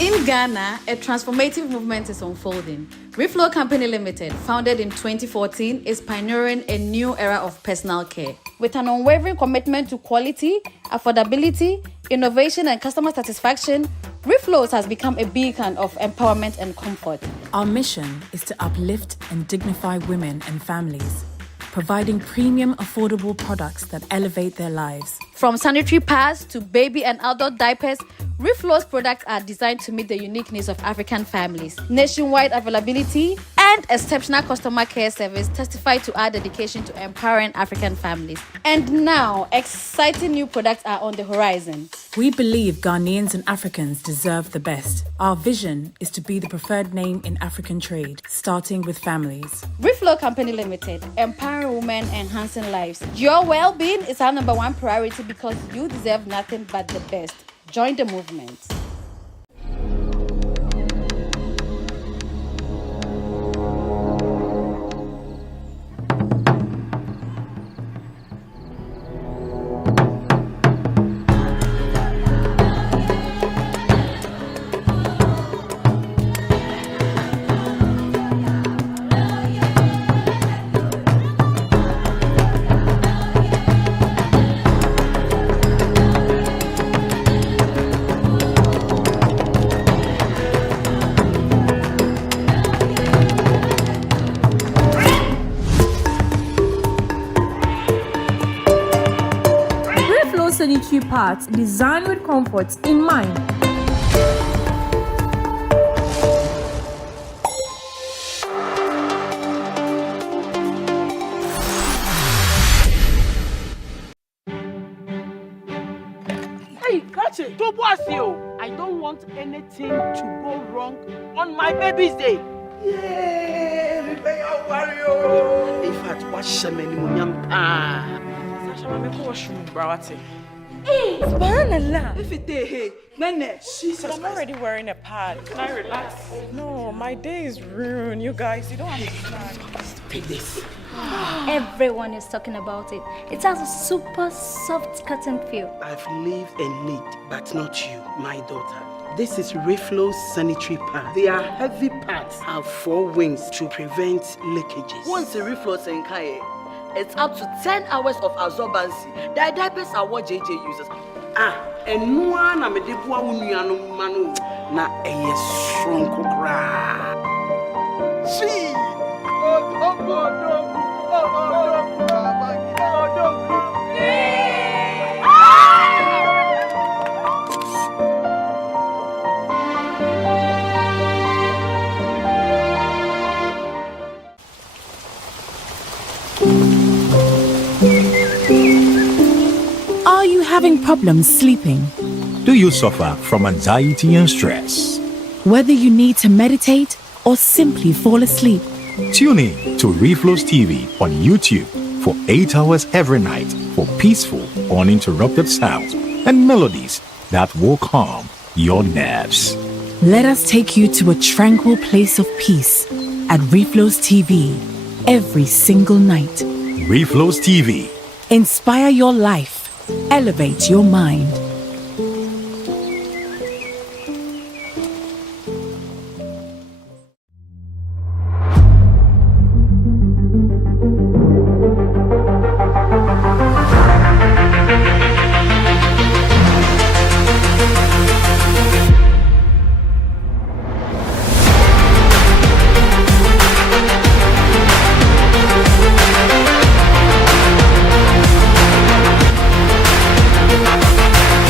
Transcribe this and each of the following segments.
In Ghana, a transformative movement is unfolding. Reflo Company Limited, founded in 2014, is pioneering a new era of personal care. With an unwavering commitment to quality, affordability, innovation, and customer satisfaction, Reflo has become a beacon of empowerment and comfort. Our mission is to uplift and dignify women and families, providing premium, affordable products that elevate their lives. From sanitary pads to baby and adult diapers, Reflo's products are designed to meet the unique needs of African families. Nationwide availability and exceptional customer care service testify to our dedication to empowering African families. And now, exciting new products are on the horizon. We believe Ghanaians and Africans deserve the best. Our vision is to be the preferred name in African trade, starting with families. Reflo Company Limited, empowering women, enhancing lives. Your well-being is our number one priority because you deserve nothing but the best. Join the movement. Sanitary pads designed with comfort in mind. Hey, catch it! Don't pass you! I don't want anything to go wrong on my baby's day. Yeah, Rebecca Wario. In fact, what's Shamani Munyampa? Hey, subhanallah. If it hey, man, Jesus. I'm already wearing a pad. Can I relax? No, my day is ruined, you guys. You don't understand. Take this. Everyone is talking about it. It has a super soft cotton feel. I've lived and need, but not you, my daughter. This is Reflo's sanitary pad. They are heavy pads, have 4 wings to prevent leakages. Once the Reflo Senkai, it's up to 10 hours of absorbency. The diapers are what JJ uses. And one I'm a debua uniano manu na a strong cocra. See, Are you having problems sleeping? Do you suffer from anxiety and stress? Whether you need to meditate or simply fall asleep, Tune in to Reflo's TV on YouTube for 8 hours every night for peaceful, uninterrupted sounds and melodies that will calm your nerves. let us take you to a tranquil place of peace at Reflo's TV every single night. Reflo's TV. Inspire your life, elevate your mind.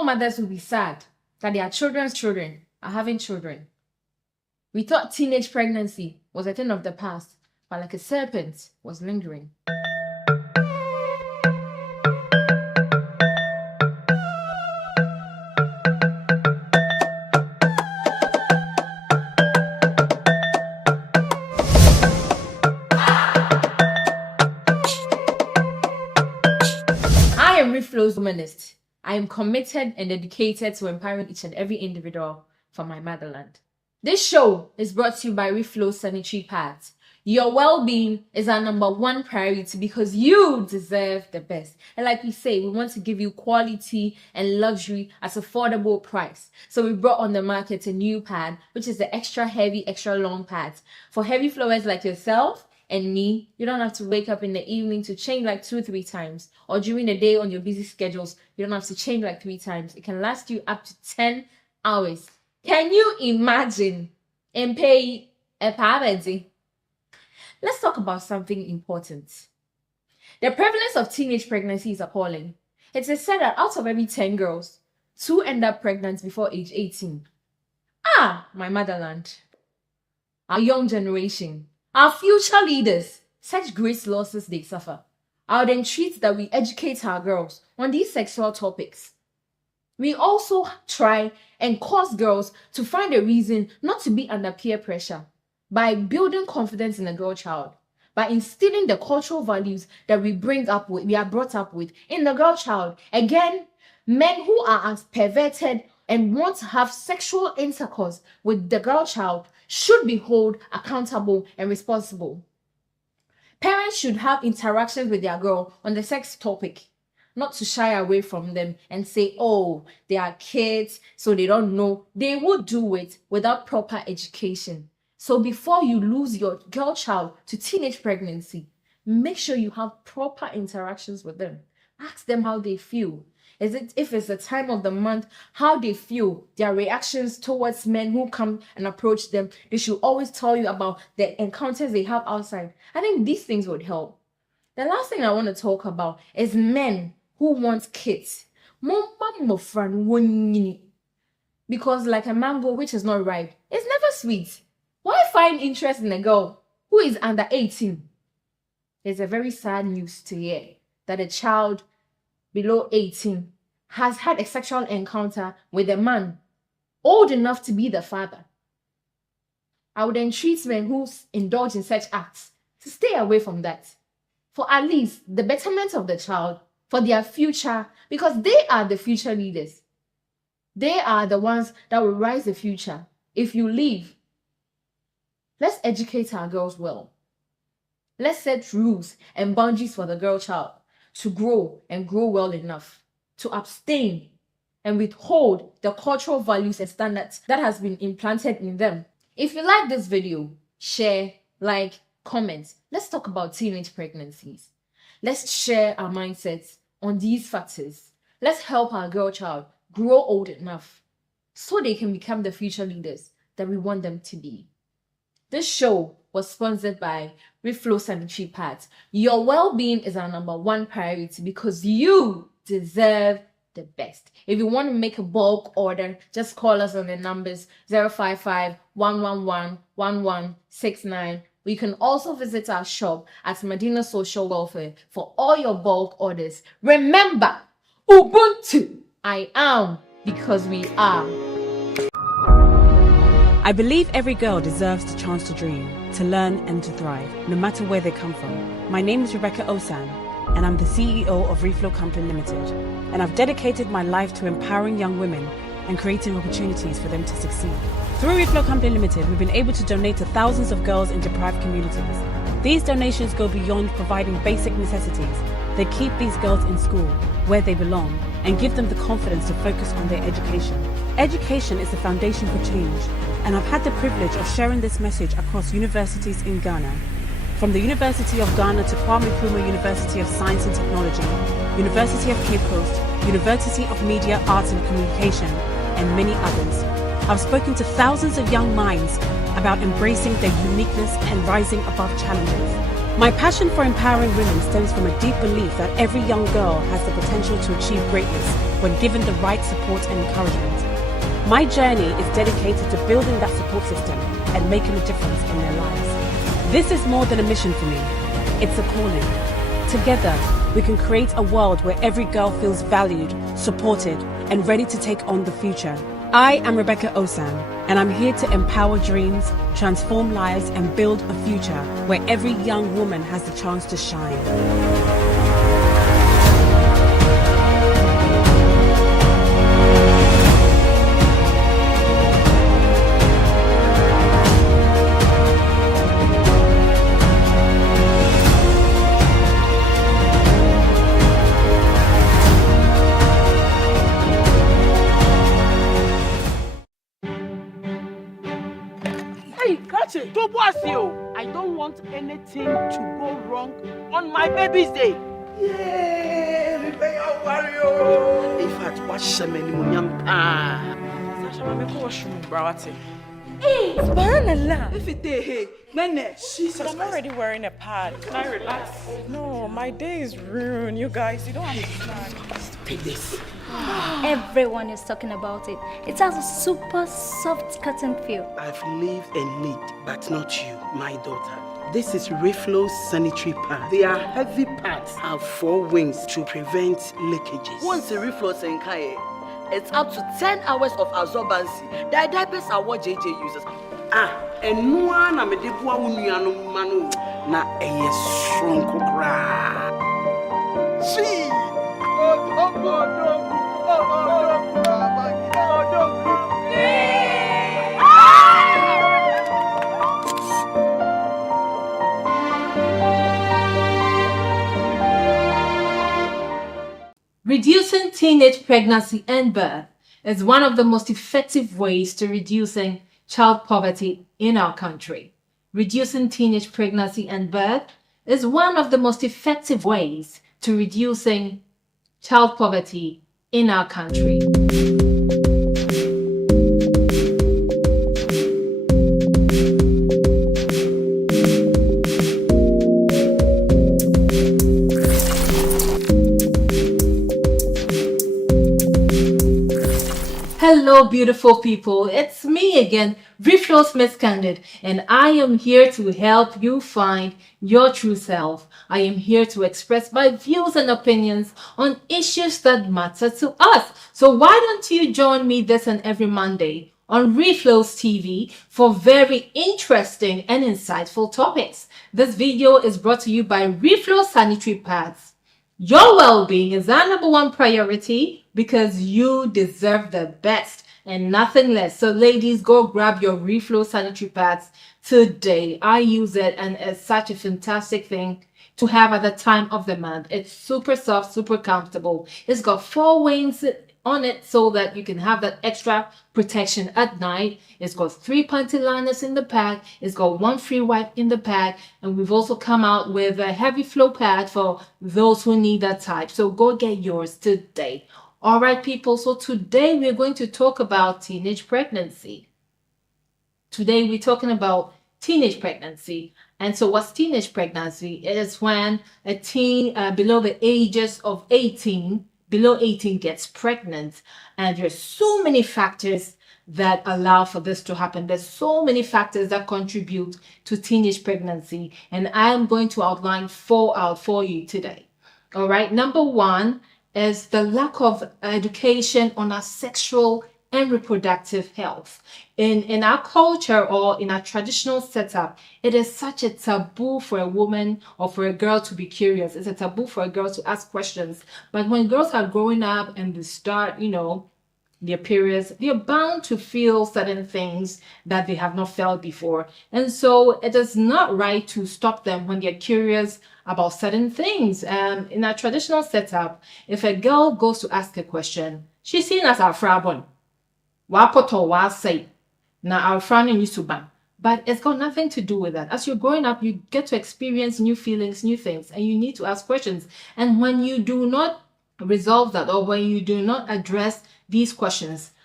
all mothers will be sad that their children's children are having children. We thought teenage pregnancy was a thing of the past, but like a serpent was lingering. I am Reflo's womanist. I am committed and dedicated to empowering each and every individual for my motherland. This show is brought to you by Reflo Sanitary Pads. Your well-being is our #1 priority because you deserve the best. And like we say, we want to give you quality and luxury at affordable price. So we brought on the market a new pad, which is the extra heavy, extra long pads. For heavy flowers like yourself and me, you don't have to wake up in the evening to change like 2-3 times. Or during the day on your busy schedules, you don't have to change like 3 times. It can last you up to 10 hours. Can you imagine and pay a poverty? Let's talk about something important. The prevalence of teenage pregnancy is appalling. It is said that out of every 10 girls, 2 end up pregnant before age 18. My motherland. Our young generation. Our future leaders. Such great losses they suffer. I would entreat that we educate our girls on these sexual topics. We also try and cause girls to find a reason not to be under peer pressure by building confidence in the girl child, by instilling the cultural values that we are brought up with in the girl child. Again, men who are as perverted and want to have sexual intercourse with the girl child should be held accountable and responsible. Parents should have interactions with their girl on the sex topic, not to shy away from them and say, oh, they are kids, so they don't know. They will do it without proper education. So before you lose your girl child to teenage pregnancy, make sure you have proper interactions with them. Ask them how they feel. If it's the time of the month, how they feel, their reactions towards men who come and approach them. They should always tell you about the encounters they have outside. I think these things would help. The last thing I want to talk about is men who want kids. Because like a mango which is not ripe, it's never sweet. Why find interest in a girl who is under 18? It's a very sad news to hear that a child below 18 has had a sexual encounter with a man old enough to be the father. I would entreat men who indulge in such acts to stay away from that, for at least the betterment of the child, for their future, because they are the future leaders. They are the ones that will rise the future. If you leave, let's educate our girls well. Let's set rules and boundaries for the girl child to grow and grow well enough to abstain and withhold the cultural values and standards that has been implanted in them. If you like this video, share, like, comment. Let's talk about teenage pregnancies. Let's share our mindsets on these factors. Let's help our girl child grow old enough so they can become the future leaders that we want them to be. This show was sponsored by Reflo Sanitary Pads. Your well-being is our #1 priority because you deserve the best. If you want to make a bulk order, just call us on the numbers 055-111-1169. You can also visit our shop at Medina Social Welfare for all your bulk orders. Remember, Ubuntu, I am because we are. I believe every girl deserves the chance to dream, to learn and to thrive, no matter where they come from. My name is Rebecca Osan, and I'm the CEO of Reflo Company Limited. And I've dedicated my life to empowering young women and creating opportunities for them to succeed. Through Reflo Company Limited, we've been able to donate to thousands of girls in deprived communities. These donations go beyond providing basic necessities. They keep these girls in school, where they belong, and give them the confidence to focus on their education. Education is the foundation for change, and I've had the privilege of sharing this message across universities in Ghana. From the University of Ghana to Kwame Nkrumah University of Science and Technology, University of Cape Coast, University of Media, Arts and Communication, and many others. I've spoken to thousands of young minds about embracing their uniqueness and rising above challenges. My passion for empowering women stems from a deep belief that every young girl has the potential to achieve greatness when given the right support and encouragement. My journey is dedicated to building that support system and making a difference in their lives. This is more than a mission for me. It's a calling. Together, we can create a world where every girl feels valued, supported, and ready to take on the future. I am Rebecca Osan, and I'm here to empower dreams, transform lives, and build a future where every young woman has the chance to shine. Hey, catch it. Don't boss you. I don't want anything to go wrong on my baby's day. Yay! Rebecca Wario. In fact, what shamani munyampa. Sasha, mama, go washroom, brawati. Hey, subhanallah. If it hey, man, Jesus. I'm already wearing a pad. Can I relax? No, my day is ruined, you guys. You don't understand. Take this. Everyone is talking about it. It has a super soft cotton feel. I've lived and lived, but not you, my daughter. This is Reflo sanitary pad. Their heavy pads have 4 wings to prevent leakages. Once a Reflo senkai, it's up to 10 hours of absorbency. The diapers are what JJ uses. And no one am a debua union manu na a strong cra. See, Reducing teenage pregnancy and birth is one of the most effective ways to reducing child poverty in our country. Reducing teenage pregnancy and birth is one of the most effective ways to reducing child poverty in our country. Hello, beautiful people. It's me again, Reflo Smith Candid, and I am here to help you find your true self. I am here to express my views and opinions on issues that matter to us. So why don't you join me this and every Monday on Reflo's TV for very interesting and insightful topics. This video is brought to you by Reflo Sanitary Pads. Your well-being is our #1 priority because you deserve the best and nothing less. So ladies, go grab your Reflo sanitary pads today. I use it and it's such a fantastic thing to have at the time of the month. It's super soft, super comfortable. It's got 4 wings on it so that you can have that extra protection at night. It's got 3 panty liners in the pack. It's got 1 free wipe in the pack. And we've also come out with a heavy flow pad for those who need that type. So go get yours today. All right, people. So today we're going to talk about teenage pregnancy. Today we're talking about teenage pregnancy. And so what's teenage pregnancy? It is when a teen below the ages of 18 gets pregnant, and there's so many factors that allow for this to happen. There's so many factors that contribute to teenage pregnancy, and I'm going to outline 4 out for you today. All right, number 1 is the lack of education on our sexual and reproductive health. In our culture or in our traditional setup, it is such a taboo for a woman or for a girl to be curious. It's a taboo for a girl to ask questions. But when girls are growing up and they start, their periods, they're bound to feel certain things that they have not felt before. And so it is not right to stop them when they're curious about certain things. In our traditional setup, if a girl goes to ask a question, she's seen as our frabon. Wapoto wa say. Now our frowning used to ban. But it's got nothing to do with that. As you're growing up, you get to experience new feelings, new things, and you need to ask questions. And when you do not resolve that, or when you do not address these questions,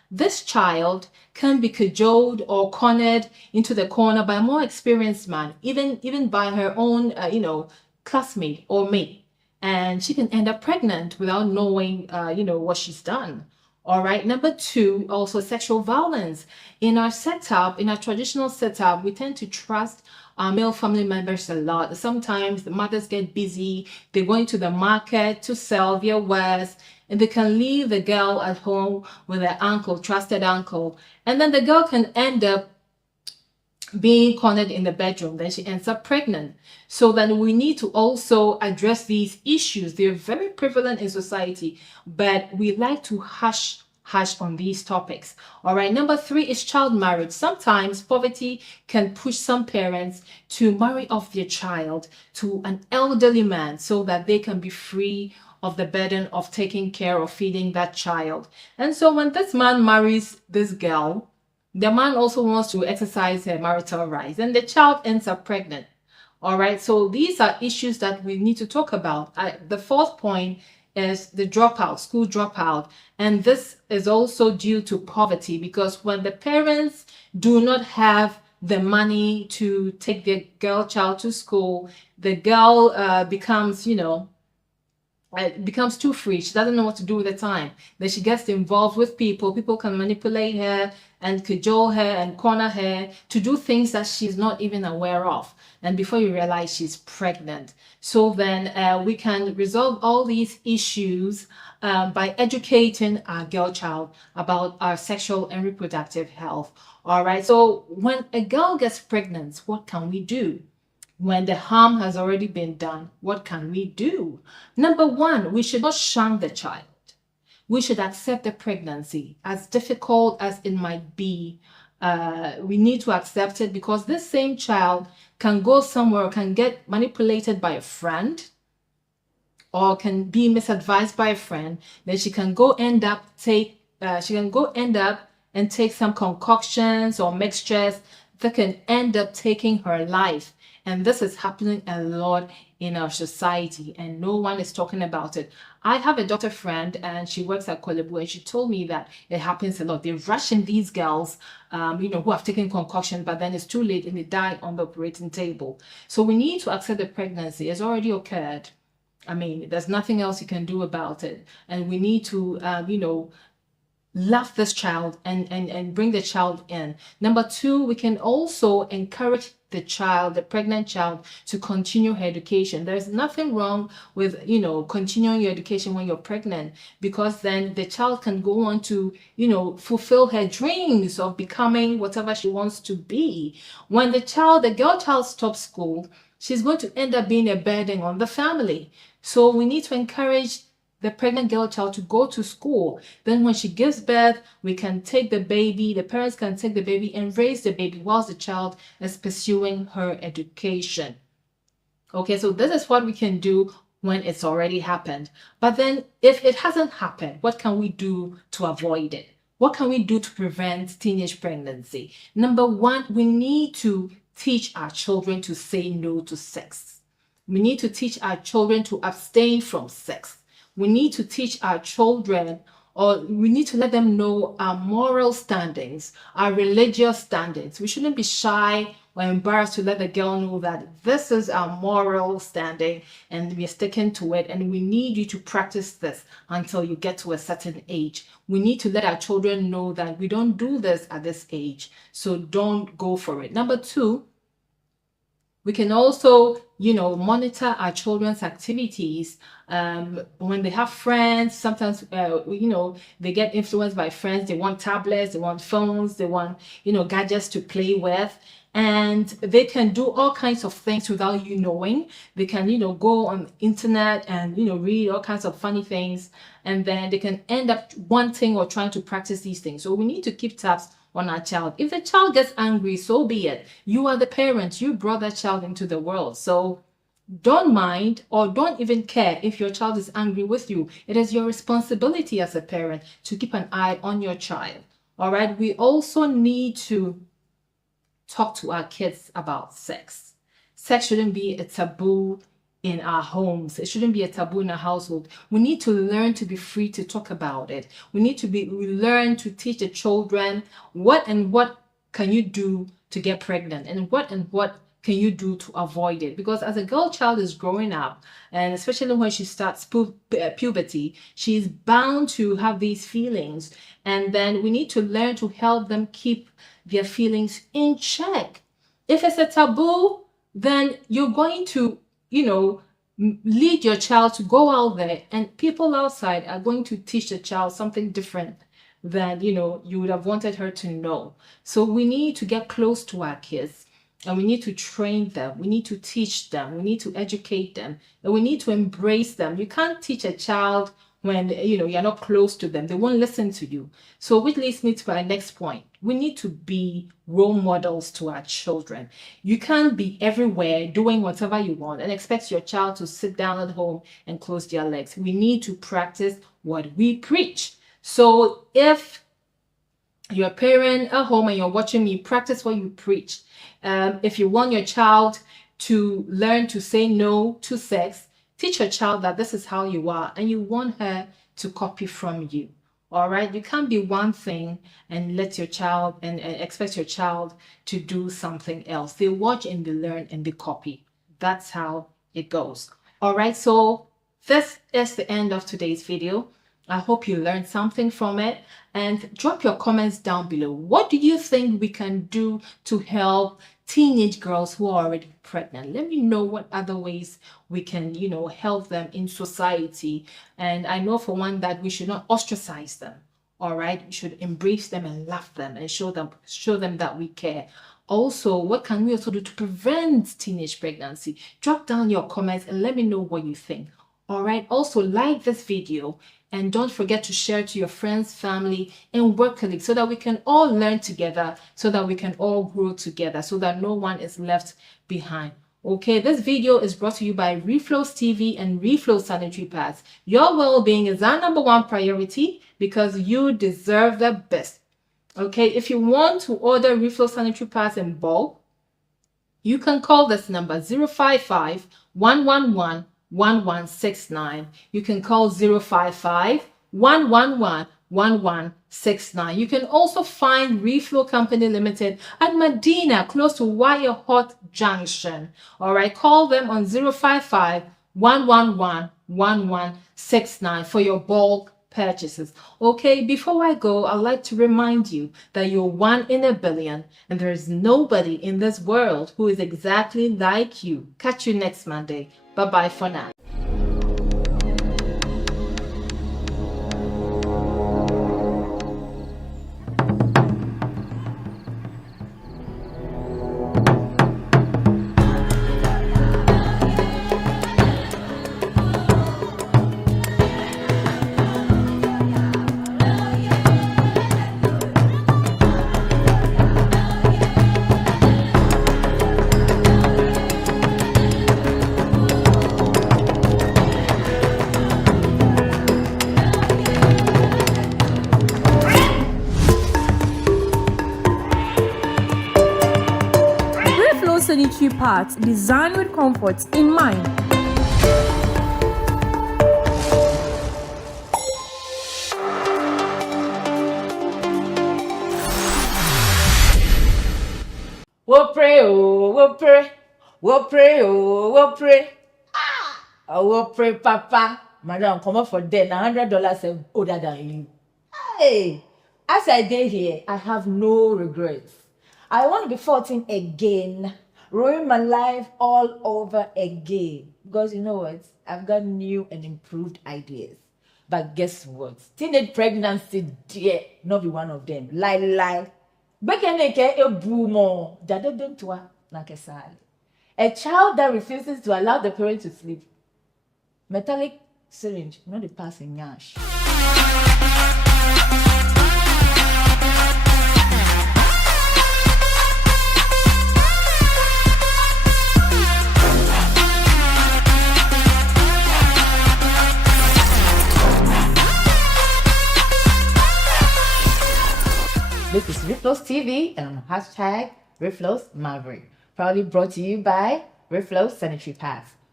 this child can be cajoled or cornered into the corner by a more experienced man, even by her own, classmate or mate. And she can end up pregnant without knowing, what she's done. All right. Number two, also sexual violence. In our setup, in our traditional setup, we tend to trust our male family members a lot. Sometimes the mothers get busy. They're going to the market to sell their wares, and they can leave the girl at home with their uncle, trusted uncle. And then the girl can end up being cornered in the bedroom, then she ends up pregnant. So then we need to also address these issues. They're very prevalent in society, but we like to hush on these topics. All right. Number three is child marriage. Sometimes poverty can push some parents to marry off their child to an elderly man so that they can be free of the burden of taking care of feeding that child. And so when this man marries this girl, the man also wants to exercise her marital rights, and the child ends up pregnant. All right. So these are issues that we need to talk about. The fourth point is the dropout, school dropout. And this is also due to poverty, because when the parents do not have the money to take their girl child to school, the girl becomes, it becomes too free. She doesn't know what to do with the time. Then she gets involved with people. People can manipulate her and cajole her and corner her to do things that she's not even aware of. And before you realize, she's pregnant. So then we can resolve all these issues by educating our girl child about our sexual and reproductive health. All right. So when a girl gets pregnant, what can we do? When the harm has already been done, what can we do? Number one, we should not shun the child. We should accept the pregnancy, as difficult as it might be. We need to accept it, because this same child can go somewhere, can get manipulated by a friend, or can be misadvised by a friend. Then she can go end up and take some concoctions or mixtures that can end up taking her life. And this is happening a lot in our society, and no one is talking about it. I have a doctor friend, and she works at Kolebu, and she told me that it happens a lot. They're rushing these girls, who have taken concoction, but then it's too late and they die on the operating table. So we need to accept the pregnancy. It's already occurred. I mean, there's nothing else you can do about it. And we need to, love this child and bring the child in. Number two, we can also encourage the pregnant child, to continue her education. There's nothing wrong with, continuing your education when you're pregnant, because then the child can go on to, fulfill her dreams of becoming whatever she wants to be. When the girl child stops school, she's going to end up being a burden on the family. So we need to encourage the pregnant girl child to go to school. Then when she gives birth, we can take the baby, the parents can take the baby and raise the baby whilst the child is pursuing her education. Okay, so this is what we can do when it's already happened. But then if it hasn't happened, what can we do to avoid it? What can we do to prevent teenage pregnancy? Number one, we need to teach our children to say no to sex. We need to teach our children to abstain from sex. We need to teach our children, or we need to let them know our moral standings, our religious standings. We shouldn't be shy or embarrassed to let the girl know that this is our moral standing and we're sticking to it, and we need you to practice this until you get to a certain age. We need to let our children know that we don't do this at this age, so don't go for it. Number two, we can also, monitor our children's activities. When they have friends, sometimes, they get influenced by friends. They want tablets, they want phones, they want, gadgets to play with. And they can do all kinds of things without you knowing. They can, go on the internet and, read all kinds of funny things. And then they can end up wanting or trying to practice these things. So we need to keep tabs on our child. If the child gets angry, so be it. You are the parent. You brought that child into the world. So don't mind or don't even care if your child is angry with you. It is your responsibility as a parent to keep an eye on your child. All right. We also need to talk to our kids about sex. Sex shouldn't be a taboo in our homes. It shouldn't be a taboo in our household. We need to learn to be free to talk about it. We learn to teach the children what can you do to get pregnant, and what can you do to avoid it. Because as a girl child is growing up, and especially when she starts puberty, she's bound to have these feelings, and then we need to learn to help them keep their feelings in check. If it's a taboo, then you're going to, lead your child to go out there, and people outside are going to teach the child something different than you would have wanted her to know. So we need to get close to our kids, and we need to train them, we need to teach them, we need to educate them, and we need to embrace them. You can't teach a child when you're not close to them. They won't listen to you. So which leads me to our next point. We need to be role models to our children. You can't be everywhere doing whatever you want and expect your child to sit down at home and close their legs. We need to practice what we preach. So if you're a parent at home and you're watching me, practice what you preach. If you want your child to learn to say no to sex, teach your child that this is how you are, and you want her to copy from you. All right, you can't be one thing and let your child and expect your child to do something else. They watch and they learn and they copy. That's how it goes. All right, so this is the end of today's video. I hope you learned something from it, and drop your comments down below. What do you think we can do to help teenage girls who are already pregnant? Let me know what other ways we can, help them in society. And I know for one that we should not ostracize them. All right, we should embrace them and love them and show them that we care. Also, what can we also do to prevent teenage pregnancy? Drop down your comments and let me know what you think. All right, also like this video, and don't forget to share it to your friends, family, and work colleagues, so that we can all learn together, so that we can all grow together, so that no one is left behind. Okay, this video is brought to you by Reflo's TV and Reflo sanitary pads. Your well-being is our #1 priority, because you deserve the best. Okay, if you want to order Reflo sanitary pads in bulk, you can call this number 055 111 1169. You can call 055 111 1169. You can also find Reflo Company Limited at Medina, close to Wire Hot Junction. All right, call them on 055 111 1169 for your bulk purchases. Okay, before I go, I'd like to remind you that you're 1 in a billion, and there is nobody in this world who is exactly like you. Catch you next Monday. Bye-bye for now. Sanitary pads designed with comfort in mind. We'll pray, oh, we'll pray. We'll pray, oh, we'll pray. I will pray, Papa. Madam, come up for debt. $100 is older than you. Hey, as I did here, I have no regrets. I want to be 14 again. Ruin my life all over again. Because you know what? I've got new and improved ideas. But guess what? Teenage pregnancy, dear, not be one of them. Lie. A child that refuses to allow the parent to sleep. Metallic syringe, not the passing yash. This is Reflo's TV and #Reflo's Maverick. Proudly brought to you by Reflo Sanitary Pads.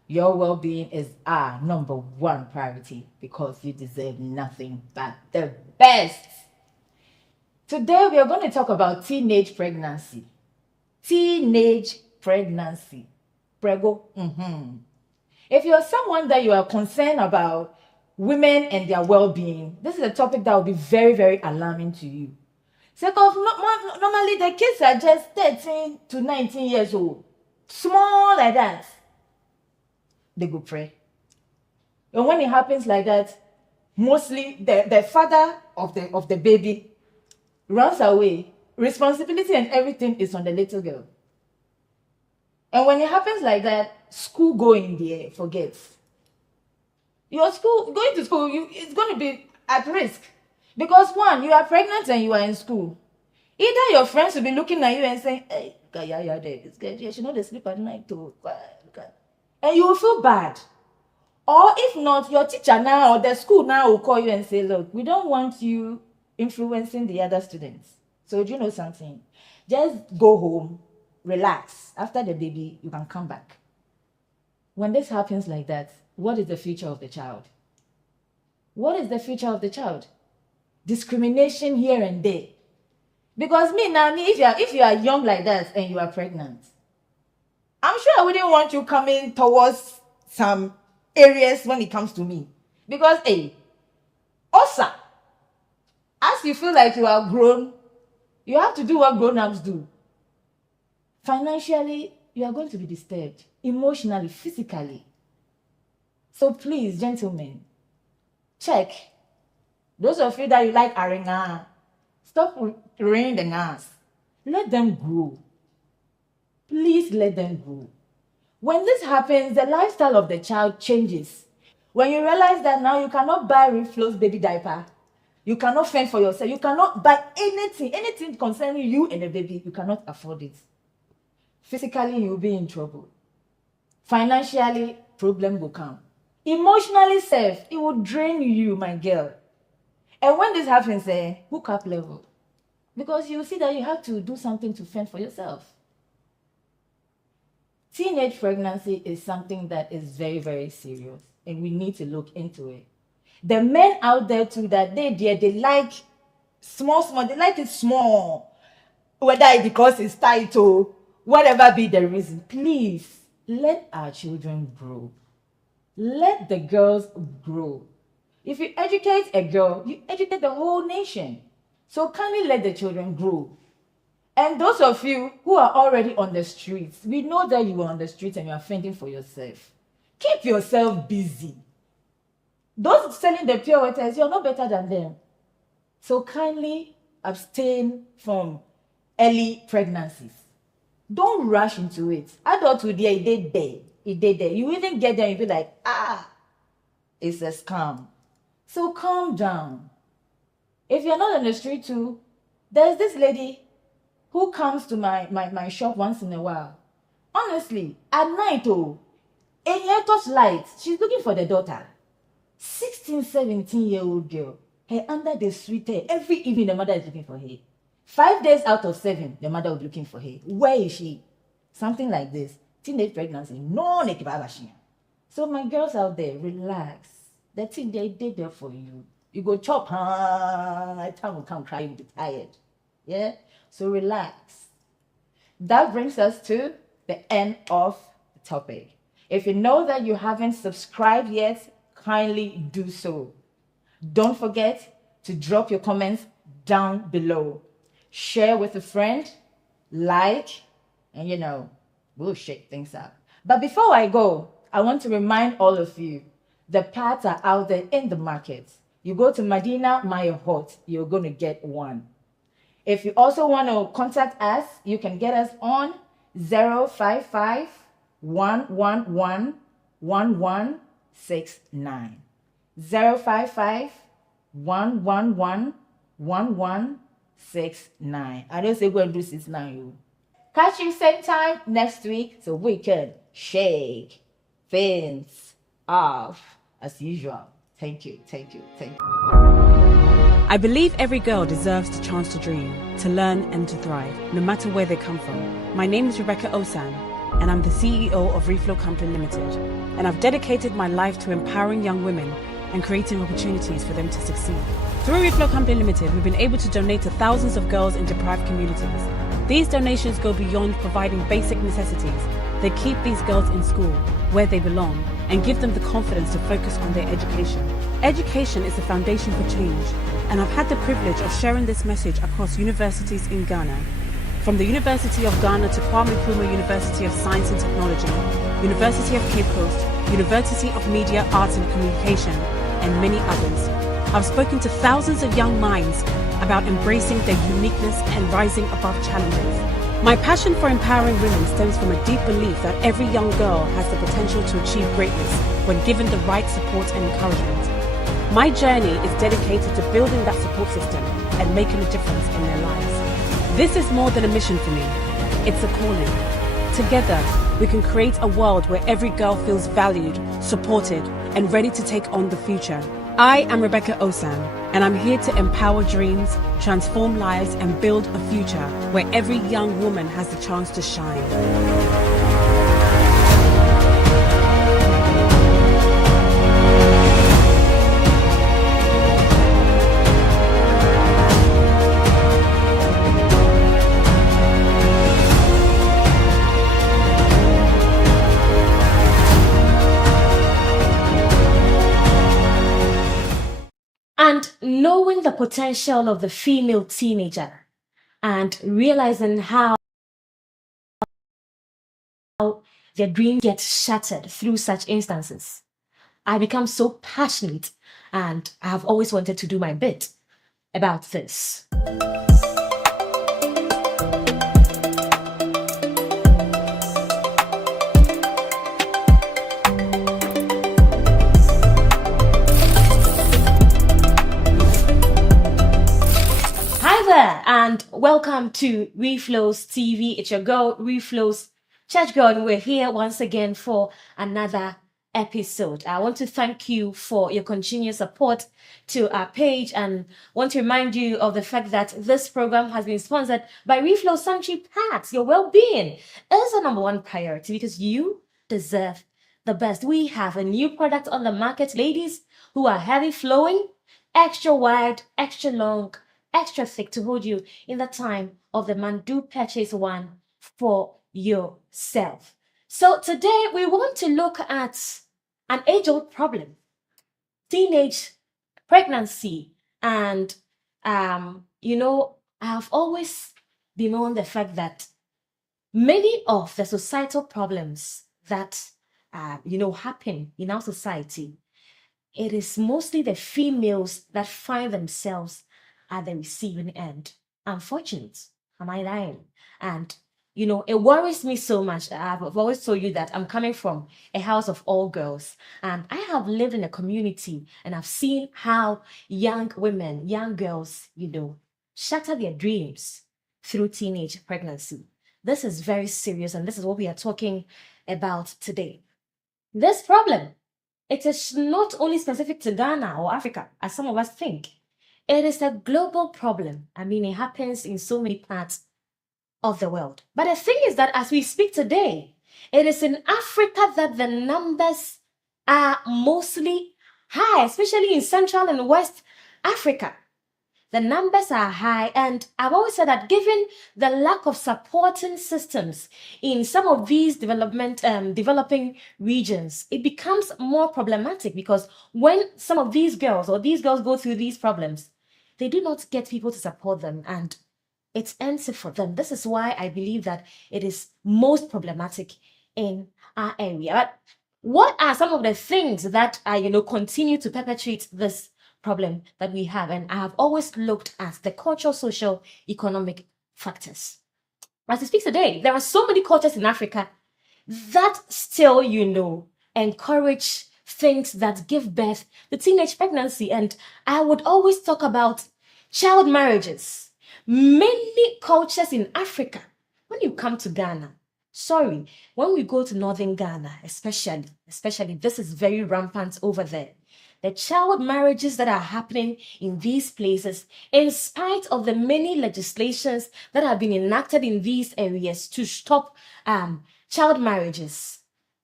Your well-being is our number one priority because you deserve nothing but the best. Today we are going to talk about teenage pregnancy. Teenage pregnancy. Prego. If you're someone that you are concerned about women and their well-being, this is a topic that will be very, very alarming to you. Normally the kids are just 13 to 19 years old. Small like that. They go pray. And when it happens like that, mostly the father of the baby runs away. Responsibility and everything is on the little girl. And when it happens like that, school going there, forget. Your school, going to school, it's going to be at risk. Because one, you are pregnant and you are in school. Either your friends will be looking at you and saying, hey, this girl, she know they sleep at night too. And you will feel bad. Or if not, your teacher now or the school now will call you and say, look, we don't want you influencing the other students. So do you know something? Just go home, relax. After the baby, you can come back. When this happens like that, what is the future of the child? What is the future of the child? Discrimination here and there. Because if you are young like that and you are pregnant, I'm sure I wouldn't want you coming towards some areas when it comes to me. Because, also, as you feel like you are grown, you have to do what grown-ups do. Financially, you are going to be disturbed. Emotionally, physically. So please, gentlemen, check. Those of you that you like arena, stop ringing the ngas. Let them grow. Please let them grow. When this happens, the lifestyle of the child changes. When you realize that now you cannot buy Reflo's baby diaper, you cannot fend for yourself, you cannot buy anything concerning you and the baby, you cannot afford it. Physically, you'll be in trouble. Financially, problem will come. Emotionally safe, it will drain you, my girl. And when this happens, hook up level. Because you see that you have to do something to fend for yourself. Teenage pregnancy is something that is very, very serious. And we need to look into it. The men out there too, that they like small, they like it small. Whether it's because it's tight or whatever be the reason. Please, let our children grow. Let the girls grow. If you educate a girl, you educate the whole nation. So kindly let the children grow. And those of you who are already on the streets, we know that you are on the streets and you are fending for yourself. Keep yourself busy. Those selling the pure waters, you're not better than them. So kindly abstain from early pregnancies. Don't rush into it. Adulthood, it did there. You even get there and you be like, it's a scam. So calm down. If you're not on the street too, there's this lady who comes to my shop once in a while. Honestly, at night, in her torchlight, she's looking for the daughter. 16, 17-year-old girl. Her under the sweet hair. Every evening, the mother is looking for her. 5 days out of 7, the mother will be looking for her. Where is she? Something like this. Teenage pregnancy. No, so my girls out there, relax. The thing they did there for you. You go chop, time will come cry, you'll be tired. Yeah? So relax. That brings us to the end of the topic. If you know that you haven't subscribed yet, kindly do so. Don't forget to drop your comments down below. Share with a friend, like, and we'll shake things up. But before I go, I want to remind all of you, the pads are out there in the market. You go to Medina Maya Hot, you're going to get one. If you also want to contact us, you can get us on 055 111 1169. 055 111 1169. I don't say go and do 69. Catch you same time next week so we can shake things off as usual. Thank you. I believe every girl deserves the chance to dream, to learn and to thrive, no matter where they come from. My name is Rebecca Osan, and I'm the CEO of Reflo Company Limited. and I've dedicated my life to empowering young women and creating opportunities for them to succeed. Through Reflo Company Limited, we've been able to donate to thousands of girls in deprived communities. These donations go beyond providing basic necessities. They keep these girls in school, where they belong, and give them the confidence to focus on their education. Education is the foundation for change, and I've had the privilege of sharing this message across universities in Ghana. From the University of Ghana to Kwame Nkrumah University of Science and Technology, University of Cape Coast, University of Media, Arts and Communication, and many others. I've spoken to thousands of young minds about embracing their uniqueness and rising above challenges. My passion for empowering women stems from a deep belief that every young girl has the potential to achieve greatness when given the right support and encouragement. My journey is dedicated to building that support system and making a difference in their lives. This is more than a mission for me. It's a calling. Together, we can create a world where every girl feels valued, supported, and ready to take on the future. I am Rebecca Osan, and I'm here to empower dreams, transform lives, and build a future where every young woman has the chance to shine. And knowing the potential of the female teenager and realizing how their dreams get shattered through such instances, I become so passionate, and I have always wanted to do my bit about this. And welcome to Reflo's TV. It's your girl, Reflo's Church Girl, and we're here once again for another episode. I want to thank you for your continued support to our page, and want to remind you of the fact that this program has been sponsored by Reflo Sanitary Pads. Your well-being is the number one priority because you deserve the best. We have a new product on the market, ladies, who are heavy flowing, extra wide, extra long, extra thick to hold you in the time of the month. Do purchase one for yourself. So today we want to look at an age-old problem, teenage pregnancy. And, I've always bemoaned the fact that many of the societal problems that, happen in our society, it is mostly the females that find themselves at the receiving end. Unfortunate, am I lying? And it worries me so much. I've always told you that I'm coming from a house of all girls, and I have lived in a community, and I've seen how young women, young girls, shatter their dreams through teenage pregnancy. This is very serious, and this is what we are talking about today. This problem, it is not only specific to Ghana or Africa, as some of us think. It is a global problem. I mean, it happens in so many parts of the world. But the thing is that as we speak today, it is in Africa that the numbers are mostly high, especially in Central and West Africa. The numbers are high, and I've always said that given the lack of supporting systems in some of these developing regions, it becomes more problematic, because when some of these girls go through these problems, they do not get people to support them, and it ends it for them. This is why I believe that it is most problematic in our area. But what are some of the things that continue to perpetuate this problem that we have? And I have always looked at the cultural, social, economic factors. As we speak today, there are so many cultures in Africa that still, encourage things that give birth to teenage pregnancy. And I would always talk about child marriages. Many cultures in Africa, when you come to Ghana, when we go to northern Ghana, especially, this is very rampant over there. The child marriages that are happening in these places, in spite of the many legislations that have been enacted in these areas to stop child marriages,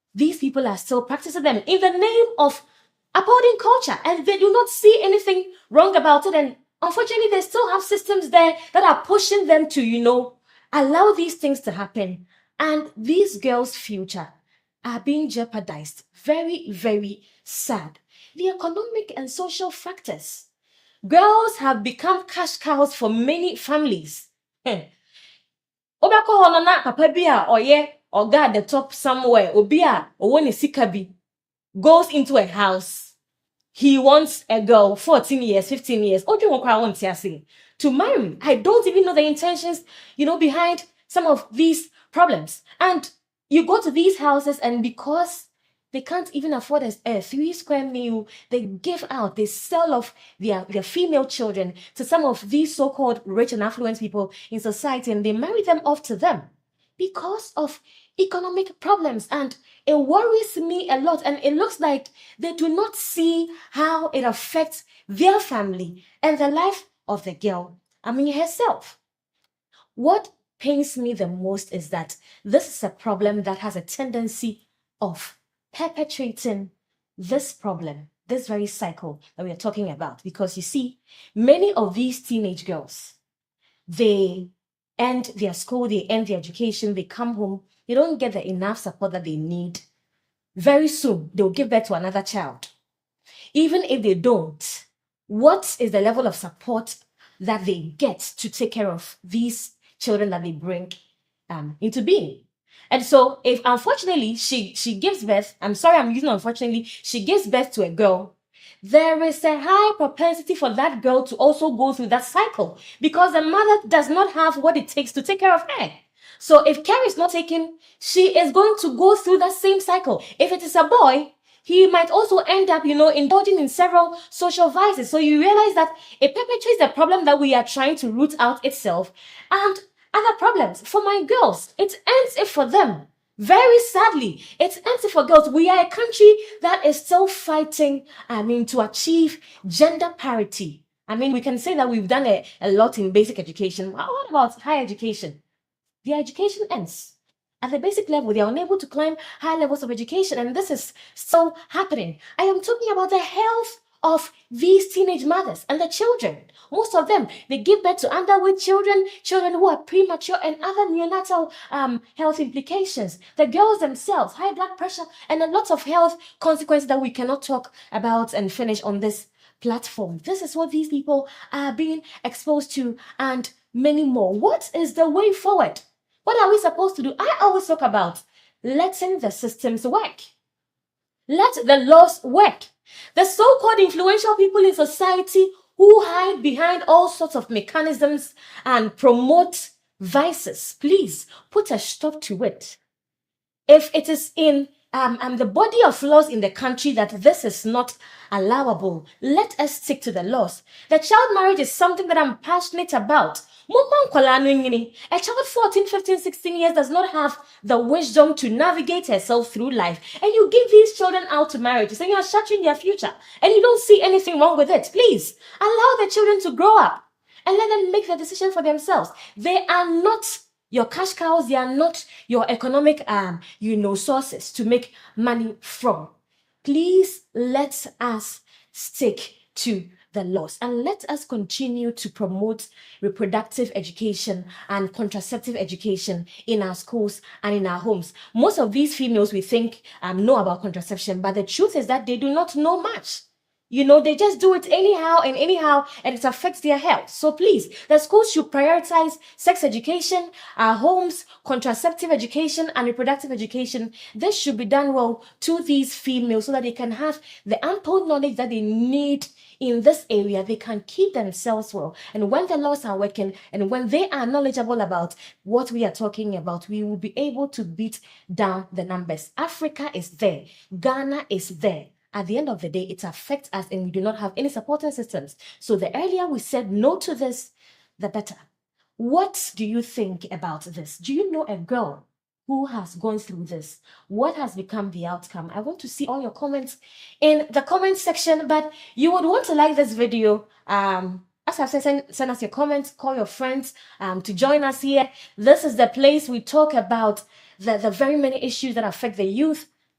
these people are still practicing them in the name of upholding culture, and they do not see anything wrong about it. And unfortunately, they still have systems there that are pushing them to, allow these things to happen. And these girls' future are being jeopardized. Very, very sad. The economic and social factors. Girls have become cash cows for many families. Obako hono na papa bi a oye oga at the top somewhere, obi a owo ne sika bi, goes into a house. He wants a girl, 14 years, 15 years, to marry. I don't even know the intentions, behind some of these problems. And you go to these houses, and because they can't even afford a 3 square meal, they give out, they sell off their female children to some of these so-called rich and affluent people in society, and they marry them off to them because of economic problems. And it worries me a lot, and it looks like they do not see how it affects their family and the life of the girl, herself. What pains me the most is that this is a problem that has a tendency of perpetuating this problem, this very cycle that we are talking about. Because you see, many of these teenage girls, they end their school, they end their education, they come home, they don't get the enough support that they need. Very soon, they'll give birth to another child. Even if they don't, what is the level of support that they get to take care of these children that they bring into being? And so if unfortunately she gives birth, I'm sorry I'm using unfortunately, she gives birth to a girl, there is a high propensity for that girl to also go through that cycle, because the mother does not have what it takes to take care of her. So if care is not taken, she is going to go through that same cycle. If it is a boy, he might also end up, indulging in several social vices. So you realize that it perpetuates the problem that we are trying to root out itself, and other problems. For my girls, it ends it for them. Very sadly, it ends it for girls. We are a country that is still fighting, to achieve gender parity. We can say that we've done a lot in basic education. What about higher education? Their education ends. At the basic level, they are unable to climb high levels of education, and this is still happening. I am talking about the health of these teenage mothers and the children. Most of them, they give birth to underweight children who are premature, and other neonatal health implications. The girls themselves, high blood pressure, and a lot of health consequences that we cannot talk about and finish on this platform. This is what these people are being exposed to, and many more. What is the way forward? What are we supposed to do? I always talk about letting the systems work. Let the laws work. The so-called influential people in society who hide behind all sorts of mechanisms and promote vices, please put a stop to it. If it is in the body of laws in the country that this is not allowable, let us stick to the laws. The child marriage is something that I'm passionate about. A child 14, 15, 16 years does not have the wisdom to navigate herself through life. And you give these children out to marriages, and you are shattering their future. And you don't see anything wrong with it. Please, allow the children to grow up and let them make the decision for themselves. They are not your cash cows. They are not your economic, sources to make money from. Please, let us stick to the laws, and let us continue to promote reproductive education and contraceptive education in our schools and in our homes. Most of these females, we think, know about contraception, but the truth is that they do not know much. They just do it anyhow, and it affects their health. So please, the schools should prioritize sex education, our homes, contraceptive education, and reproductive education. This should be done well to these females so that they can have the ample knowledge that they need in this area. They can keep themselves well. And when the laws are working, and when they are knowledgeable about what we are talking about, we will be able to beat down the numbers. Africa is there. Ghana is there. At the end of the day, it affects us, and we do not have any supporting systems. So the earlier we said no to this, the better. What do you think about this? Do you know a girl who has gone through this? What has become the outcome? I want to see all your comments in the comment section, but you would want to like this video. As I've said, send us your comments, call your friends to join us here. This is the place we talk about the very many issues that affect the youth,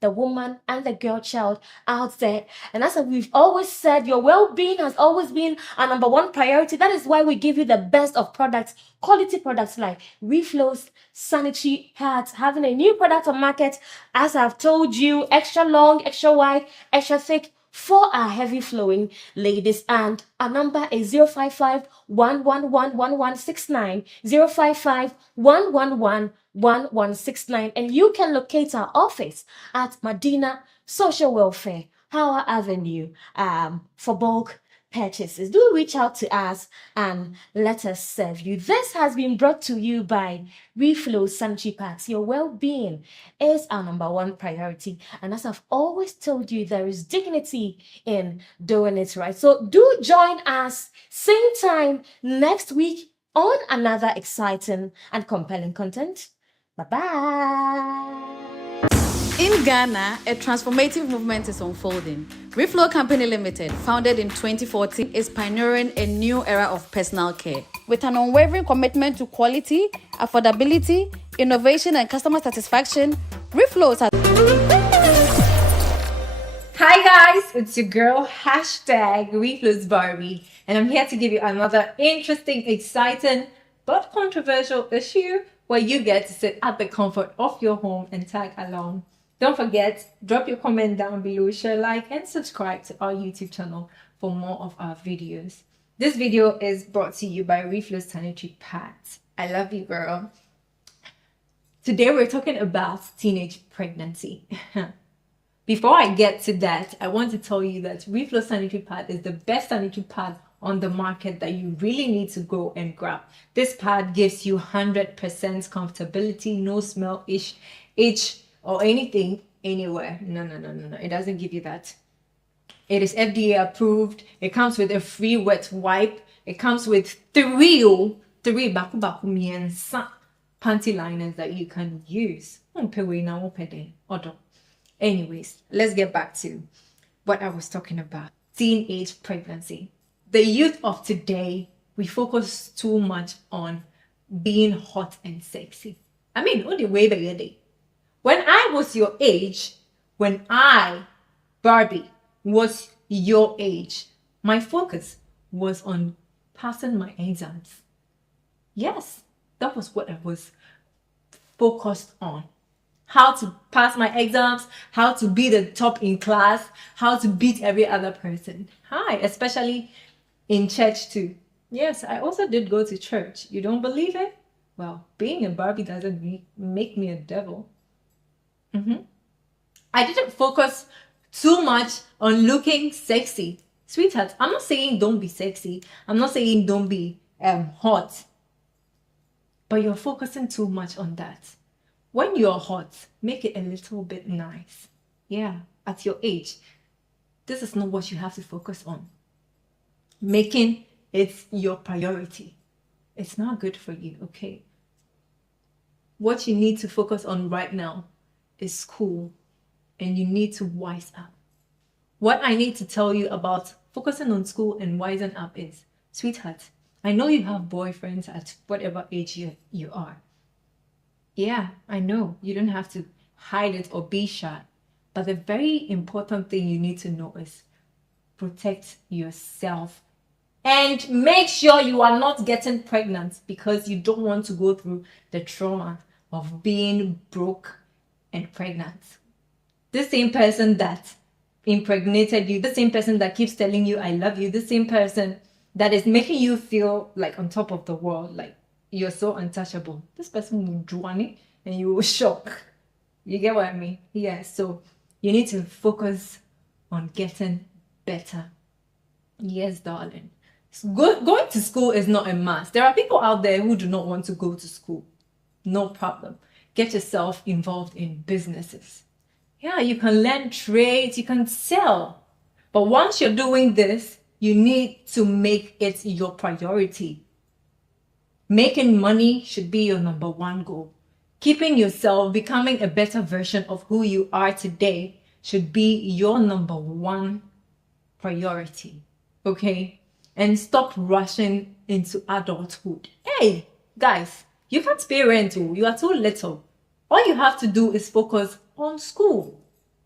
the woman and the girl child out there. And as we've always said, your well-being has always been our number one priority. That is why we give you the best of products, quality products like Reflo's sanitary pads, having a new product on market, as I've told you, extra long, extra wide, extra thick, for our heavy flowing ladies. And our number is 055 111 1169, 055 111 1169. And you can locate our office at Medina Social Welfare, Power Avenue, for bulk purchases. Do reach out to us and let us serve you. This has been brought to you by Reflo Sanitary Pads. Your well-being is our number one priority. And as I've always told you, there is dignity in doing it right. So do join us same time next week on another exciting and compelling content. Bye-bye. In Ghana, a transformative movement is unfolding. Reflo Company Limited, founded in 2014, is pioneering a new era of personal care. With an unwavering commitment to quality, affordability, innovation, and customer satisfaction, Reflo has... Hi guys, it's your girl, #Reflo's Barbie, and I'm here to give you another interesting, exciting, but controversial issue where you get to sit at the comfort of your home and tag along. Don't forget, drop your comment down below, share, like, and subscribe to our YouTube channel for more of our videos. This video is brought to you by Reflo Sanitary Pads. I love you, girl. Today we're talking about teenage pregnancy. Before I get to that, I want to tell you that Reflo Sanitary Pad is the best sanitary pad on the market that you really need to go and grab. This pad gives you 100% comfortability, no smell, itch, or anything anywhere. No. It doesn't give you that. It is FDA approved. It comes with a free wet wipe. It comes with three baku miensa panty liners that you can use. Anyways, let's get back to what I was talking about. Teenage pregnancy. The youth of today, we focus too much on being hot and sexy. I mean, only way the other day. When I was your age, when I, Barbie, was your age, my focus was on passing my exams. Yes, that was what I was focused on. How to pass my exams, how to be the top in class, how to beat every other person. Hi, especially in church too. Yes, I also did go to church. You don't believe it? Well, being a Barbie doesn't make me a devil. I didn't focus too much on looking sexy. Sweetheart, I'm not saying don't be sexy. I'm not saying don't be hot. But you're focusing too much on that. When you're hot, make it a little bit nice. Yeah, at your age, this is not what you have to focus on. Making it your priority. It's not good for you, okay? What you need to focus on right now is school, and you need to wise up. What I need to tell you about focusing on school and wising up is, sweetheart, I know you have boyfriends at whatever age you are. Yeah, I know. You don't have to hide it or be shy. But the very important thing you need to know is protect yourself and make sure you are not getting pregnant because you don't want to go through the trauma of being broke and pregnant. The same person that impregnated you, the same person that keeps telling you I love you, the same person that is making you feel like on top of the world, like you're so untouchable. This person will join it and you will shock. You get what I mean? Yeah, so you need to focus on getting better. Yes, darling. Going to school is not a must. There are people out there who do not want to go to school. No problem. Get yourself involved in businesses. Yeah, you can learn trades, you can sell. But once you're doing this, you need to make it your priority. Making money should be your number one goal. Keeping yourself, becoming a better version of who you are today should be your number one priority. Okay? And stop rushing into adulthood. Hey, guys, you can't pay rent. You are too little. All you have to do is focus on school.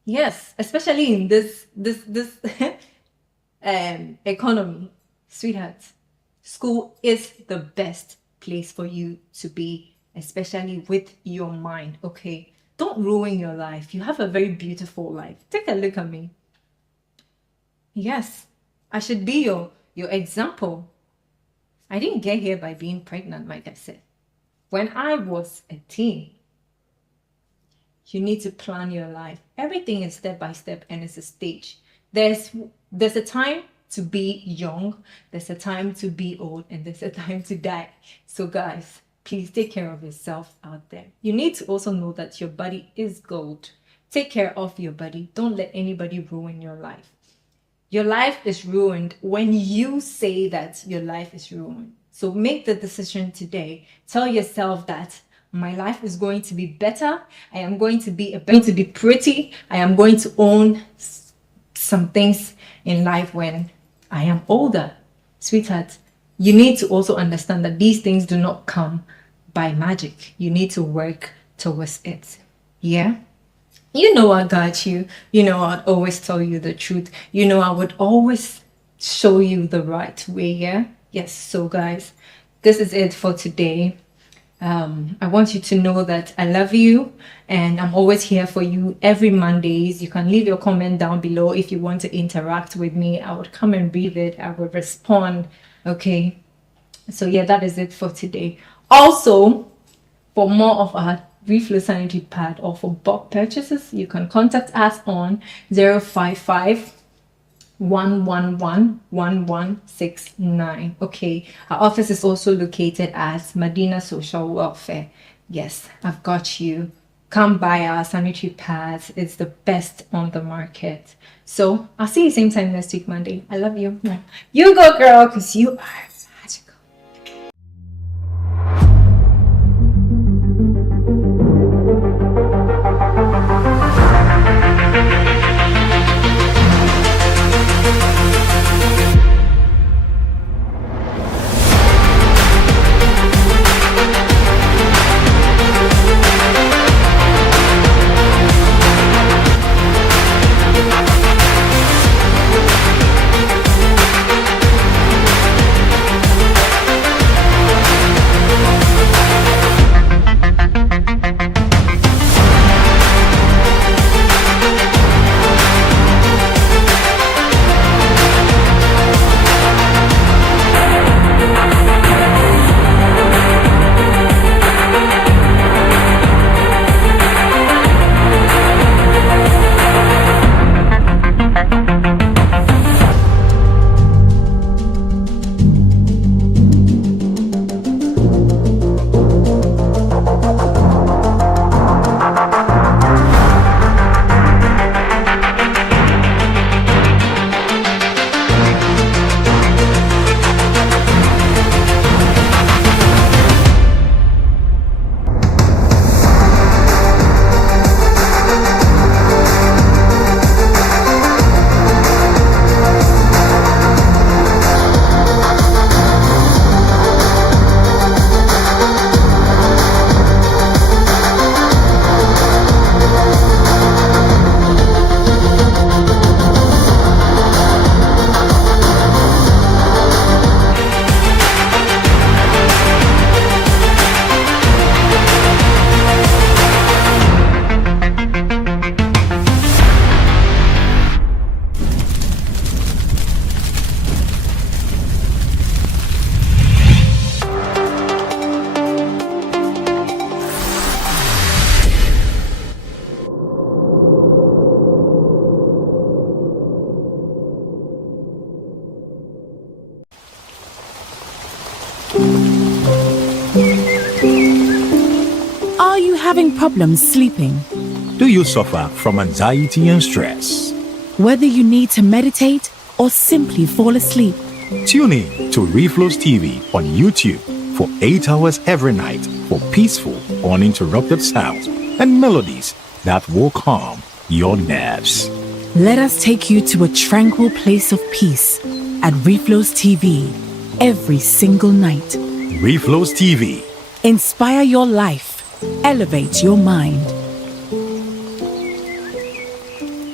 Yes, especially in this economy, sweetheart. School is the best place for you to be, especially with your mind. Okay, don't ruin your life. You have a very beautiful life. Take a look at me. Yes, I should be your example. I didn't get here by being pregnant, like I said. When I was a teen, you need to plan your life. Everything is step by step and it's a stage. There's a time to be young, there's a time to be old, and there's a time to die. So guys, please take care of yourself out there. You need to also know that your body is gold. Take care of your body. Don't let anybody ruin your life. Your life is ruined when you say that your life is ruined. So make the decision today. Tell yourself that my life is going to be better. I am going to be pretty. I am going to own some things in life when I am older. Sweetheart, you need to also understand that these things do not come by magic. You need to work towards it. Yeah? You know I got you. You know I'd always tell you the truth. You know I would always show you the right way, yeah? Yes, so guys, this is it for today. I want you to know that I love you and I'm always here for you every Mondays. You can leave your comment down below if you want to interact with me. I would come and read it. I will respond. Okay. So yeah, that is it for today. Also, for more of our Reflo sanitary pad or for bulk purchases, you can contact us on 055 111 1169. Okay, our office is also located at Medina Social Welfare. Yes, I've got you. Come buy our sanitary pads. It's the best on the market. So I'll see you same time next week, Monday. I love you. You go, girl, because you are magical. Are you having problems sleeping? Do you suffer from anxiety and stress? Whether you need to meditate or simply fall asleep, Tune in to Reflo's TV on YouTube for 8 hours every night for peaceful, uninterrupted sounds and melodies that will calm your nerves. let us take you to a tranquil place of peace at Reflo's TV every single night. Reflo's TV. Inspire your life, elevate your mind.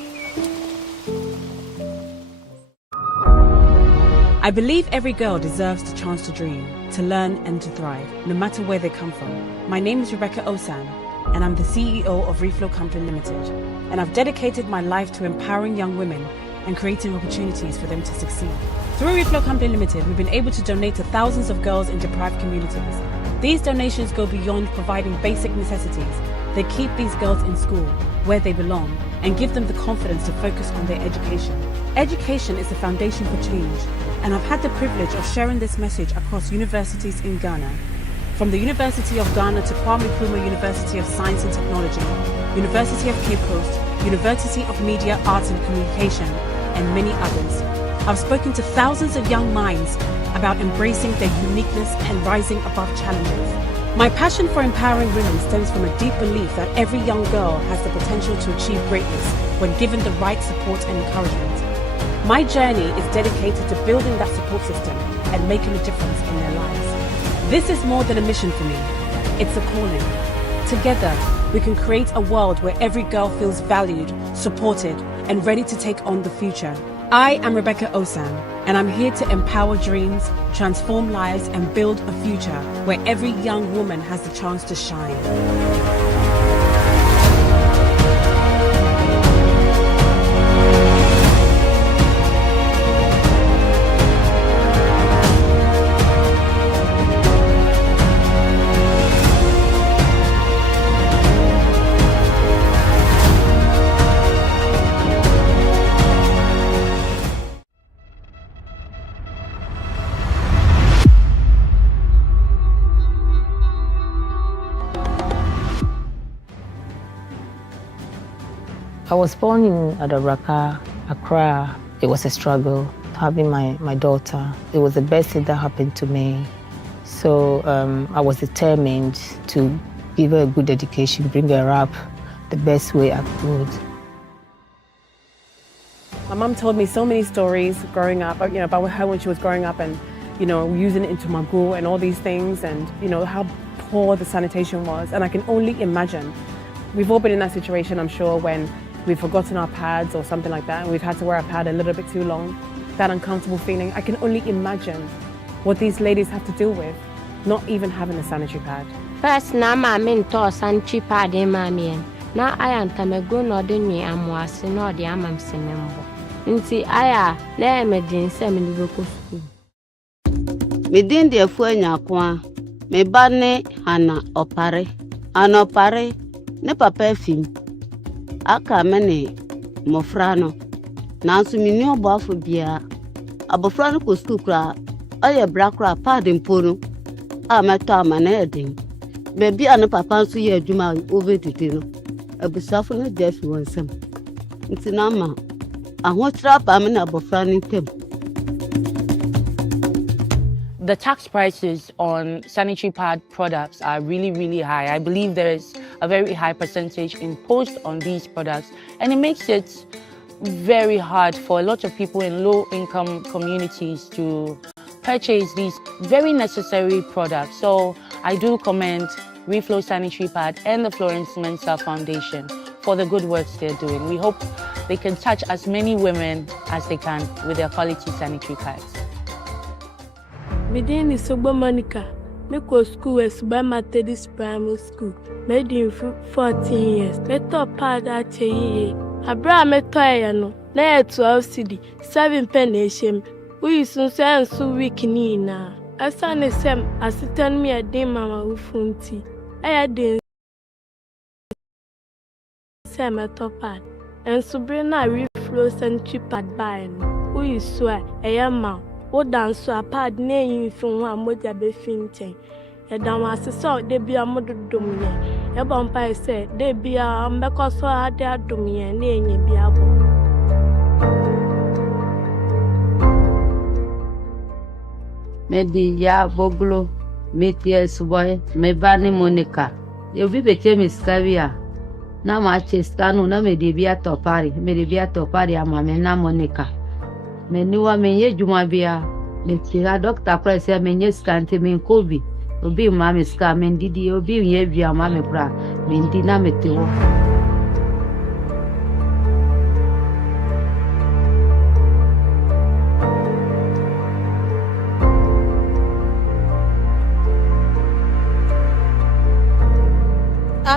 I believe every girl deserves the chance to dream, to learn and to thrive, no matter where they come from. My name is Rebecca Osan, and I'm the CEO of Reflo Company Limited. And I've dedicated my life to empowering young women and creating opportunities for them to succeed. Through Reflo Company Limited, we've been able to donate to thousands of girls in deprived communities. These donations go beyond providing basic necessities. They keep these girls in school, where they belong, and give them the confidence to focus on their education. Education is the foundation for change, and I've had the privilege of sharing this message across universities in Ghana. From the University of Ghana to Kwame Nkrumah University of Science and Technology, University of Cape Coast, University of Media, Arts and Communication, and many others. I've spoken to thousands of young minds about embracing their uniqueness and rising above challenges. My passion for empowering women stems from a deep belief that every young girl has the potential to achieve greatness when given the right support and encouragement. My journey is dedicated to building that support system and making a difference in their lives. This is more than a mission for me. It's a calling. Together, we can create a world where every girl feels valued, supported, and ready to take on the future. I am Rebecca Osan, and I'm here to empower dreams, transform lives, and build a future where every young woman has the chance to shine. I was born in Adabraka, Accra. It was a struggle having my daughter. It was the best thing that happened to me. So I was determined to give her a good education, bring her up the best way I could. My mom told me so many stories growing up, about her when she was growing up and, using it into magu and all these things and, how poor the sanitation was. And I can only imagine. We've all been in that situation, I'm sure, when we've forgotten our pads or something like that, and we've had to wear a pad a little bit too long. That uncomfortable feeling. I can only imagine what these ladies have to deal with, not even having a sanitary pad. First, na mama into sanitary pad mama. Na aya ntamego no de nwi amoase no de amam semembo. Nti aya na emergency me ni boko school. Me din de afu anyakwa. Me ba ne ana opare. Ana opare ne papa fim. Aka mene mofrano nanso mini obo afo bia abofrano ko school kra aye bra kra pad mpono amato amana edin bebi anu papa nso ye adwuma over titi no abusafo no defi wonsam nti na ma ahotra pa me na abofrano tem. The tax prices on sanitary pad products are really, really high. I believe there is a very high percentage imposed on these products, and it makes it very hard for a lot of people in low-income communities to purchase these very necessary products. So I do commend Reflo Sanitary Pad and the Florence Mensah Foundation for the good works they're doing. We hope they can touch as many women as they can with their quality sanitary pads. My name is Sobo Monica. I go to school at Suba Methodist Primary School. I do 14 years. I top pad at a Abra metoya no. Na 12 cedi, 7 pennies. We soon say so weak na. Asa ne sem asitan me a day mama ufunti. I had sem a top pad. And Subrina Reflo Sanitary Pad by no. We swear a yama. O dance so a pad name from one moja be finting. A dama saw de be a mother domier. A bumpire said, de be a ambacos so had their domier, name be a boy. Medi ya boglo, metia boy, me bani Monica. You be became Miss Cavia. Na ma chestano na me debia topari, me debia topari a mamma Monica. Me niwa menye jumabia me tira doctor press menye skante men kobi obi mama ska men didi obi ye bia mama pra men dina meteo.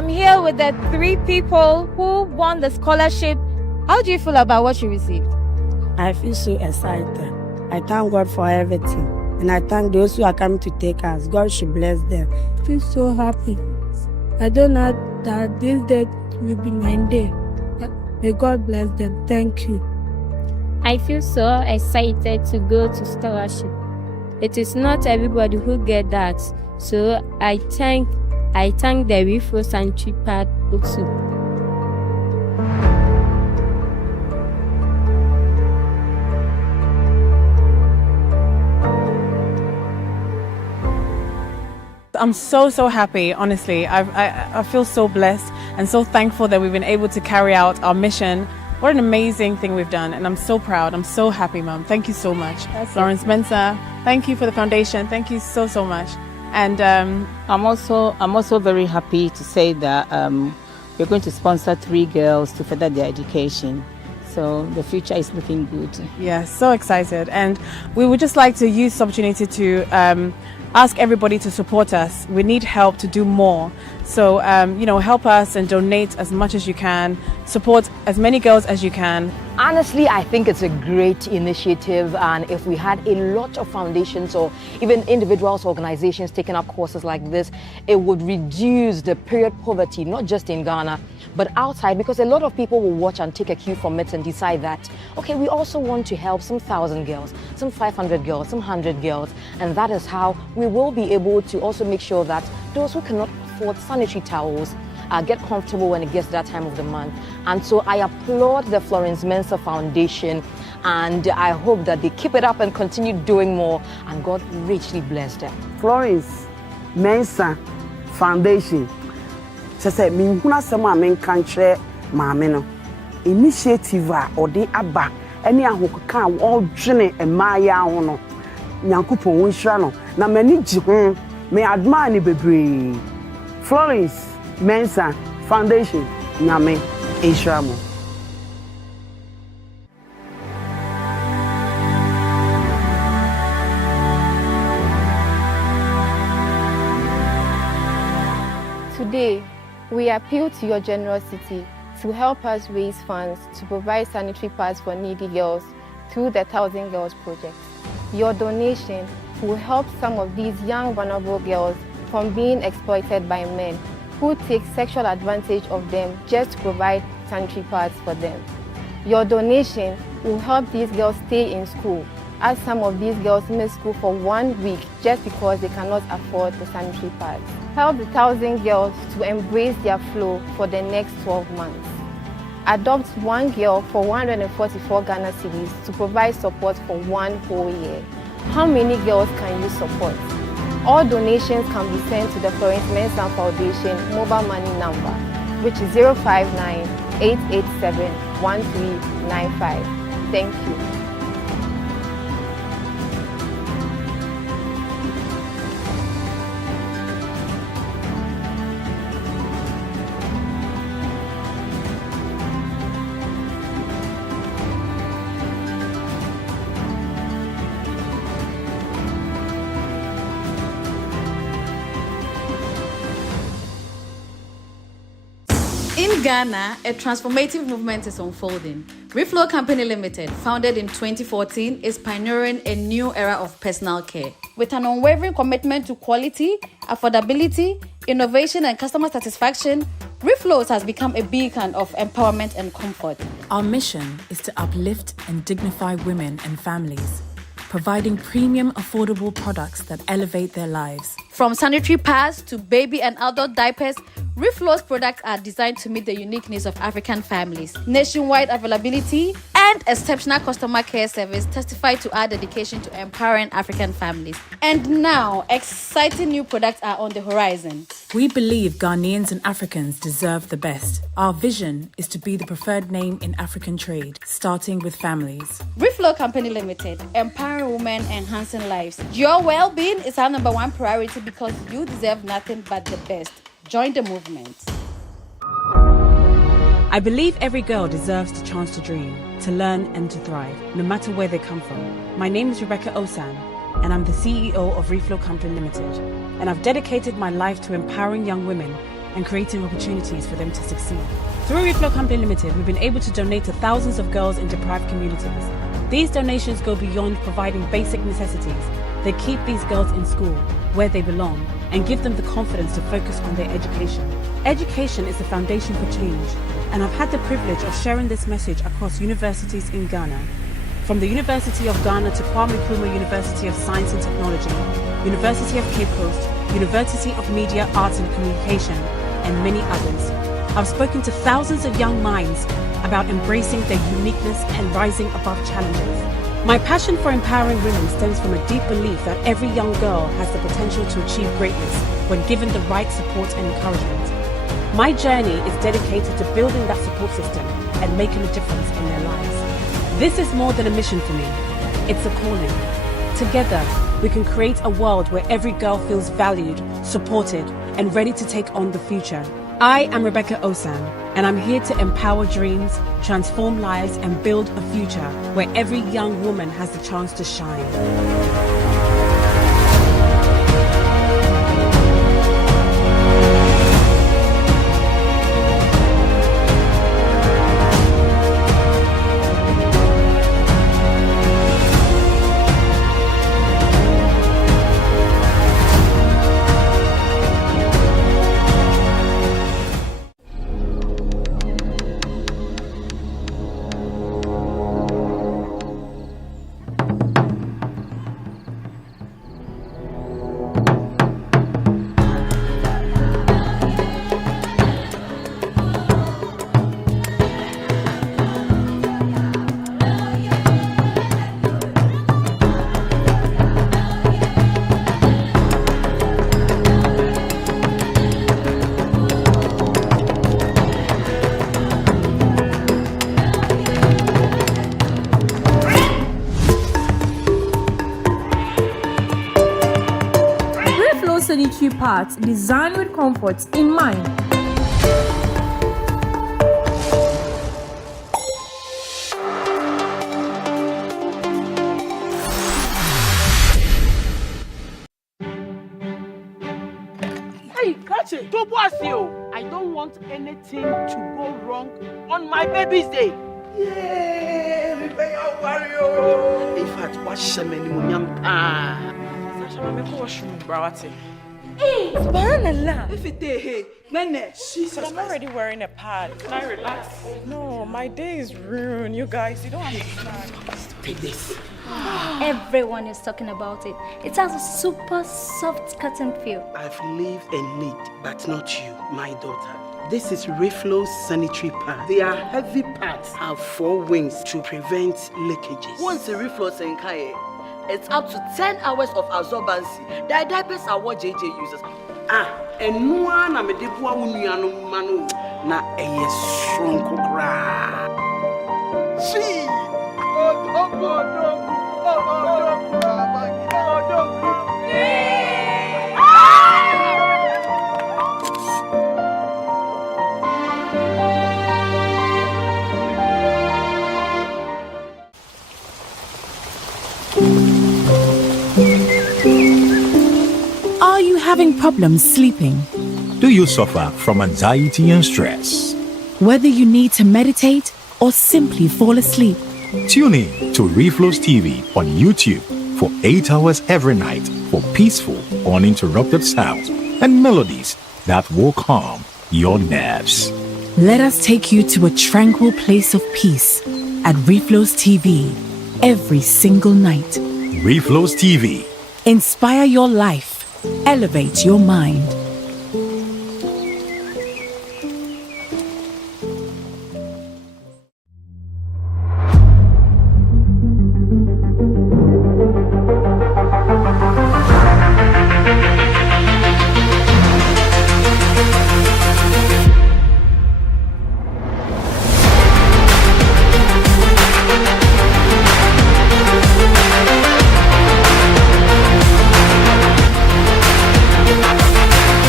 I'm here with the 3 people who won the scholarship. How do you feel about what you received? I feel so excited. I thank God for everything. And I thank those who are coming to take us. God should bless them. I feel so happy. I don't know that this day will be my day. May God bless them. Thank you. I feel so excited to go to scholarship. It is not everybody who get that. So I thank the Reflo Sanitary Pad also. I'm so happy, honestly. I feel so blessed and so thankful that we've been able to carry out our mission. What an amazing thing we've done, and I'm so proud. I'm so happy, Mum. Thank you so much. Florence Mensah, thank you for the foundation. Thank you so much. And I'm also very happy to say that we're going to sponsor 3 girls to further their education. So the future is looking good. Yeah, so excited. And we would just like to use this opportunity to ask everybody to support us. We need help to do more. So, help us and donate as much as you can. Support as many girls as you can. Honestly, I think it's a great initiative, and if we had a lot of foundations or even individuals, organizations taking up courses like this, it would reduce the period poverty, not just in Ghana, but outside, because a lot of people will watch and take a cue from it and decide that, okay, we also want to help some 1,000 girls, some 500 girls, some 100 girls, and that is how we will be able to also make sure that those who cannot afford sanitary towels get comfortable when it gets to that time of the month. And so I applaud the Florence Mensah Foundation, and I hope that they keep it up and continue doing more, and God richly bless them. Florence Mensah Foundation. Say me huna sama men kanche maame no. Initiative or the aba any ahoka all dwene emaya ho no. Nyankopon wonhira no na mani gi ho me admire ni bebre. Florence Mensah Foundation nyame Israel. Today, we appeal to your generosity to help us raise funds to provide sanitary pads for needy girls through the 1,000 Girls Project. Your donation will help some of these young vulnerable girls from being exploited by men who take sexual advantage of them just to provide sanitary pads for them. Your donation will help these girls stay in school, as some of these girls miss school for 1 week just because they cannot afford the sanitary pads. Help the 1,000 girls to embrace their flow for the next 12 months. Adopt 1 girl for 144 Ghana cedis to provide support for 1 whole year. How many girls can you support? All donations can be sent to the Florence Mensah Foundation mobile money number, which is 059 887 1395. Thank you. In Ghana, a transformative movement is unfolding. Reflo Company Limited, founded in 2014, is pioneering a new era of personal care. With an unwavering commitment to quality, affordability, innovation, and customer satisfaction, Reflo has become a beacon of empowerment and comfort. Our mission is to uplift and dignify women and families, providing premium, affordable products that elevate their lives. From sanitary pads to baby and adult diapers, Reflo's products are designed to meet the unique needs of African families. Nationwide availability and exceptional customer care service testify to our dedication to empowering African families. And now, exciting new products are on the horizon. We believe Ghanaians and Africans deserve the best. Our vision is to be the preferred name in African trade, starting with families. Reflo Company Limited, empowering women, enhancing lives. Your well-being is our number 1 priority because you deserve nothing but the best. Join the movement. I believe every girl deserves the chance to dream, to learn and to thrive, no matter where they come from. My name is Rebecca Osan, and I'm the CEO of Reflo Company Limited. And I've dedicated my life to empowering young women and creating opportunities for them to succeed. Through Reflo Company Limited, we've been able to donate to thousands of girls in deprived communities. These donations go beyond providing basic necessities. They keep these girls in school, where they belong, and give them the confidence to focus on their education. Education is the foundation for change, and I've had the privilege of sharing this message across universities in Ghana. From the University of Ghana to Kwame Nkrumah University of Science and Technology, University of Cape Coast, University of Media, Arts and Communication, and many others. I've spoken to thousands of young minds about embracing their uniqueness and rising above challenges. My passion for empowering women stems from a deep belief that every young girl has the potential to achieve greatness when given the right support and encouragement. My journey is dedicated to building that support system and making a difference in their lives. This is more than a mission for me. It's a calling. Together, we can create a world where every girl feels valued, supported, and ready to take on the future. I am Rebecca Osan, and I'm here to empower dreams, transform lives, and build a future where every young woman has the chance to shine. Sanitary pads designed with comfort in mind. Hey, catch it! Don't boss you! I don't want anything to go wrong on my baby's day. Yeah, Reflo warrior. In fact, what shaman Hey, subhanallah. If it hey, Nene, But I'm already wearing a pad. Can I relax? No, my day is ruined, you guys. You don't understand. Take this. Everyone is talking about it. It has a super soft cotton feel. I've lived in need, but not you, my daughter. This is Reflo's sanitary pad. Their heavy pads have 4 wings to prevent leakages. Once the Reflo Senkai, it's up to 10 hours of absorbency. The diapers are what JJ uses. And one I'm a debua uniano manu na a strong cra. See, Are you having problems sleeping? Do you suffer from anxiety and stress? Whether you need to meditate or simply fall asleep, Tune in to Reflo's TV on YouTube for 8 hours every night for peaceful, uninterrupted sounds and melodies that will calm your nerves. let us take you to a tranquil place of peace at Reflo's TV every single night. Reflo's TV. Inspire your life, elevate your mind.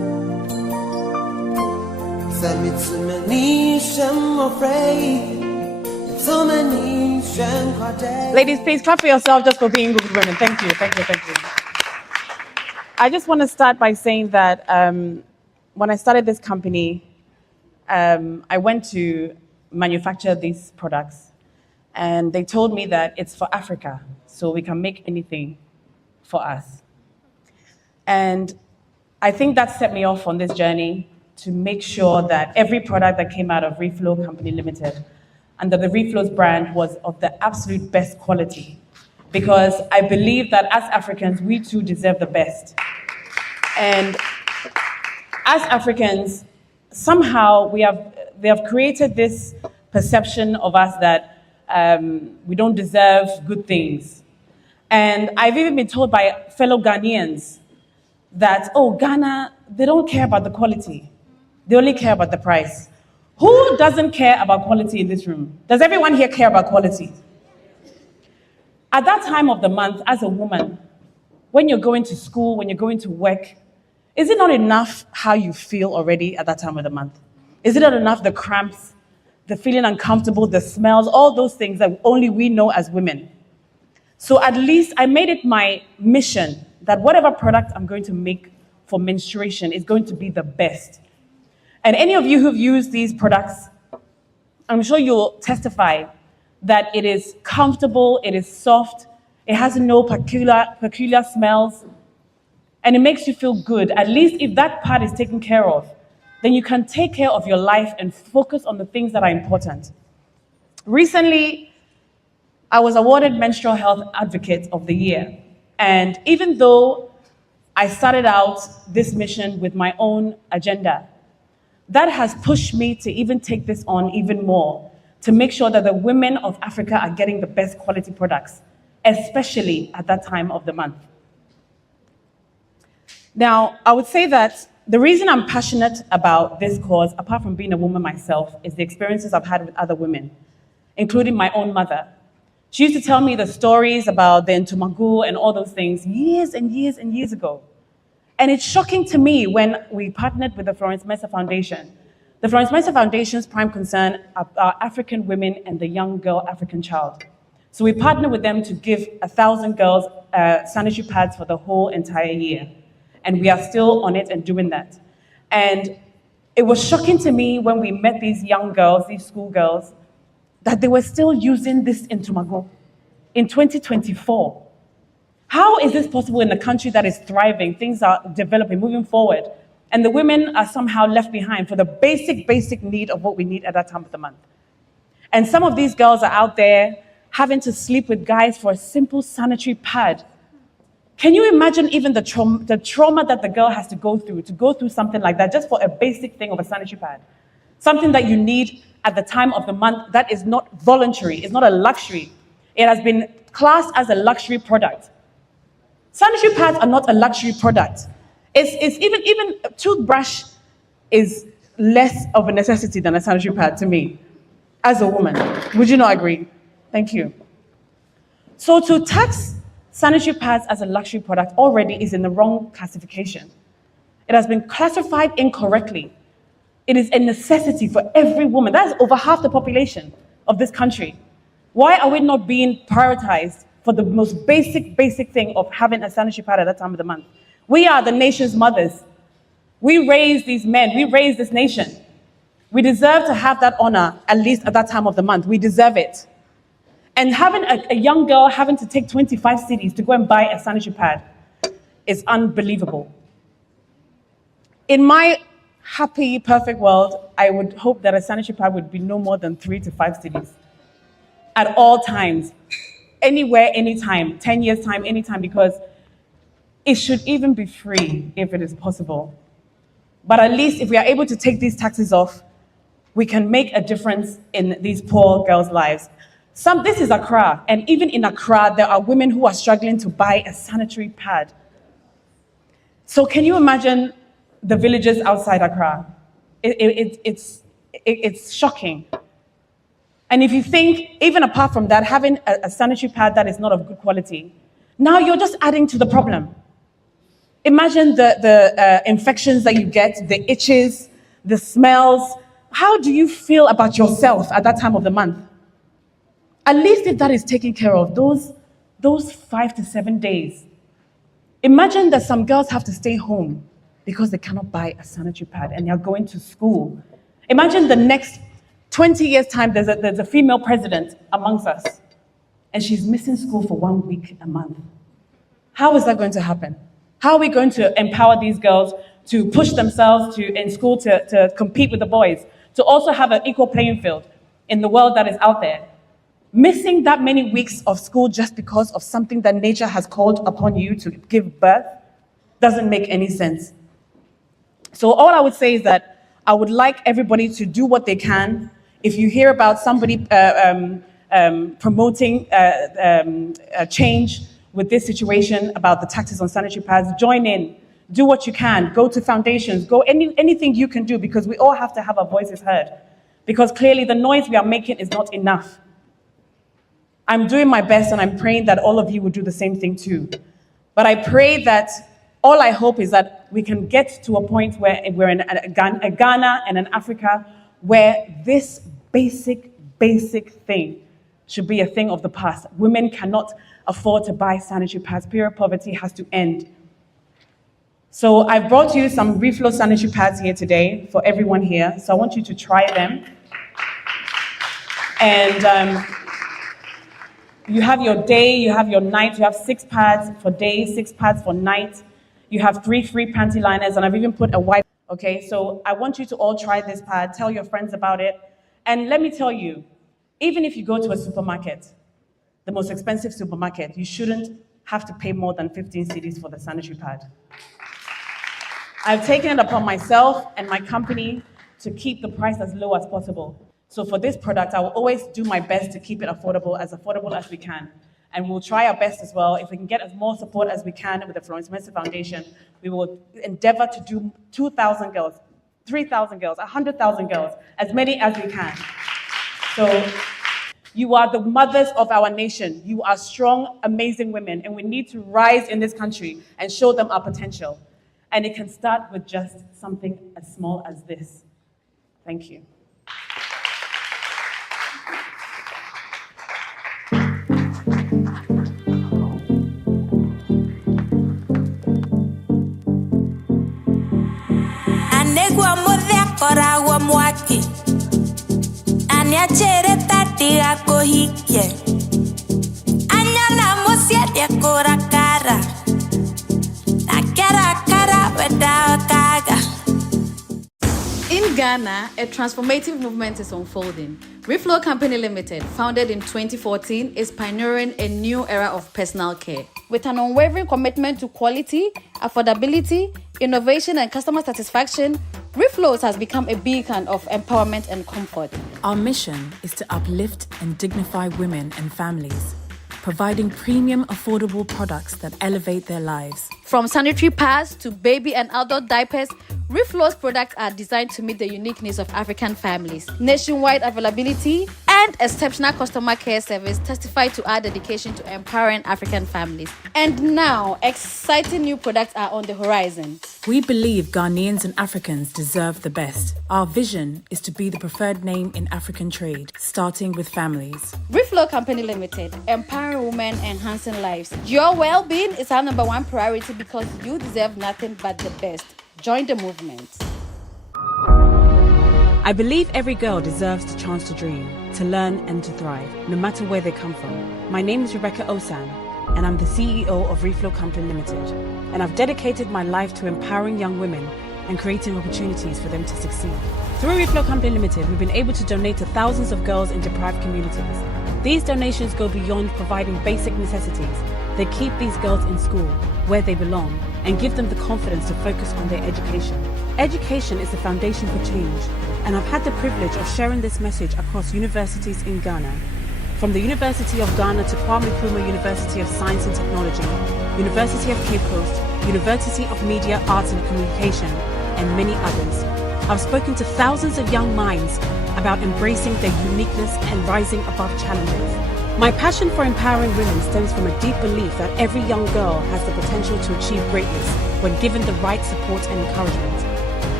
Ladies, please clap for yourself just for being good women. Thank you, thank you, thank you. I just want to start by saying that when I started this company, I went to manufacture these products, and they told me that it's for Africa, so we can make anything for us. And I think that set me off on this journey to make sure that every product that came out of Reflo Company Limited under the Reflo's brand was of the absolute best quality. Because I believe that as Africans, we too deserve the best. And as Africans, somehow they have created this perception of us that we don't deserve good things. And I've even been told by fellow Ghanaians that, oh, Ghana, they don't care about the quality. They only care about the price. Who doesn't care about quality in this room? Does everyone here care about quality? At that time of the month, as a woman, when you're going to school, when you're going to work, is it not enough how you feel already at that time of the month? Is it not enough the cramps, the feeling uncomfortable, the smells, all those things that only we know as women? So at least I made it my mission that whatever product I'm going to make for menstruation is going to be the best. And any of you who've used these products, I'm sure you'll testify that it is comfortable, it is soft, it has no peculiar smells, and it makes you feel good. At least if that part is taken care of, then you can take care of your life and focus on the things that are important. Recently, I was awarded Menstrual Health Advocate of the Year. And even though I started out this mission with my own agenda, that has pushed me to even take this on even more, to make sure that the women of Africa are getting the best quality products, especially at that time of the month. Now, I would say that the reason I'm passionate about this cause, apart from being a woman myself, is the experiences I've had with other women, including my own mother. She used to tell me the stories about the Ntumagu and all those things years and years and years ago. And it's shocking to me when we partnered with the Florence Mensah Foundation. The Florence Mensah Foundation's prime concern are African women and the young girl African child. So we partnered with them to give 1,000 girls sanitary pads for the whole entire year. And we are still on it and doing that. And it was shocking to me when we met these young girls, these schoolgirls, that they were still using this Ntumagu in 2024. How is this possible in a country that is thriving, things are developing, moving forward, and the women are somehow left behind for the basic need of what we need at that time of the month? And some of these girls are out there having to sleep with guys for a simple sanitary pad. Can you imagine even the trauma that the girl has to go through something like that, just for a basic thing of a sanitary pad? Something that you need at the time of the month that is not voluntary, it's not a luxury. It has been classed as a luxury product. Sanitary pads are not a luxury product. It's even a toothbrush is less of a necessity than a sanitary pad to me, as a woman. Would you not agree? Thank you. So to tax sanitary pads as a luxury product already is in the wrong classification. It has been classified incorrectly. It is a necessity for every woman. That is over half the population of this country. Why are we not being prioritized for the most basic thing of having a sanitary pad at that time of the month? We are the nation's mothers. We raise these men. We raise this nation. We deserve to have that honor, at least at that time of the month. We deserve it. And having a young girl having to take 25 cities to go and buy a sanitary pad is unbelievable. In my happy, perfect world, I would hope that a sanitary pad would be no more than 3 to 5 cities at all times, anywhere, anytime, 10 years' time, anytime, because it should even be free if it is possible. But at least if we are able to take these taxes off, we can make a difference in these poor girls' lives. This is Accra, and even in Accra, there are women who are struggling to buy a sanitary pad. So can you imagine the villages outside Accra? It's shocking. And if you think, even apart from that, having a sanitary pad that is not of good quality, now you're just adding to the problem. Imagine the infections that you get, the itches, the smells. how do you feel about yourself at that time of the month? At least if that is taken care of, those 5 to 7 days. Imagine that some girls have to stay home because they cannot buy a sanitary pad and they are going to school. Imagine the next 20 years' time, there's a female president amongst us, and she's missing school for 1 week a month. How is that going to happen? How are we going to empower these girls to push themselves in school to compete with the boys, to also have an equal playing field in the world that is out there? Missing that many weeks of school just because of something that nature has called upon you to give birth doesn't make any sense. So all I would say is that I would like everybody to do what they can. If you hear about somebody promoting a change with this situation about the taxes on sanitary pads, join in. Do what you can. Go to foundations. Go anything you can do, because we all have to have our voices heard. Because clearly the noise we are making is not enough. I'm doing my best, and I'm praying that all of you will do the same thing too. But I pray that, all I hope is that we can get to a point where we're in a Ghana and an Africa where this basic thing should be a thing of the past. Women cannot afford to buy sanitary pads. Period poverty has to end. So I've brought you some Reflo sanitary pads here today for everyone here. So I want you to try them. And you have your day, you have your night, you have 6 pads for day, 6 pads for night. You have 3 free panty liners, and I've even put a wipe. Okay, so I want you to all try this pad, tell your friends about it. And let me tell you, even if you go to a supermarket, the most expensive supermarket, you shouldn't have to pay more than 15 cedis for the sanitary pad. I've taken it upon myself and my company to keep the price as low as possible. So for this product, I will always do my best to keep it affordable as we can. And we'll try our best as well. If we can get as more support as we can with the Florence Mercy Foundation, we will endeavor to do 2,000 girls, 3,000 girls, 100,000 girls, as many as we can. So you are the mothers of our nation. You are strong, amazing women, and we need to rise in this country and show them our potential. And it can start with just something as small as this. Thank you. In Ghana, a transformative movement is unfolding. Reflo Company Limited, founded in 2014, is pioneering a new era of personal care. With an unwavering commitment to quality, affordability, innovation, and customer satisfaction, Reflo has become a beacon of empowerment and comfort. Our mission is to uplift and dignify women and families, providing premium, affordable products that elevate their lives. From sanitary pads to baby and adult diapers, Reflo's products are designed to meet the unique needs of African families. Nationwide availability and exceptional customer care service testify to our dedication to empowering African families. And now, exciting new products are on the horizon. We believe Ghanaians and Africans deserve the best. Our vision is to be the preferred name in African trade, starting with families. Reflo Company Limited, empowering women, enhancing lives. Your well-being is our number one priority because you deserve nothing but the best. Join the movement. I believe every girl deserves the chance to dream, to learn and to thrive, no matter where they come from. My name is Rebecca Osan, and I'm the CEO of Reflo Company Limited. And I've dedicated my life to empowering young women and creating opportunities for them to succeed. Through Reflo Company Limited, we've been able to donate to thousands of girls in deprived communities. These donations go beyond providing basic necessities. They keep these girls in school, where they belong, and give them the confidence to focus on their education. Education is the foundation for change, and I've had the privilege of sharing this message across universities in Ghana. From the University of Ghana to Kwame Nkrumah University of Science and Technology, University of Cape Coast, University of Media, Arts and Communication, and many others. I've spoken to thousands of young minds about embracing their uniqueness and rising above challenges. My passion for empowering women stems from a deep belief that every young girl has the potential to achieve greatness when given the right support and encouragement.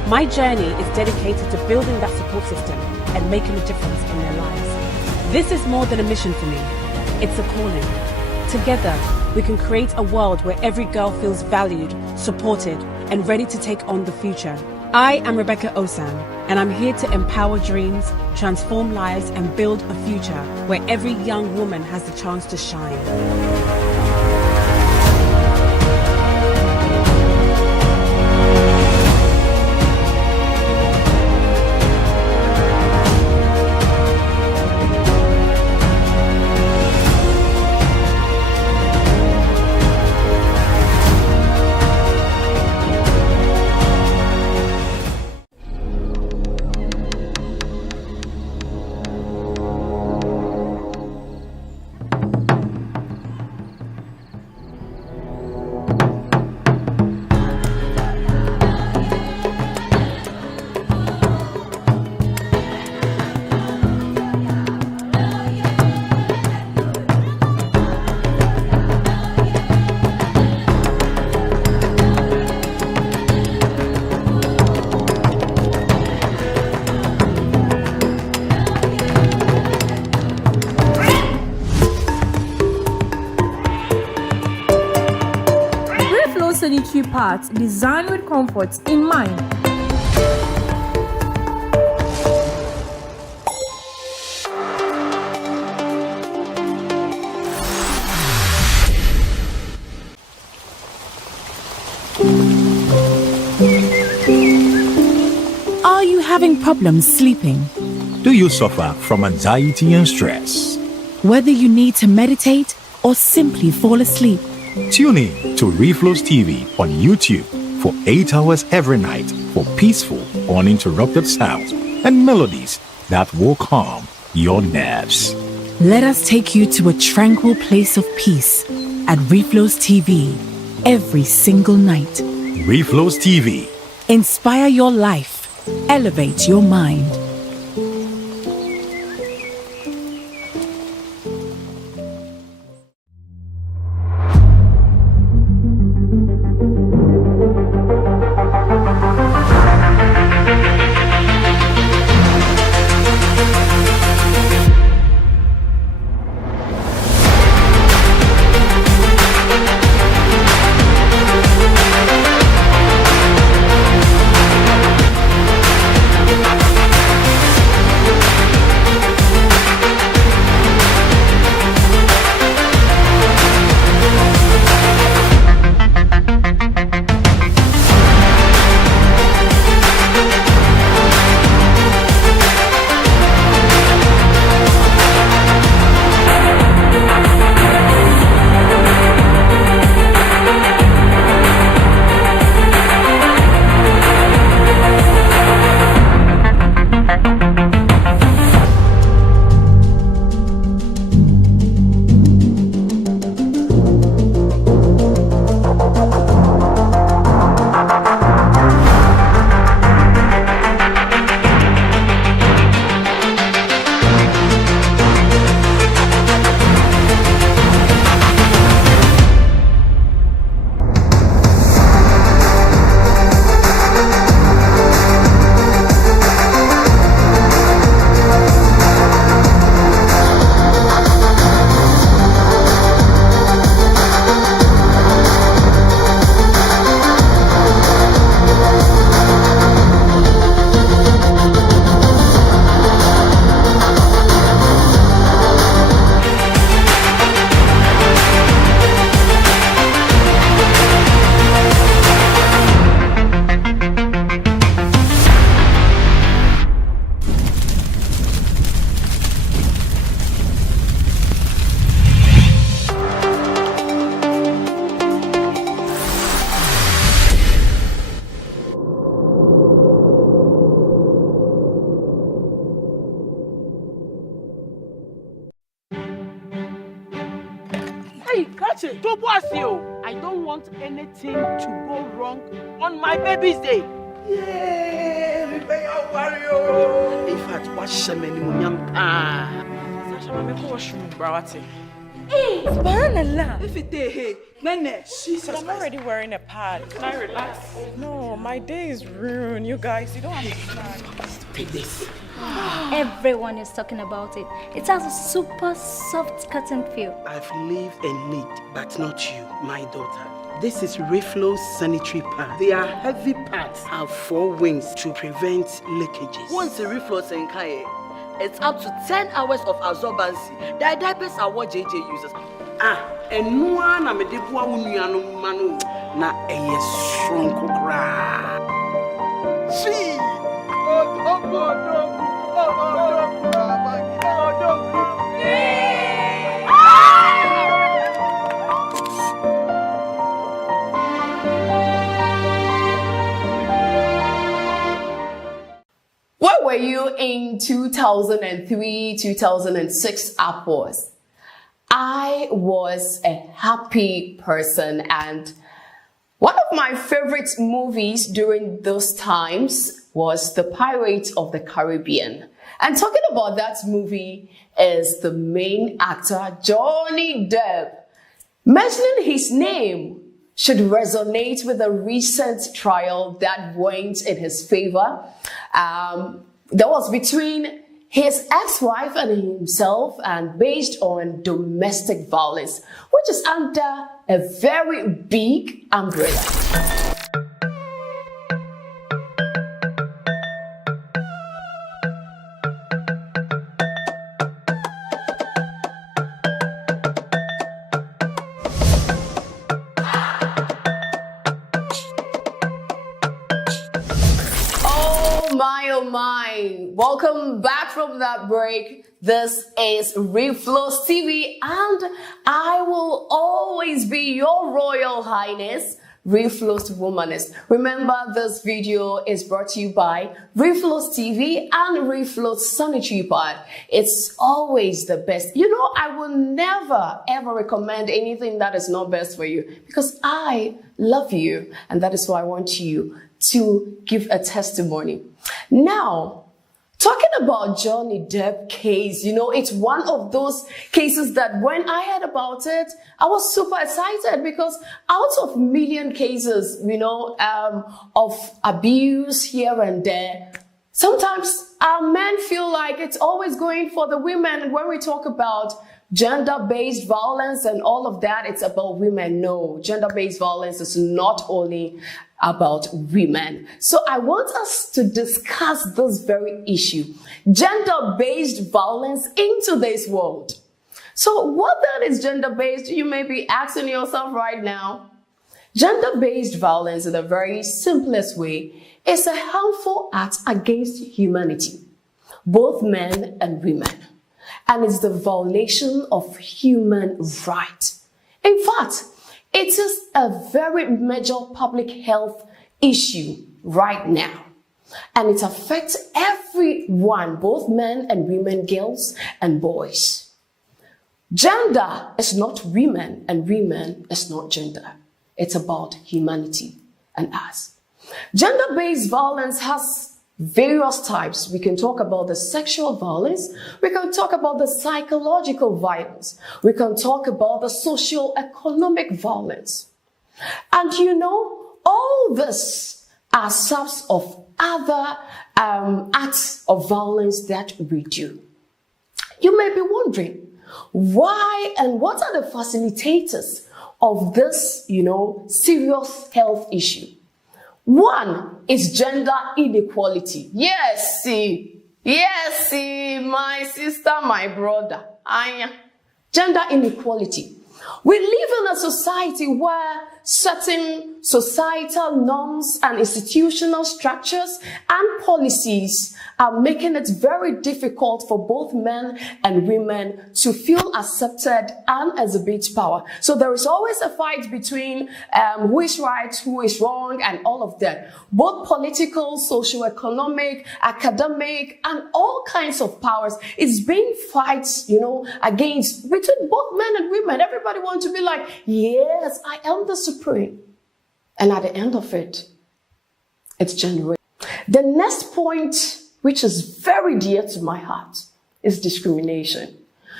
My journey is dedicated to building that support system and making a difference in their lives. This is more than a mission for me. It's a calling. Together, we can create a world where every girl feels valued, supported, and ready to take on the future. I am Rebecca Osan, and I'm here to empower dreams, transform lives, and build a future where every young woman has the chance to shine. Sanitary pads designed with comfort in mind. Are you having problems sleeping? Do you suffer from anxiety and stress? Whether you need to meditate or simply fall asleep, Tune in to Reflo's TV on YouTube for 8 hours every night for peaceful, uninterrupted sounds and melodies that will calm your nerves. let us take you to a tranquil place of peace at Reflo's TV every single night. Reflo's TV. Inspire your life, elevate your mind. Hey, catch it. Don't boss you. I don't want anything to go wrong on my baby's day. Yeah, Reflo warrior. In fact, what shame any munyam pa. Sasha, mama ko washroom brawati. Hey, subhanallah. If it hey, Nene, But I'm already wearing a pad. Can I relax? No, my day is ruined, you guys. You don't understand. Take this. Everyone is talking about it. It has a super soft cotton feel. I've lived and need, but not you, my daughter. This is Reflo's sanitary pad. They are heavy pads, have 4 wings to prevent leakages. Once a Reflo Senkai, it's up to 10 hours of absorbency. The diapers are what JJ uses. And no one am a debua uniano manu na a strong cra. See, Where were you in 2003, 2006 upwards? I was a happy person, and one of my favorite movies during those times was The Pirates of the Caribbean. And talking about that movie is the main actor, Johnny Depp. Mentioning his name should resonate with the recent trial that went in his favor. That was between his ex-wife and himself, and based on domestic violence, which is under a very big umbrella. Oh my, welcome back from that break. This is Reflo TV, and I will always be your Royal Highness, Reflo's Womanist. Remember, this video is brought to you by Reflo's TV and Reflo's Sanitary Pad. It's always the best. You know, I will never ever recommend anything that is not best for you, because I love you, and that is why I want you to give a testimony. Now, talking about Johnny Depp case, you know, it's one of those cases that when I heard about it, I was super excited, because out of million cases, you know, of abuse here and there, sometimes our men feel like it's always going for the women. And when we talk about gender-based violence and all of that, it's about women. No, gender-based violence is not only about women. So I want us to discuss this very issue, gender-based violence in today's world. So what then is gender-based? You may be asking yourself right now. Gender-based violence, in the very simplest way, is a harmful act against humanity, both men and women. And it's the violation of human rights. In fact, it is a very major public health issue right now. And it affects everyone, both men and women, girls and boys. Gender is not women, and women is not gender. It's about humanity and us. Gender-based violence has various types. We can talk about the sexual violence. We can talk about the psychological violence. We can talk about the socio-economic violence. And you know, all this are subs of other acts of violence that we do. You may be wondering, why and what are the facilitators of this, you know, serious health issue? One is gender inequality. Yes, my sister, my brother. Gender inequality. We live in a society where certain societal norms and institutional structures and policies are making it very difficult for both men and women to feel accepted and exhibit power. So there is always a fight between who is right, who is wrong, and all of that. Both political, socio-economic, academic, and all kinds of powers. It's been fights, you know, against between both men and women. Everybody wants to be like, yes, I am the supreme. And at the end of it, it's generated. The next point, which is very dear to my heart, is discrimination.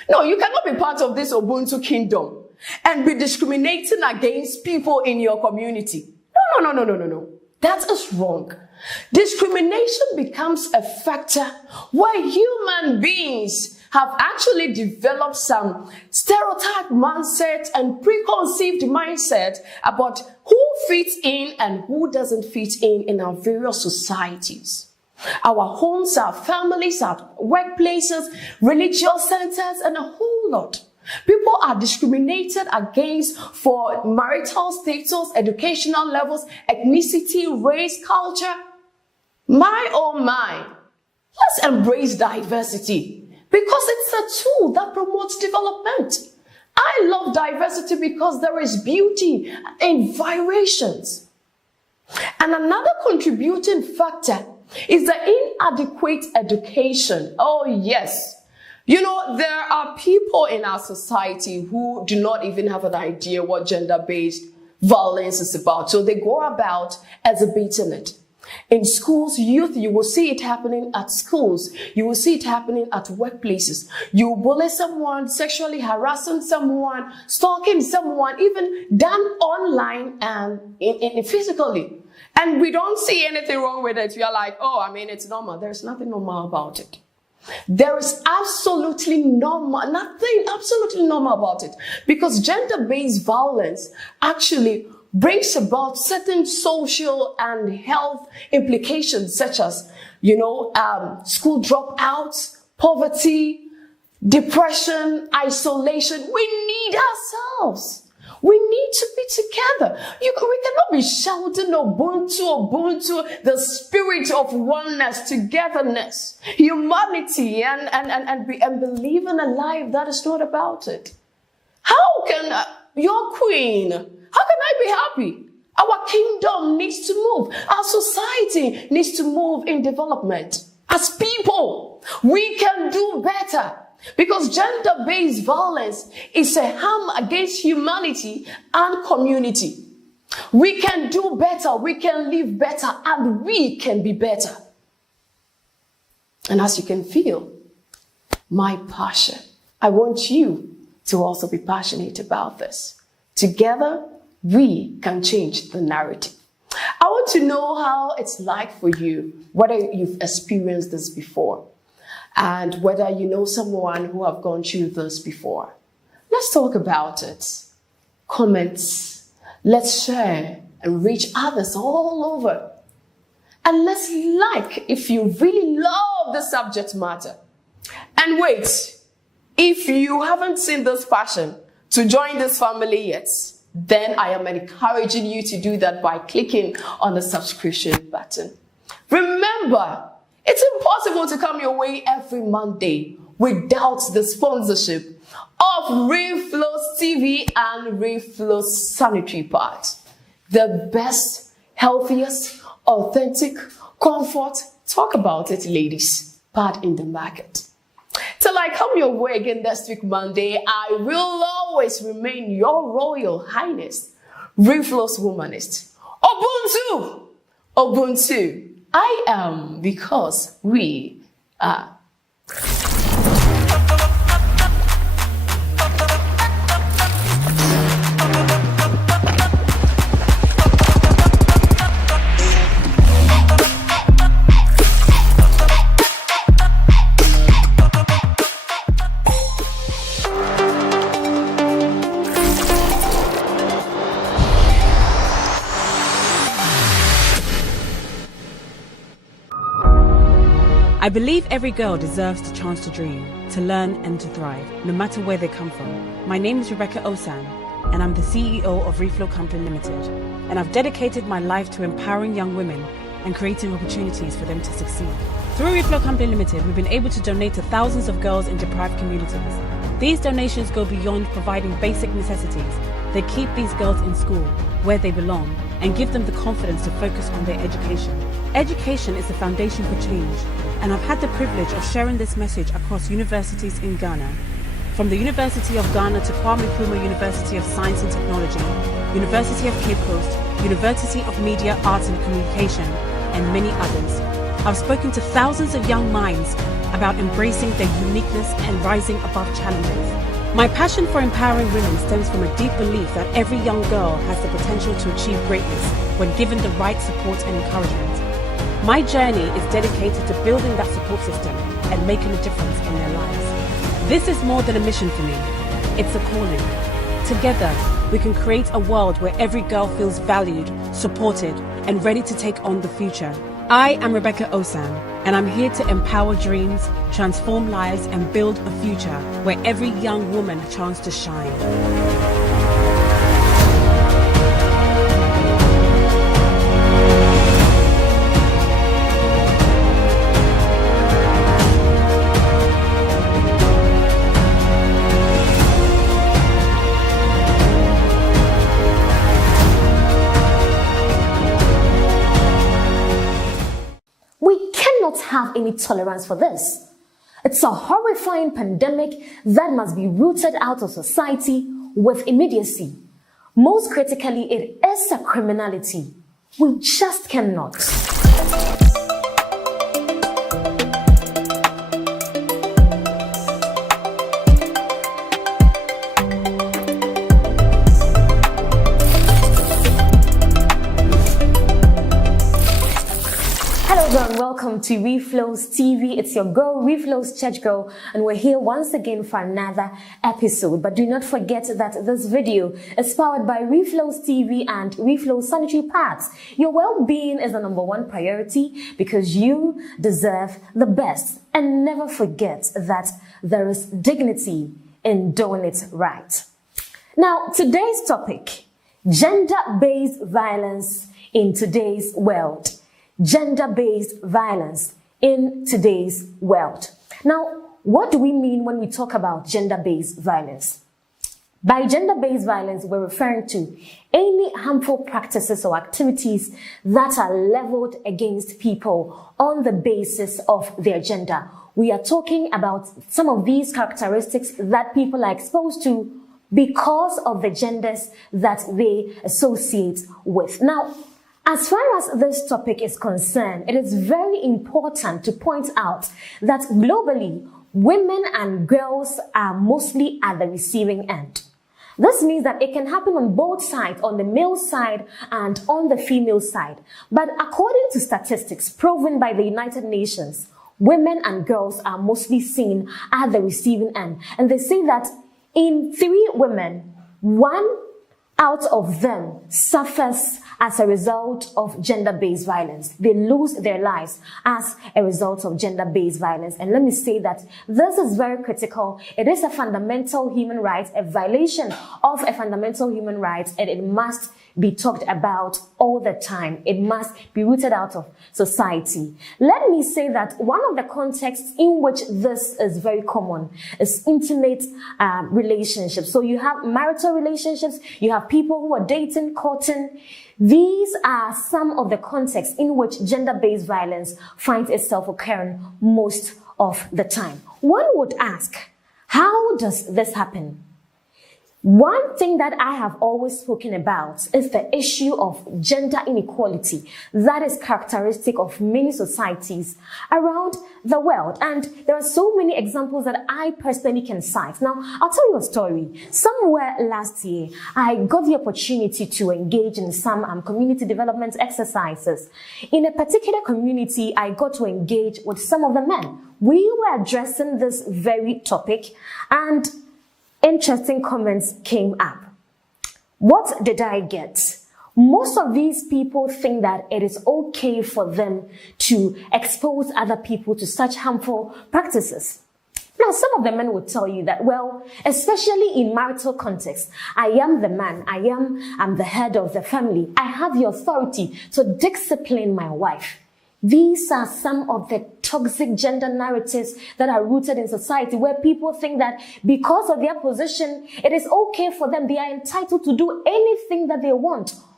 No, you cannot be part of this Ubuntu kingdom and be discriminating against people in your community. No. That is wrong. Discrimination becomes a factor where human beings have actually developed some stereotype mindset and preconceived mindset about who fits in and who doesn't fit in our various societies. Our homes, our families, our workplaces, religious centers, and a whole lot. People are discriminated against for marital status, educational levels, ethnicity, race, culture. My oh my, let's embrace diversity because it's a tool that promotes development. I love diversity because there is beauty in variations. And another contributing factor is the inadequate education. Oh yes. You know, there are people in our society who do not even have an idea what gender-based violence is about. So they go about exhibiting it. In schools, youth, you will see it happening at schools. You will see it happening at workplaces. You bully someone, sexually harassing someone, stalking someone, even done online and physically. And we don't see anything wrong with it. We are like, oh, I mean, it's normal. There's nothing normal about it. There is absolutely nothing absolutely normal about it, because gender-based violence actually brings about certain social and health implications, such as, school dropouts, poverty, depression, isolation. We need ourselves. We need to be together. We cannot be shouting Ubuntu, the spirit of oneness, togetherness, humanity, and believe in a life that is not about it. How can your queen, how can I be happy? Our kingdom needs to move. Our society needs to move in development. As people, we can do better. Because gender-based violence is a harm against humanity and community. We can do better, we can live better, and we can be better. And as you can feel, my passion, I want you to also be passionate about this. Together, we can change the narrative. I want to know how it's like for you, whether you've experienced this before, and whether you know someone who have gone through this before. Let's talk about it. Comments. Let's share and reach others all over. And let's like if you really love the subject matter. And wait, if you haven't seen this passion to join this family yet, then I am encouraging you to do that by clicking on the subscription button. Remember, it's impossible to come your way every Monday without the sponsorship of Reflo TV and Reflo sanitary pads. The best, healthiest, authentic, comfort, talk about it, ladies, pad in the market. Till I come your way again next week Monday, I will always remain your Royal Highness, Reflo's womanist. Ubuntu! Ubuntu. I am because we are. I believe every girl deserves the chance to dream, to learn and to thrive, no matter where they come from. My name is Rebecca Osan, and I'm the CEO of Reflo Company Limited. And I've dedicated my life to empowering young women and creating opportunities for them to succeed. Through Reflo Company Limited, we've been able to donate to thousands of girls in deprived communities. These donations go beyond providing basic necessities. They keep these girls in school, where they belong, and give them the confidence to focus on their education. Education is the foundation for change, and I've had the privilege of sharing this message across universities in Ghana. From the University of Ghana to Kwame Nkrumah University of Science and Technology, University of Cape Coast, University of Media, Arts and Communication, and many others. I've spoken to thousands of young minds about embracing their uniqueness and rising above challenges. My passion for empowering women stems from a deep belief that every young girl has the potential to achieve greatness when given the right support and encouragement. My journey is dedicated to building that support system and making a difference in their lives. This is more than a mission for me. It's a calling. Together, we can create a world where every girl feels valued, supported, and ready to take on the future. I am Rebecca Osan, and I'm here to empower dreams, transform lives, and build a future where every young woman has a chance to shine. Have any tolerance for this. It's a horrifying pandemic that must be rooted out of society with immediacy. Most critically, it is a criminality. We just cannot. Welcome to Reflo's TV. It's your girl, Reflo's Church Girl, and we're here once again for another episode. But do not forget that this video is powered by Reflo's TV and Reflo's sanitary pads. Your well-being is the #1 priority because you deserve the best. And never forget that there is dignity in doing it right. Now, today's topic, gender-based violence in today's world. Gender-based violence in today's world. Now, what do we mean when we talk about gender-based violence? By gender-based violence, we're referring to any harmful practices or activities that are leveled against people on the basis of their gender. We are talking about some of these characteristics that people are exposed to because of the genders that they associate with. Now, as far as this topic is concerned, it is very important to point out that globally, women and girls are mostly at the receiving end. This means that it can happen on both sides, on the male side and on the female side. But according to statistics proven by the United Nations, women and girls are mostly seen at the receiving end. And they say that in 3 women, 1 out of them suffers as a result of gender-based violence. They lose their lives as a result of gender-based violence. And let me say that this is very critical. It is a fundamental human right, a violation of a fundamental human right, and it must be talked about all the time. It must be rooted out of society. Let me say that one of the contexts in which this is very common is intimate relationships. So you have marital relationships, you have people who are dating, courting. These are some of the contexts in which gender-based violence finds itself occurring most of the time. One would ask, how does this happen? One thing that I have always spoken about is the issue of gender inequality that is characteristic of many societies around the world. And there are so many examples that I personally can cite. Now, I'll tell you a story. Somewhere last year, I got the opportunity to engage in some community development exercises. In a particular community, I got to engage with some of the men. We were addressing this very topic, and interesting comments came up. What did I get? Most of these people think that it is okay for them to expose other people to such harmful practices. Now, some of the men would tell you that, well, especially in marital context, I am the man, I'm the head of the family. I have the authority to discipline my wife. These are some of the toxic gender narratives that are rooted in society, where people think that because of their position, it is okay for them. They are entitled to do anything that they want.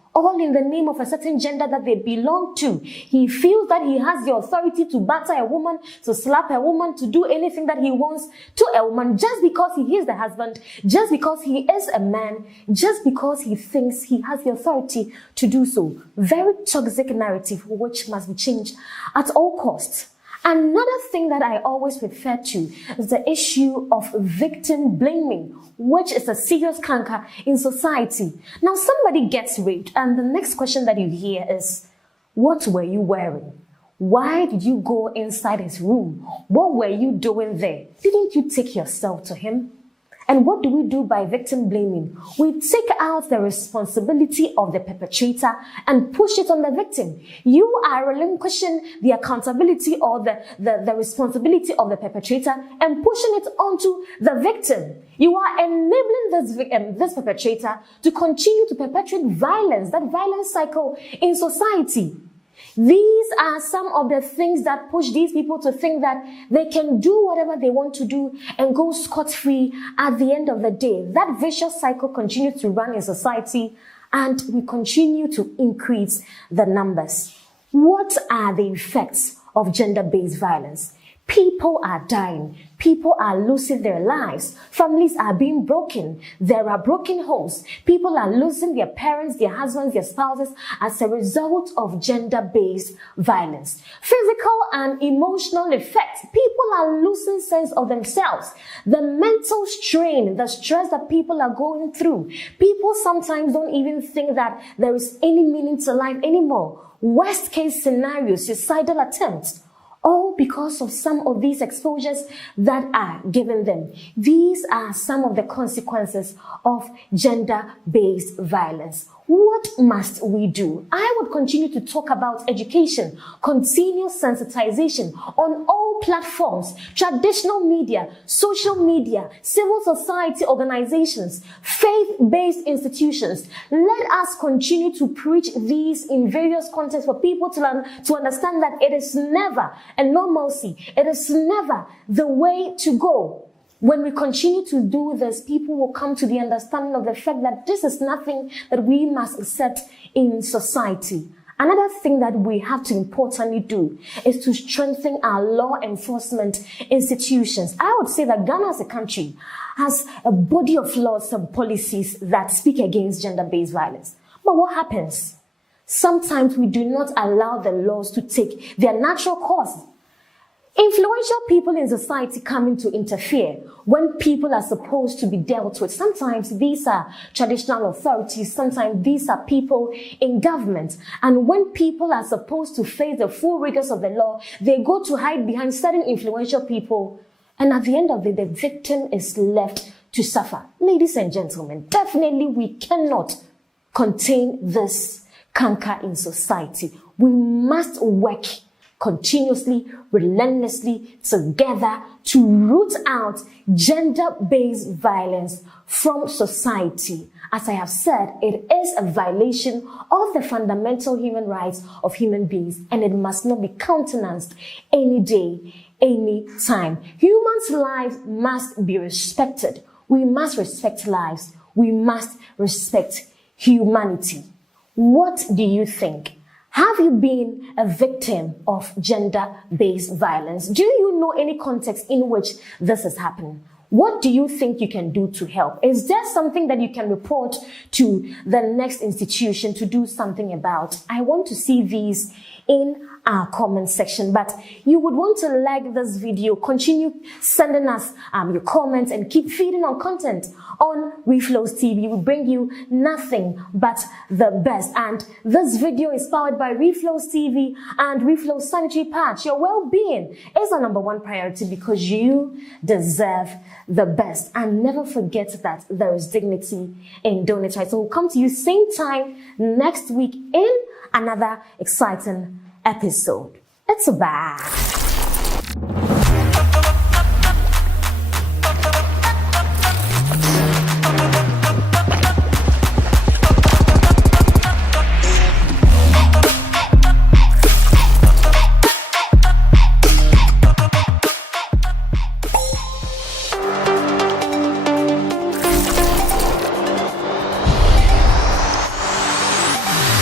all in the name of a certain gender that they belong to. He feels that he has the authority to batter a woman, to slap a woman, to do anything that he wants to a woman just because he is the husband, just because he is a man, just because he thinks he has the authority to do so. Very toxic narrative which must be changed at all costs. Another thing that I always refer to is the issue of victim blaming, which is a serious canker in society. Now, somebody gets raped, and the next question that you hear is, what were you wearing? Why did you go inside his room? What were you doing there? Didn't you take yourself to him? And what do we do by victim blaming? We take out the responsibility of the perpetrator and push it on the victim. You are relinquishing the accountability or the responsibility of the perpetrator and pushing it onto the victim. You are enabling this perpetrator to continue to perpetrate violence, that violence cycle in society. These are some of the things that push these people to think that they can do whatever they want to do and go scot-free at the end of the day. That vicious cycle continues to run in society, and we continue to increase the numbers. What are the effects of gender-based violence? People are dying. People are losing their lives. Families are being broken. There are broken homes. People are losing their parents, their husbands, their spouses as a result of gender-based violence. Physical and emotional effects. People are losing sense of themselves. The mental strain, the stress that people are going through. People sometimes don't even think that there is any meaning to life anymore. Worst case scenario, suicidal attempts. All because of some of these exposures that are given them. These are some of the consequences of gender-based violence. What must we do? I would continue to talk about education, continuous sensitization on all platforms, traditional media, social media, civil society organizations, faith-based institutions. Let us continue to preach these in various contexts for people to understand that it is never a normalcy. It is never the way to go. When we continue to do this, people will come to the understanding of the fact that this is nothing that we must accept in society. Another thing that we have to importantly do is to strengthen our law enforcement institutions. I would say that Ghana as a country has a body of laws and policies that speak against gender-based violence. But what happens? Sometimes we do not allow the laws to take their natural course. Influential people in society come in to interfere when people are supposed to be dealt with. Sometimes these are traditional authorities, sometimes these are people in government. And when people are supposed to face the full rigors of the law, they go to hide behind certain influential people. And at the end of the day, the victim is left to suffer. Ladies and gentlemen, definitely we cannot contain this canker in society. We must work continuously, relentlessly together to root out gender-based violence from society. As I have said, it is a violation of the fundamental human rights of human beings, and it must not be countenanced any day, any time. Humans' lives must be respected. We must respect lives. We must respect humanity. What do you think? Have you been a victim of gender-based violence? Do you know any context in which this is happening? What do you think you can do to help? Is there something that you can report to the next institution to do something about? I want to see these in our comment section, but you would want to like this video, continue sending us your comments, and keep feeding on content on Reflo's TV. We bring you nothing but the best. And this video is powered by Reflo's TV and Reflo's sanitary patch. Your well-being is our #1 priority because you deserve the best. And never forget that there is dignity in doing it right. So we'll come to you same time next week in another exciting episode. It's a bad.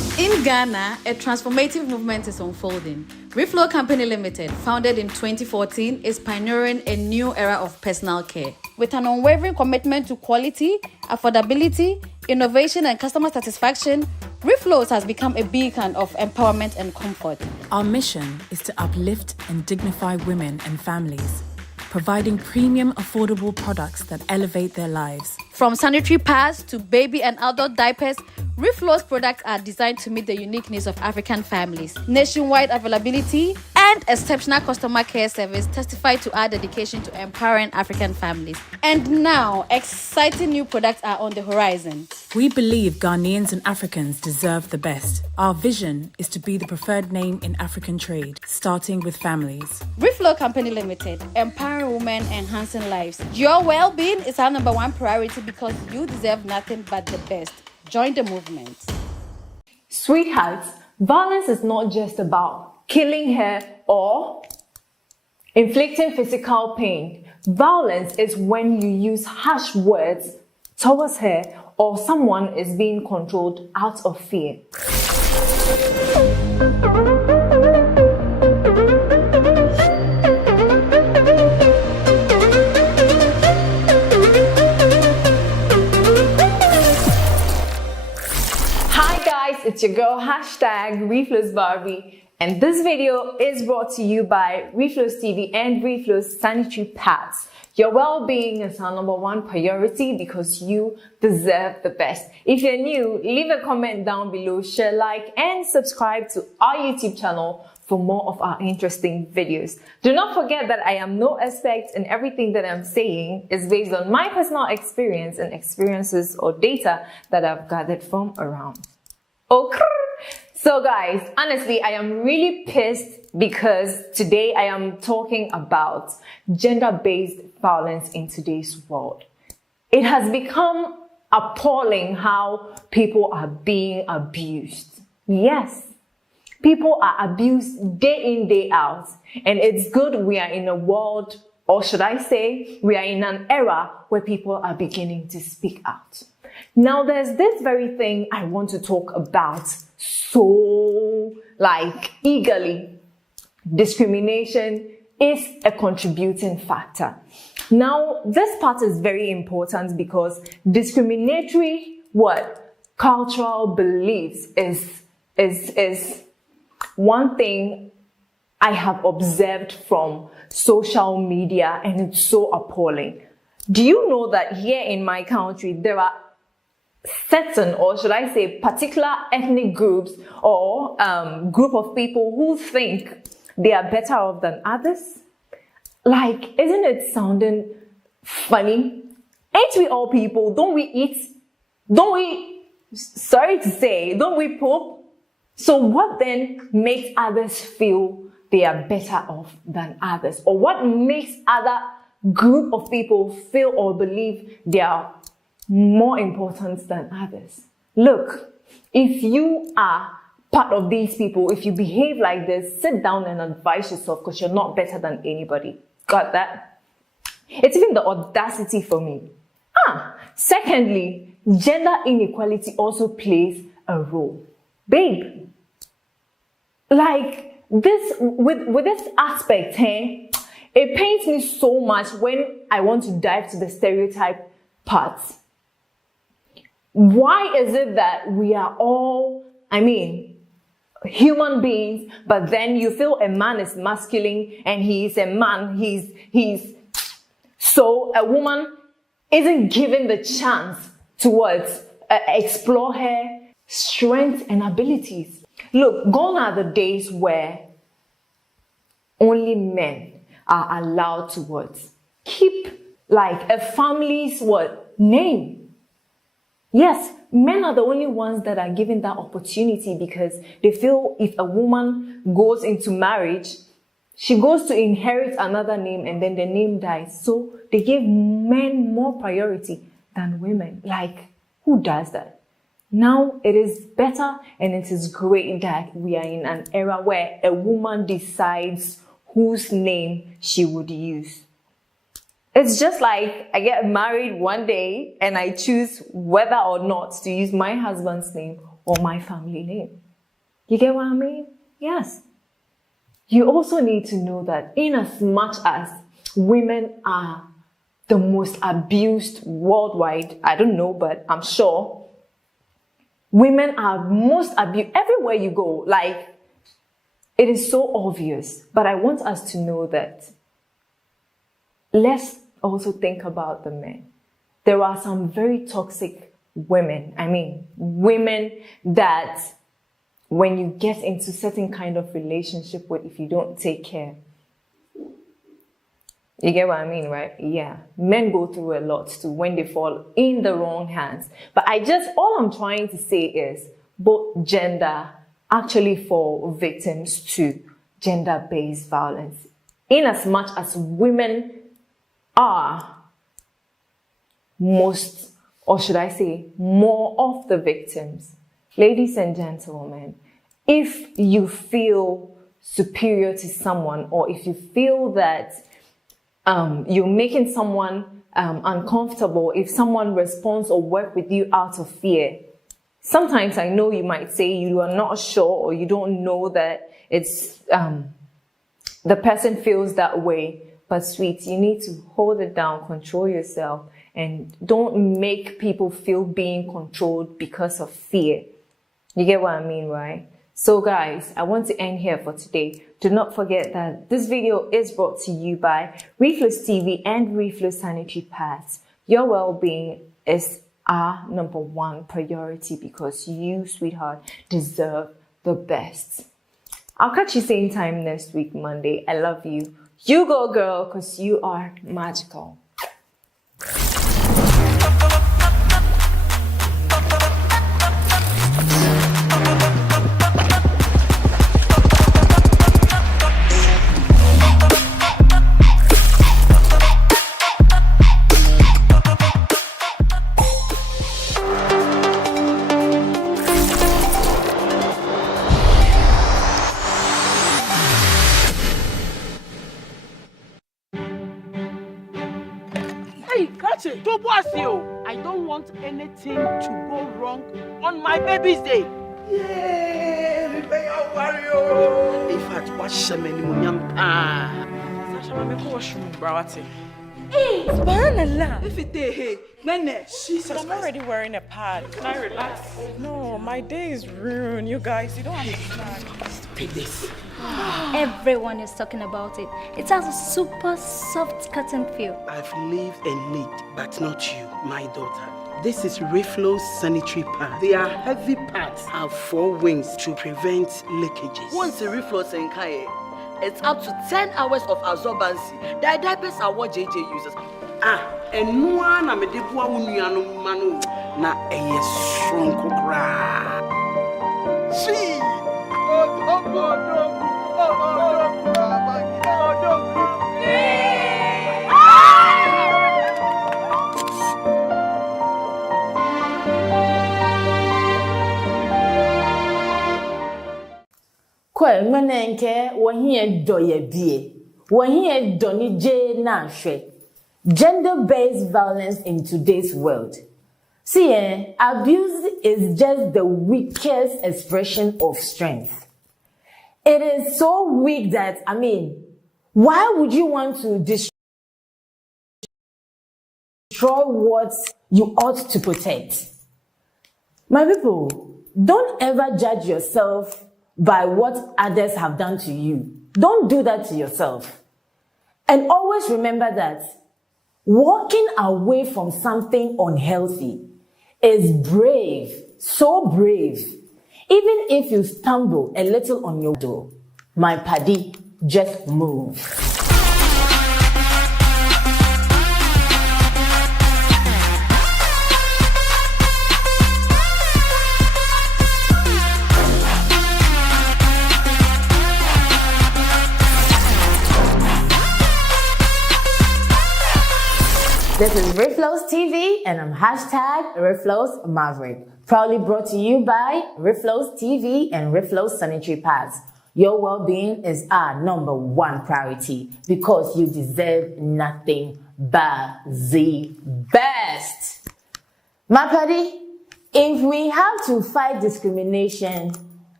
In Ghana, a transformative movement is unfolding. Reflo Company Limited, founded in 2014, is pioneering a new era of personal care. With an unwavering commitment to quality, affordability, innovation, and customer satisfaction, Reflo has become a beacon of empowerment and comfort. Our mission is to uplift and dignify women and families, providing premium, affordable products that elevate their lives. From sanitary pads to baby and adult diapers, Reflo's products are designed to meet the unique needs of African families. Nationwide availability and exceptional customer care service testify to our dedication to empowering African families. And now, exciting new products are on the horizon. We believe Ghanaians and Africans deserve the best. Our vision is to be the preferred name in African trade, starting with families. Reflo Company Limited, empowering women, enhancing lives. Your well-being is our number one priority because you deserve nothing but the best. Join the movement. Sweethearts, violence is not just about killing her or inflicting physical pain. Violence is when you use harsh words towards her or someone is being controlled out of fear. It's your girl #Reflo's Barbie, and this video is brought to you by Reflo's TV and Reflo's sanitary pads. Your well-being is our number one priority because you deserve the best. If you're new, leave a comment down below, share, like, and subscribe to our YouTube channel for more of our interesting videos. Do not forget that I am no expert and everything that I'm saying is based on my personal experience and experiences or data that I've gathered from around. Okay. So guys, honestly, I am really pissed because today I am talking about gender-based violence in today's world. It has become appalling how people are being abused. Yes, people are abused day in, day out. And it's good we are in a world, or should I say, we are in an era where people are beginning to speak out. Now, there's this very thing I want to talk about so, eagerly. Discrimination is a contributing factor. Now, this part is very important because discriminatory, cultural beliefs is one thing I have observed from social media, and it's so appalling. Do you know that here in my country, there are certain, or should I say particular ethnic groups or group of people who think they are better off than others? Isn't it sounding funny? Ain't we all people? Don't we eat? Don't we, sorry to say, don't we poop? So what then makes others feel they are better off than others? Or what makes other group of people feel or believe they are more important than others? Look, if you are part of these people, if you behave like this, sit down and advise yourself because you're not better than anybody. Got that? It's even the audacity for me. Secondly, gender inequality also plays a role. Babe, this, with this aspect, it pains me so much when I want to dive to the stereotype parts. Why is it that we are all, human beings, but then you feel a man is masculine and he is a man, so a woman isn't given the chance towards explore her strengths and abilities. Look, gone are the days where only men are allowed to keep a family's name. Yes, men are the only ones that are given that opportunity because they feel if a woman goes into marriage, she goes to inherit another name and then the name dies. So they give men more priority than women. Who does that? Now it is better and it is great that we are in an era where a woman decides whose name she would use. It's just like I get married one day and I choose whether or not to use my husband's name or my family name. You get what I mean? Yes. You also need to know that in as much as women are the most abused worldwide, I don't know, but I'm sure, women are most abused everywhere you go. Like, it is so obvious. But I want us to know that let's also think about the men. There are some very toxic women. I mean, women that when you get into certain kind of relationship with, if you don't take care, you get what I mean, right? Yeah. Men go through a lot too when they fall in the wrong hands. But all I'm trying to say is both gender actually fall victims to gender-based violence. In as much as women are most, or should I say, more of the victims. Ladies and gentlemen, if you feel superior to someone, or if you feel that you're making someone uncomfortable, if someone responds or works with you out of fear, sometimes I know you might say you are not sure or you don't know that it's the person feels that way. But sweet, you need to hold it down, control yourself, and don't make people feel being controlled because of fear. You get what I mean, right? So guys, I want to end here for today. Do not forget that this video is brought to you by Reflo's TV and Reflo Sanitary Pads. Your well-being is our #1 priority because you, sweetheart, deserve the best. I'll catch you same time next week, Monday. I love you. You go, girl, because you are magical. I don't want anything to go wrong on my baby's day. Yeah, Reflo, warrior. In fact, what's the minimum? Sasha, I'm going to washroom, Brawati. Hey, subhanallah. If it is, Jesus, I'm already wearing a pad. Can I relax? No, my day is ruined, you guys. You don't understand. Take this. Everyone is talking about it. It has a super soft cotton feel. I've lived and lived, but not you, my daughter. This is Reflo's sanitary pad. They are heavy pads, have 4 wings to prevent leakages. Once the Reflo Senkai, it's up to 10 hours of absorbency. The diapers are what JJ uses. And one I'm a debua union manu na a strong cra. See, Kwel menenke wahie doye bie. Wahie doni je na hwe. Gender-based violence in today's world. See, abuse is just the weakest expression of strength. It is so weak that, why would you want to destroy what you ought to protect? My people, don't ever judge yourself by what others have done to you. Don't do that to yourself. And always remember that walking away from something unhealthy is brave, so brave. Even if you stumble a little on your door, my paddy, just move. This is Reflo's TV and I'm #Reflo's Maverick. Proudly brought to you by Reflo's TV and Reflo's Sanitary Pads. Your well-being is our #1 priority because you deserve nothing but the best. My buddy, if we have to fight discrimination,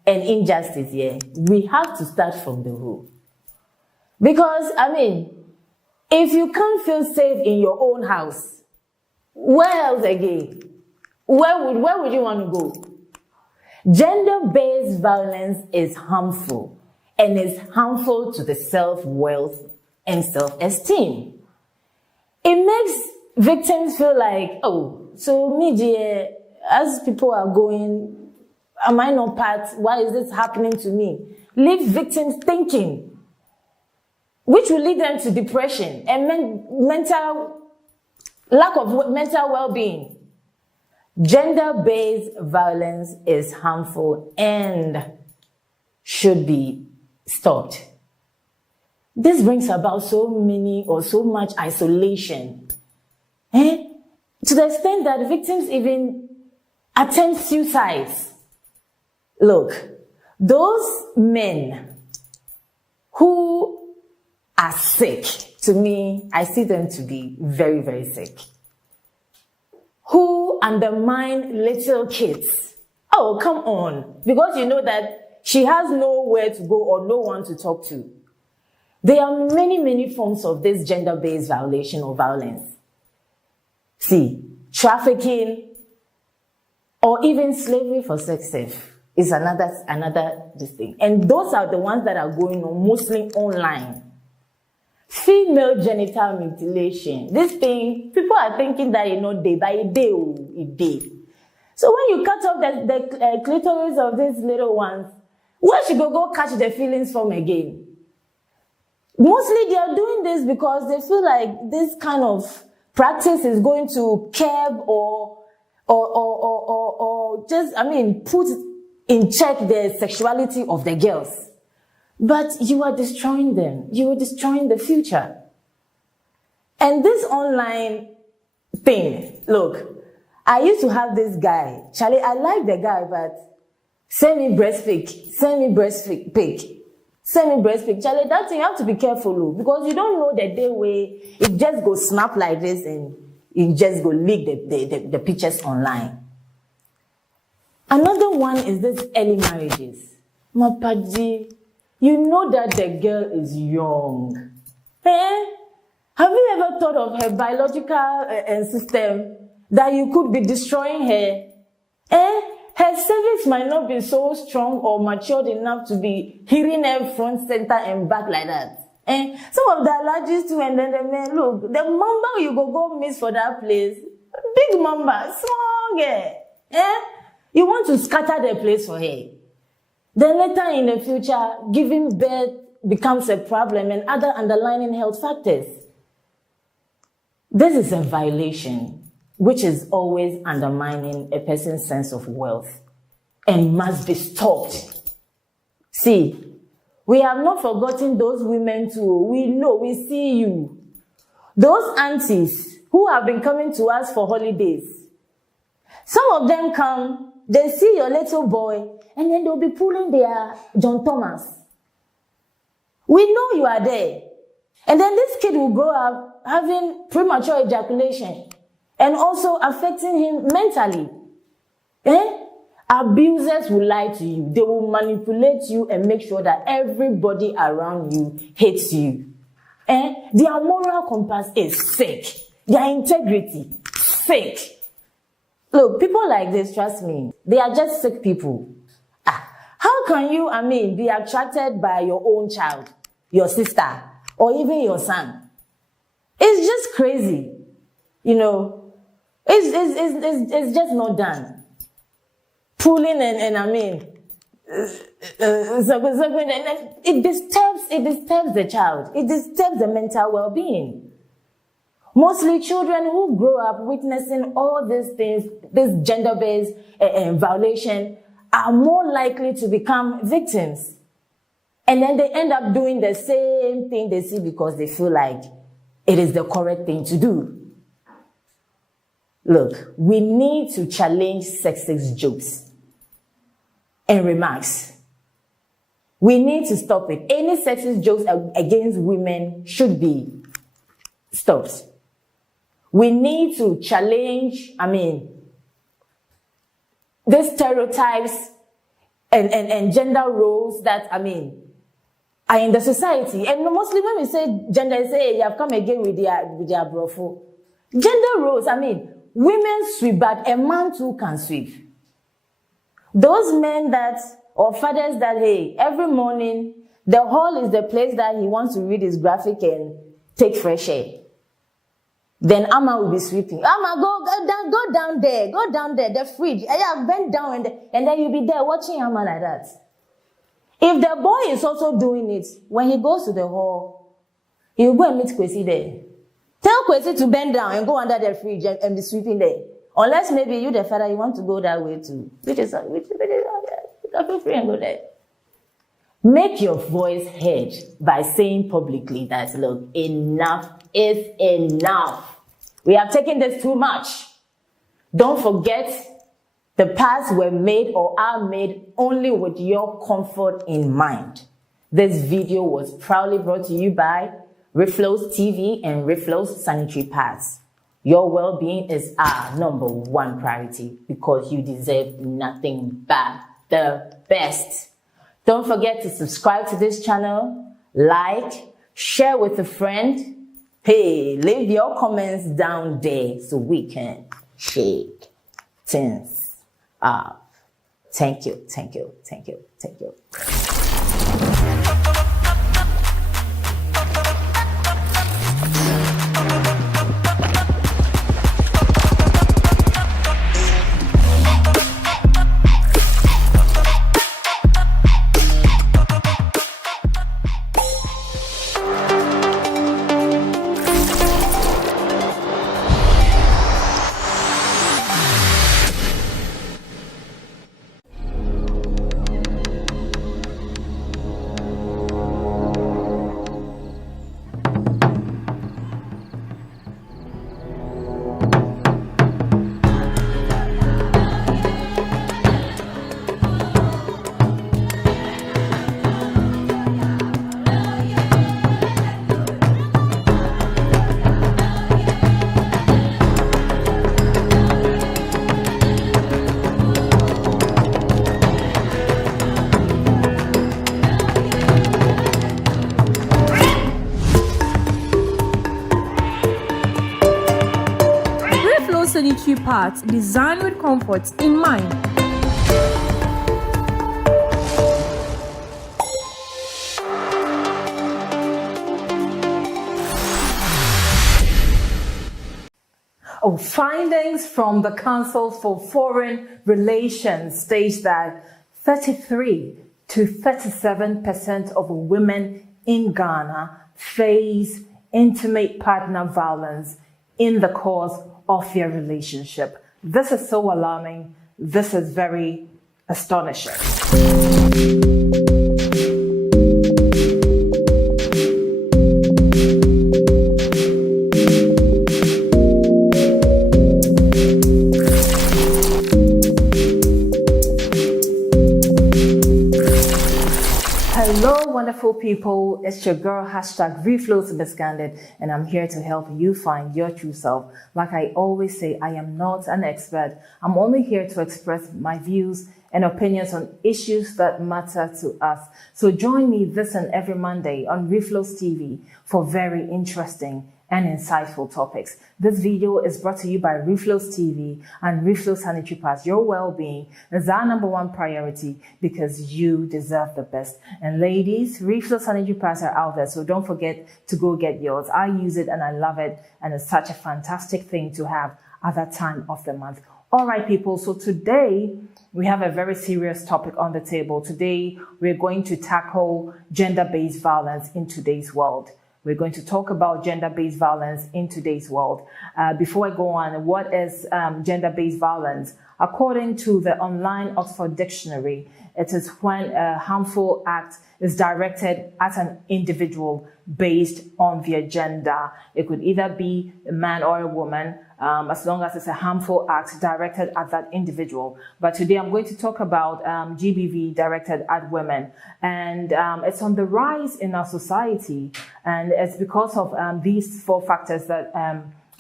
and injustice, yeah, we have to start from the home. Because, I mean, if you can't feel safe in your own house, where else again? Where would you want to go? Gender-based violence is harmful, and is harmful to the self-worth and self-esteem. It makes victims feel like, oh, so me, dear, as people are going, am I not part? Why is this happening to me? Leave victims thinking, which will lead them to depression and lack of mental well-being. Gender-based violence is harmful and should be stopped. This brings about so much isolation, to the extent that victims even attempt suicides. Look, those men who are sick, to me, I see them to be very, very sick. Who undermine little kids. Oh, come on. Because you know that she has nowhere to go or no one to talk to. There are many, many forms of this gender-based violation or violence. See, trafficking or even slavery for sex theft is another this thing. And those are the ones that are going on mostly online. Female genital mutilation. This thing, people are thinking that, day by day. So when you cut off the clitoris of these little ones, where should go catch the feelings from again? Mostly they are doing this because they feel like this kind of practice is going to curb or just, put in check the sexuality of the girls. But you are destroying them. You are destroying the future. And this online thing, look, I used to have this guy. Charlie, I like the guy, but send me breast pic. Charlie, that thing, you have to be careful, because you don't know the day where it just go snap like this and it just go leak the pictures online. Another one is this early marriages. Mapaji, you know that the girl is young. Have you ever thought of her biological system, that you could be destroying her? Her cervix might not be so strong or matured enough to be hitting her front, center, and back like that. Some of the allergies too, and then the men, look, the mamba you go miss for that place, big mamba, small girl. You want to scatter the place for her. Then later in the future, giving birth becomes a problem and other underlying health factors. This is a violation, which is always undermining a person's sense of wealth and must be stopped. See, we have not forgotten those women too. We know, we see you. Those aunties who have been coming to us for holidays. Some of them come, they see your little boy, and then they'll be pulling their John Thomas. We know you are there. And then this kid will grow up having premature ejaculation and also affecting him mentally. Abusers will lie to you. They will manipulate you and make sure that everybody around you hates you. Their moral compass is fake. Their integrity, fake. Look, people like this, trust me, they are just sick people. How can you, be attracted by your own child, your sister, or even your son? It's just crazy. It's just not done. Pulling it disturbs the child. It disturbs the mental well-being. Mostly children who grow up witnessing all these things, this gender-based violation, are more likely to become victims. And then they end up doing the same thing they see because they feel like it is the correct thing to do. Look, we need to challenge sexist jokes and remarks. We need to stop it. Any sexist jokes against women should be stopped. We need to challenge, the stereotypes and gender roles that, I mean, are in the society. And mostly when we say gender, they say, hey, you have come again with their brofo. Gender roles, I mean, women sweep, but a man too can sweep. Those men that, or fathers that, hey, every morning, the hall is the place that he wants to read his graphic and take fresh air. Then Amma will be sweeping. Amma, go down there, the fridge. Yeah, bend down and then you'll be there watching Amma like that. If the boy is also doing it, when he goes to the hall, he will go and meet Kwesi there. Tell Kwesi to bend down and go under the fridge and be sweeping there. Unless maybe you, the father, you want to go that way too. Feel free and go there. Make your voice heard by saying publicly that, look, enough is enough. We have taken this too much. Don't forget, the paths were made or are made only with your comfort in mind. This video was proudly brought to you by Reflo's TV and Reflo's Sanitary Pads. Your well-being is our #1 priority because you deserve nothing but the best. Don't forget to subscribe to this channel, like, share with a friend. Hey, leave your comments down there so we can shake things up. Thank you, thank you, thank you, thank you. Sanitary pads designed with comfort in mind. Oh, findings from the Council for Foreign Relations state that 33 to 37% of women in Ghana face intimate partner violence in the course of their relationship. This is so alarming. This is very astonishing. Hello, wonderful people. It's your girl, #Reflo to be scanded, and I'm here to help you find your true self. Like I always say, I am not an expert. I'm only here to express my views and opinions on issues that matter to us. So join me this and every Monday on Reflo's TV for very interesting and insightful topics. This video is brought to you by Reflo's TV and Reflo Sanitary Pads. Your well-being is our #1 priority because you deserve the best. And ladies, Reflo Sanitary Pads are out there, so don't forget to go get yours. I use it and I love it, and it's such a fantastic thing to have at that time of the month. All right, people, so today we have a very serious topic on the table. Today, we're going to tackle gender-based violence in today's world. We're going to talk about gender-based violence in today's world. Before I go on, what is gender-based violence? According to the online Oxford Dictionary, it is when a harmful act is directed at an individual based on their gender. It could either be a man or a woman, as long as it's a harmful act directed at that individual. But today I'm going to talk about GBV directed at women. And it's on the rise in our society. And it's because of these 4 factors that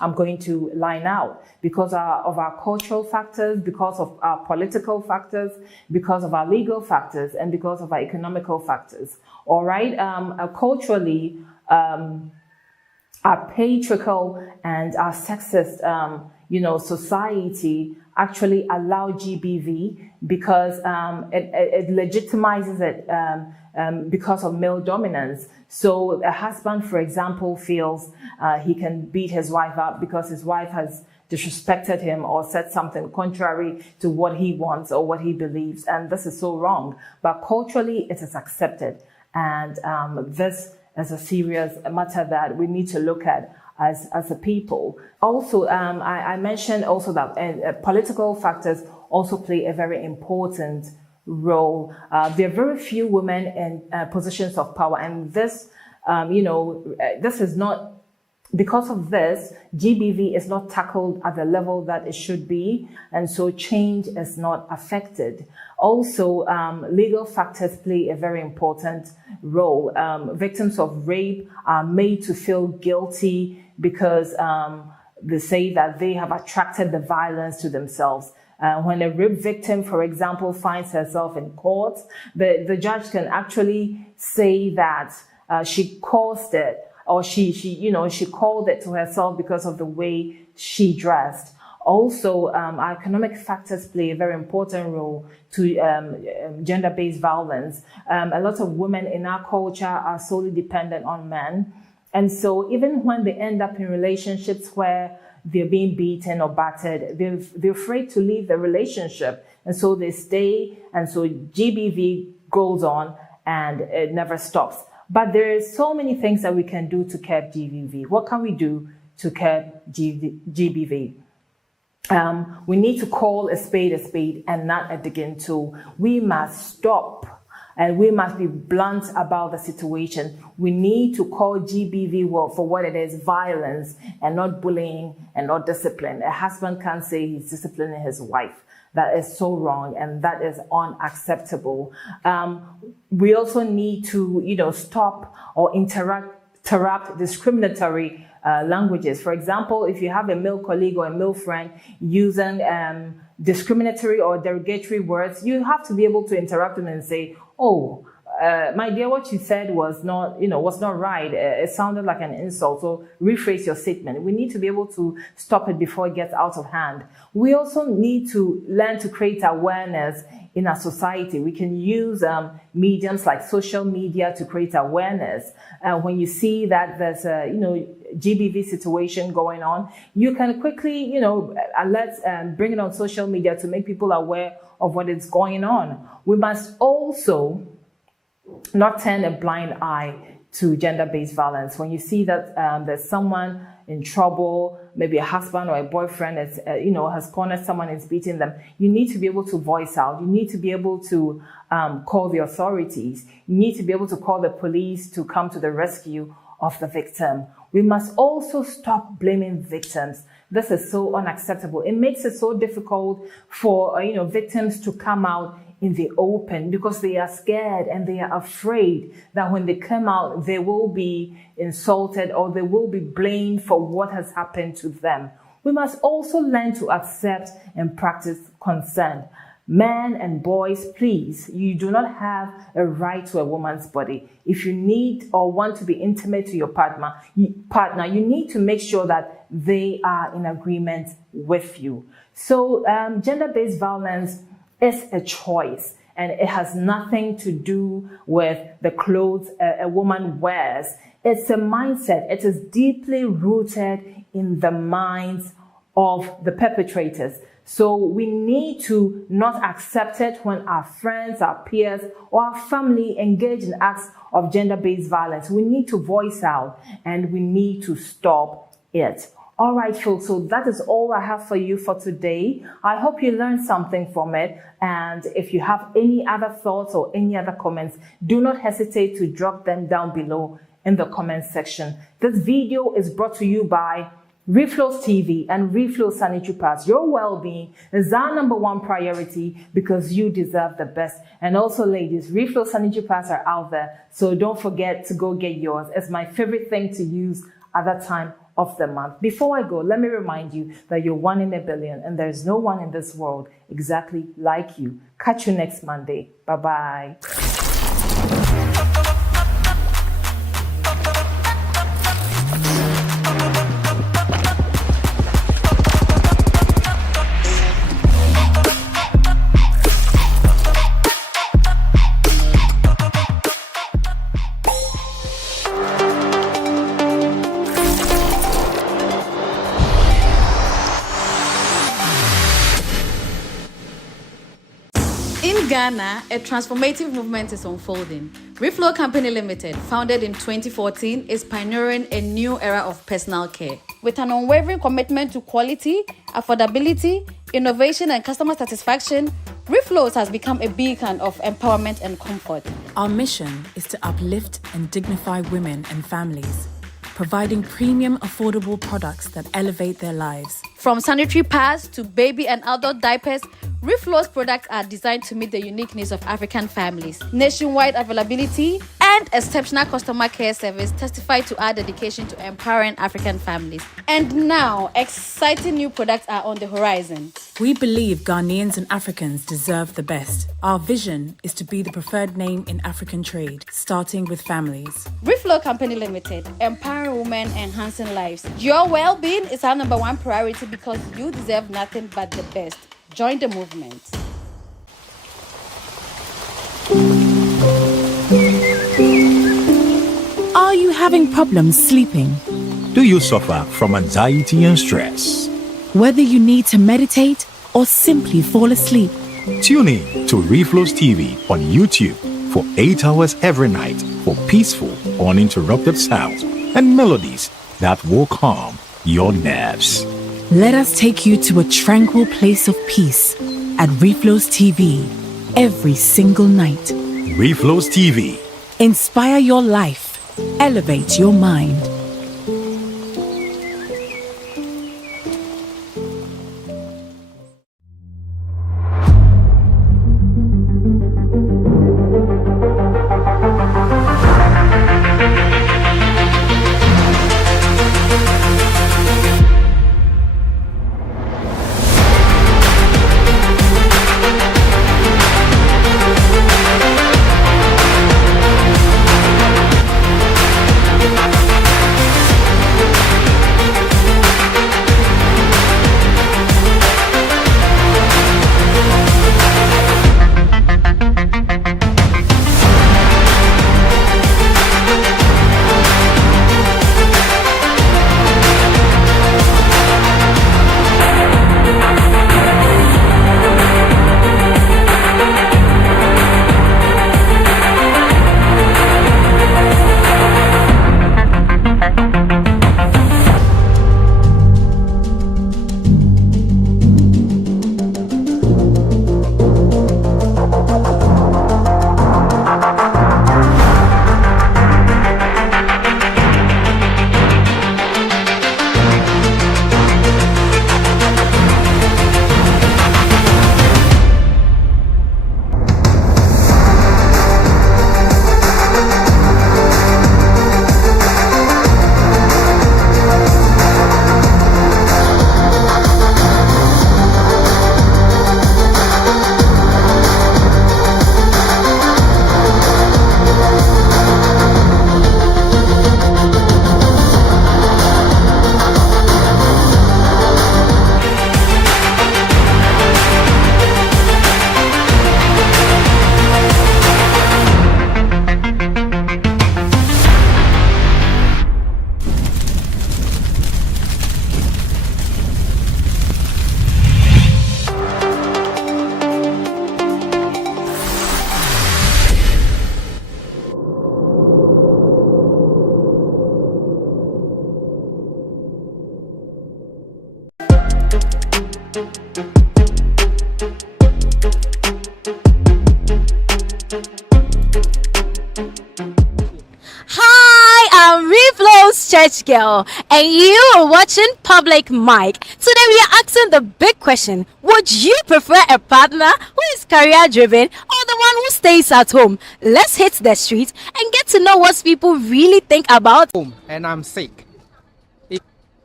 I'm going to line out because of our cultural factors, because of our political factors, because of our legal factors, and because of our economical factors. All right. Culturally, our patriarchal and our sexist, society actually allow GBV because it legitimizes it because of male dominance. So a husband, for example, feels he can beat his wife up because his wife has disrespected him or said something contrary to what he wants or what he believes. And this is so wrong. But culturally, it is accepted. And this is a serious matter that we need to look at as a people. Also, I mentioned also that political factors also play a very important role. There are very few women in positions of power, and this, this is not, because of this, GBV is not tackled at the level that it should be, and so change is not affected. Also, legal factors play a very important role. Victims of rape are made to feel guilty because they say that they have attracted the violence to themselves. When a rape victim, for example, finds herself in court, the judge can actually say that she caused it, or she called it to herself because of the way she dressed. Also, our economic factors play a very important role to gender-based violence. A lot of women in our culture are solely dependent on men. And so even when they end up in relationships where they're being beaten or battered, they're afraid to leave the relationship. And so they stay, and so GBV goes on and it never stops. But there are so many things that we can do to curb GBV. What can we do to curb GBV? We need to call a spade and not a digging tool. We must stop and we must be blunt about the situation. We need to call GBV for what it is, violence, and not bullying and not discipline. A husband can't say he's disciplining his wife. That is so wrong, and that is unacceptable. We also need to, stop or interrupt discriminatory languages. For example, if you have a male colleague or a male friend using discriminatory or derogatory words, you have to be able to interrupt them and say, "Oh, my dear, what you said was not, was not right. It sounded like an insult. So rephrase your statement." We need to be able to stop it before it gets out of hand. We also need to learn to create awareness in our society. We can use mediums like social media to create awareness. When you see that there's a, GBV situation going on, you can quickly, alert and bring it on social media to make people aware of what is going on. We must also not turn a blind eye to gender-based violence. When you see that there's someone in trouble, maybe a husband or a boyfriend is, has cornered someone and is beating them, you need to be able to voice out. You need to be able to call the authorities. You need to be able to call the police to come to the rescue of the victim. We must also stop blaming victims. This is so unacceptable. It makes it so difficult for victims to come out in the open because they are scared and they are afraid that when they come out, they will be insulted or they will be blamed for what has happened to them. We must also learn to accept and practice consent. Men and boys, please, you do not have a right to a woman's body. If you need or want to be intimate to your partner, you need to make sure that they are in agreement with you. So gender-based violence is a choice, and it has nothing to do with the clothes a woman wears. It's a mindset. It is deeply rooted in the minds of the perpetrators. So we need to not accept it when our friends, our peers, or our family engage in acts of gender-based violence. We need to voice out and we need to stop it. All right, folks, so that is all I have for you for today. I hope you learned something from it. And if you have any other thoughts or any other comments, do not hesitate to drop them down below in the comment section. This video is brought to you by Reflo TV and Reflo Sanitary Pads. Your well-being is our #1 priority because you deserve the best. And also, ladies, Reflo Sanitary Pads are out there, so don't forget to go get yours. It's my favorite thing to use at that time of the month. Before I go, let me remind you that you're one in a billion and there's no one in this world exactly like you. Catch you next Monday. Bye-bye. In Ghana, a transformative movement is unfolding. Reflo Company Limited, founded in 2014, is pioneering a new era of personal care. With an unwavering commitment to quality, affordability, innovation, and customer satisfaction, Reflo has become a beacon of empowerment and comfort. Our mission is to uplift and dignify women and families, providing premium, affordable products that elevate their lives. From sanitary pads to baby and adult diapers, Reflo's products are designed to meet the unique needs of African families. Nationwide availability and exceptional customer care service testify to our dedication to empowering African families. And now, exciting new products are on the horizon. We believe Ghanaians and Africans deserve the best. Our vision is to be the preferred name in African trade, starting with families. Reflo Company Limited, empowering women, enhancing lives. Your well-being is our number one priority because you deserve nothing but the best. Join the movement. Are you having problems sleeping? Do you suffer from anxiety and stress? Whether you need to meditate or simply fall asleep, Tune in to Reflo's TV on YouTube for 8 hours every night for peaceful, uninterrupted sounds and melodies that will calm your nerves. let us take you to a tranquil place of peace at Reflo's TV every single night. Reflo's TV. Inspire your life, elevate your mind. Church girl, and you are watching Public Mic. Today we are asking the big question: would you prefer a partner who is career driven or the one who stays at home? Let's hit the streets and get to know what people really think about home and I'm sick.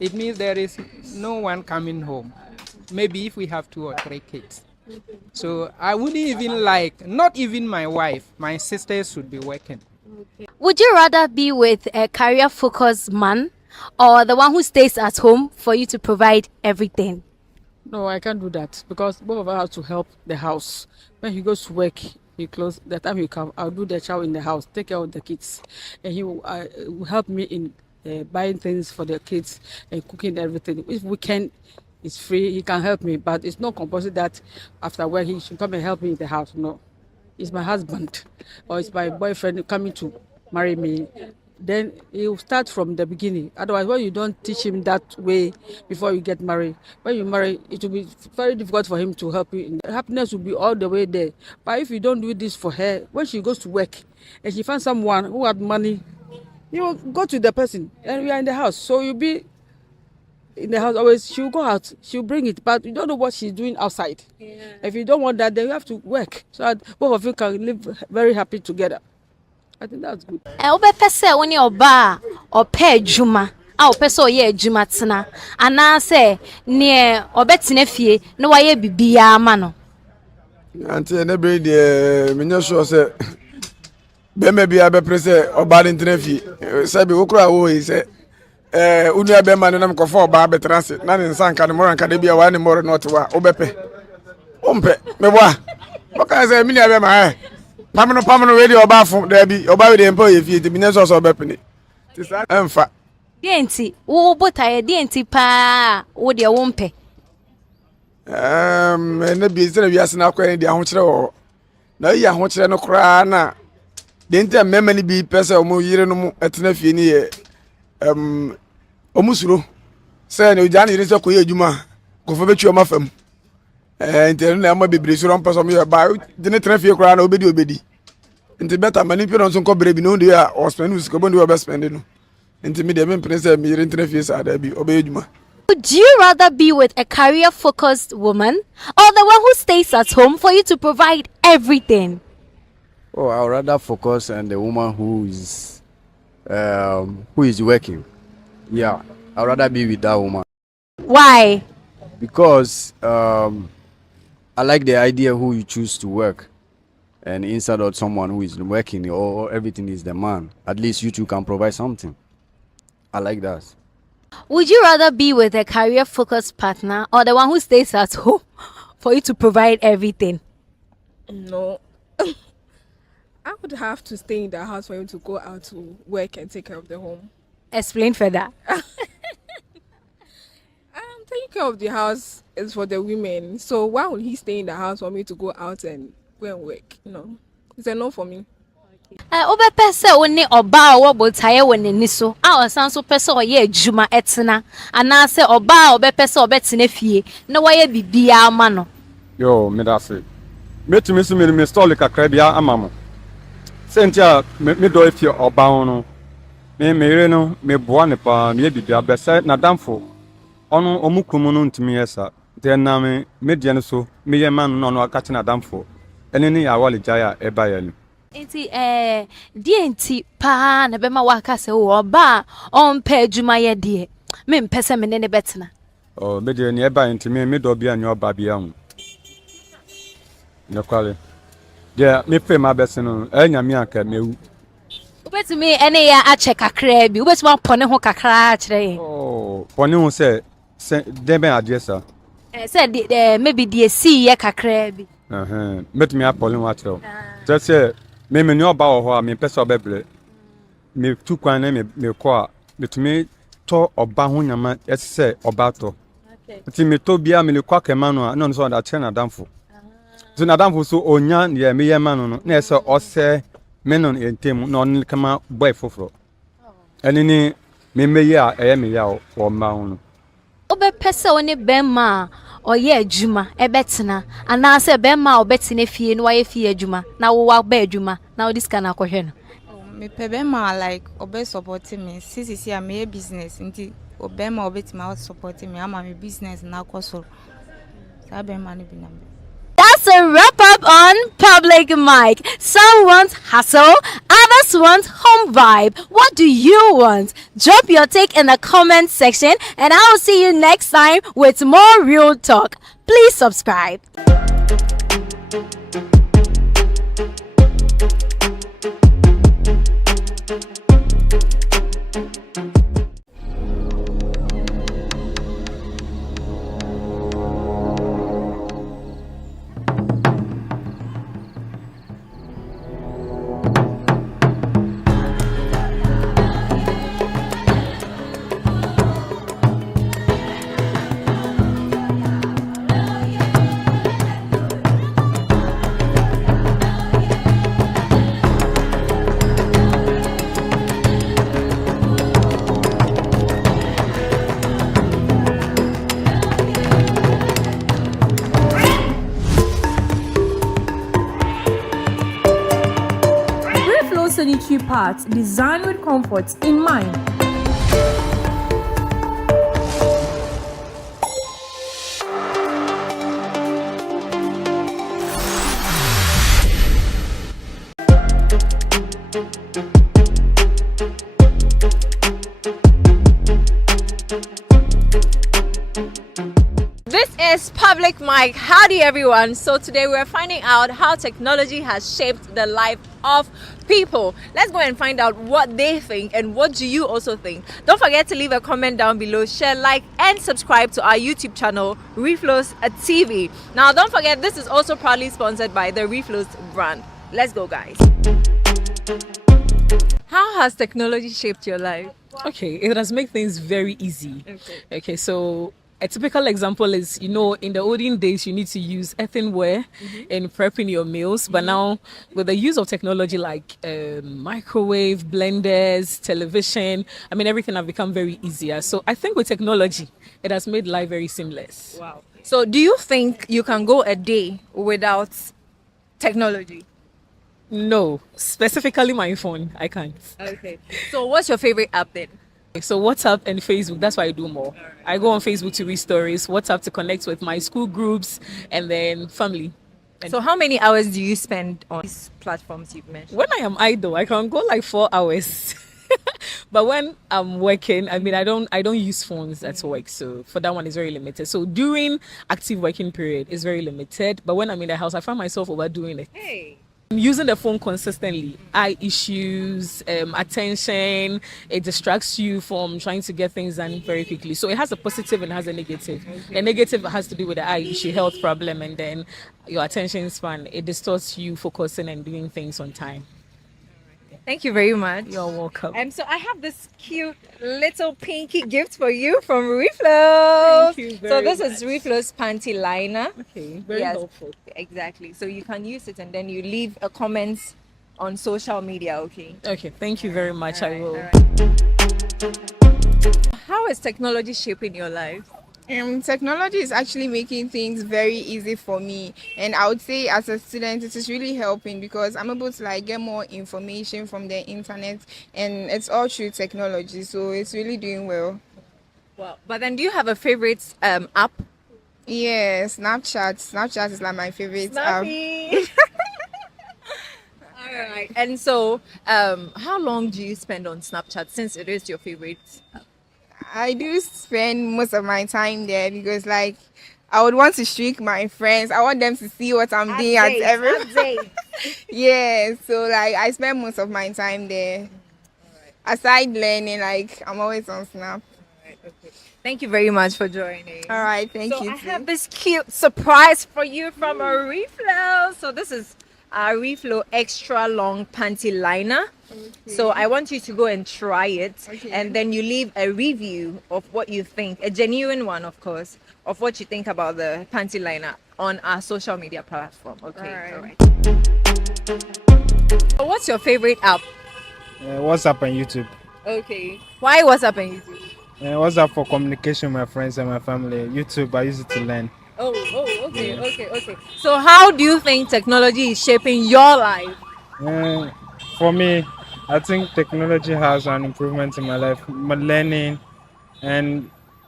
it means there is no one coming home. Maybe if we have 2 or 3 kids. So I wouldn't even like, not even my wife, my sisters should be working. Would you rather be with a career-focused man or the one who stays at home for you to provide everything? No, I can't do that because both of us have to help the house. When he goes to work, he close. The time he come, I'll do the child in the house, take care of the kids, and he will help me in buying things for the kids and cooking everything. If weekend is free, he can help me, but it's not compulsory that after work he should come and help me in the house. No, it's my husband or it's my boyfriend coming to marry me. Then he'll start from the beginning. Otherwise, when you don't teach him that way before you get married, when you marry, it will be very difficult for him to help you. The happiness will be all the way there. But if you don't do this for her, when she goes to work and she finds someone who has money, you will go to the person and we are in the house. So you'll be in the house always. She'll go out, she'll bring it, but you don't know what she's doing outside. Yeah. If you don't want that, then you have to work so that both of you can live very happy together. I think that's good. Obepese woni oba opa adwuma a opese oye adwuma tena ana se ne obetena fie ne waye bibia ama no. Ante ne be de menyo sure se be me bia be prese oba de tena fie se be wokura wo yi se unu abe ma no na mkofo oba be transe na ne nsanka ne moranka de bia wa ne more not wa obepe ompe me boa boka se mini abe ma Pamano radio oba fun there be oba we dey employ fie ti binye so obepene ti sa emfa Dienti wo botaye dienti pa wo de wo mpe na bi zere wi ase na akwa de ahokere wo na yi ahokere no kra na dienti amema ni bi pese o mu yire no mu etena fie ni ye omusuro se na oja na yire se ko ye adwuma ko fo betwi o mafam ntero na ma bebre suro mpaso me ba de ne tena fie kra na obedi nti beta mani pio nso ko brebi no de a o spend usiko bo de o be spend no nti me de me prince me yire tena fie sa da bi obedwuma. Would you rather be with a career-focused woman or the one who stays at home for you to provide everything? Oh, I would rather focus on the woman who is working. Yeah, I would rather be with that woman. Why? Because I like the idea who you choose to work, and instead of someone who is working or everything is the man, at least you two can provide something. I like that. Would you rather be with a career-focused partner or the one who stays at home for you to provide everything? No. I would have to stay in the house for him to go out to work and take care of the home. Explain further. Taking care of the house is for the women. So why would he stay in the house for me to go out and go and work? No. It's a no for me. Obepese woni oba wo botaye wonani so a osan so pese oye adwuma etena ana se oba obepese obetena fie na waye bibia ama no. Yo, me da se. Metumi so me stall kakra bia ama mo. Sentia me do ifie oba no. Me mere no me boa ne pa me bibia be se na damfo. Ono omukumu no ntumi yesa. Den na me die no so me ye man no no aka na damfo. Ene ne ya wale jaya e ba ya ni. Enti dienti pa na bema waka se wo oba onpa adwuma ye de me mpese me ne betena. Oh, me de ne e ba enti me do bia nyo ba bia hu. Ne kwale. De me pe ma bese no enya me aka mewu. Ubetumi ene ya ache kakra bi ubetuma pone ho kakra kire. Oh, pone ho se de ben adresa. Se de maybe de see ye kakra bi. Metumi apole ho akire. Tse me ni oba wo ho a me pese obebre. Me tu kwan na me ko a metumi to oba ho nyama ese oba to. Ti me to bia me le kwa kema no a no so da na damfo. So na damfo so onya ye me ye ma no na ese ose me no entem no on kama boy foforo. Eni ni me ye a eye me ya o ma ho no. Obepese woni bema oye adwuma ebetena ana se bema obetena fie no waye fie adwuma na wo wa ba adwuma na wo diska na kohwe no. Me pebema like obe support me sisi am a business nti obema obetima support me am a business na koso. Sa bema no bi na. That That's a wrap up on Public Mic. Some want hustle, others want home vibe. What do you want? Drop your take in the comment section, and I'll see you next time with more real talk. Please subscribe. Reflo sanitary pads designed with comfort in mind. This is Public Mic. Howdy everyone. So today we're finding out how technology has shaped the life of people. Let's go and find out what they think and what do you also think. Don't forget to leave a comment down below, share, like and subscribe to our YouTube channel Reflo's TV. Now don't forget, this is also proudly sponsored by the Reflo's brand. Let's go guys. How has technology shaped your life? Okay, it has made things very easy. Okay, so a typical example is, in the olden days, you need to use earthenware in prepping your meals. But now, with the use of technology like microwave, blenders, television, everything has become very easier. So I think with technology, it has made life very seamless. Wow. So do you think you can go a day without technology? No, specifically my phone, I can't. Okay. So what's your favorite app then? So WhatsApp and Facebook, that's what I do more. I go on Facebook to read stories, WhatsApp to connect with my school groups, and then family. So how many hours do you spend on these platforms you've mentioned? When I am idle, I can go like 4 hours. But when I'm working, I don't use phones at work. So for that one, it's very limited. So during active working period, it's very limited. But when I'm in the house, I find myself overdoing it. Hey. Using the phone consistently, eye issues, attention, it distracts you from trying to get things done very quickly. So it has a positive and has a negative. The negative has to do with the eye issue, health problem, and then your attention span. It distorts you focusing and doing things on time. Thank you very much. You're welcome. So I have this cute little pinky gift for you from Reflo. Thank you very So this much. is Reflo's panty liner. Okay, very helpful. Exactly. So you can use it and then you leave a comment on social media, okay? Okay, thank you very much. I will. How is technology shaping your life? Technology is actually making things very easy for me, and I would say as a student it is really helping because I'm able to get more information from the internet, and it's all through technology, so it's really doing well. Wow. But then do you have a favorite app? Yeah, Snapchat is like my favorite app. All right. And so how long do you spend on Snapchat since it is your favorite app? I do spend most of my time there because I would want to streak my friends. I want them to see what I'm doing at every. Yeah, so I spend most of my time there. Aside learning, I'm always on Snap. Thank you very much for joining. All right, thank you. I have this cute surprise for you from a Reflo. So this is a Reflo extra long panty liner. So I want you to go and try it, and then you leave a review of what you think, a genuine one of course, of what you think about the panty liner on our social media platform. Okay. All right. So what's your favorite app? WhatsApp and YouTube. Okay. Why WhatsApp and YouTube? WhatsApp for communication with my friends and my family. YouTube, I use it to learn. Okay. So how do you think technology is shaping your life? For me, I think technology has an improvement in my life, my learning, and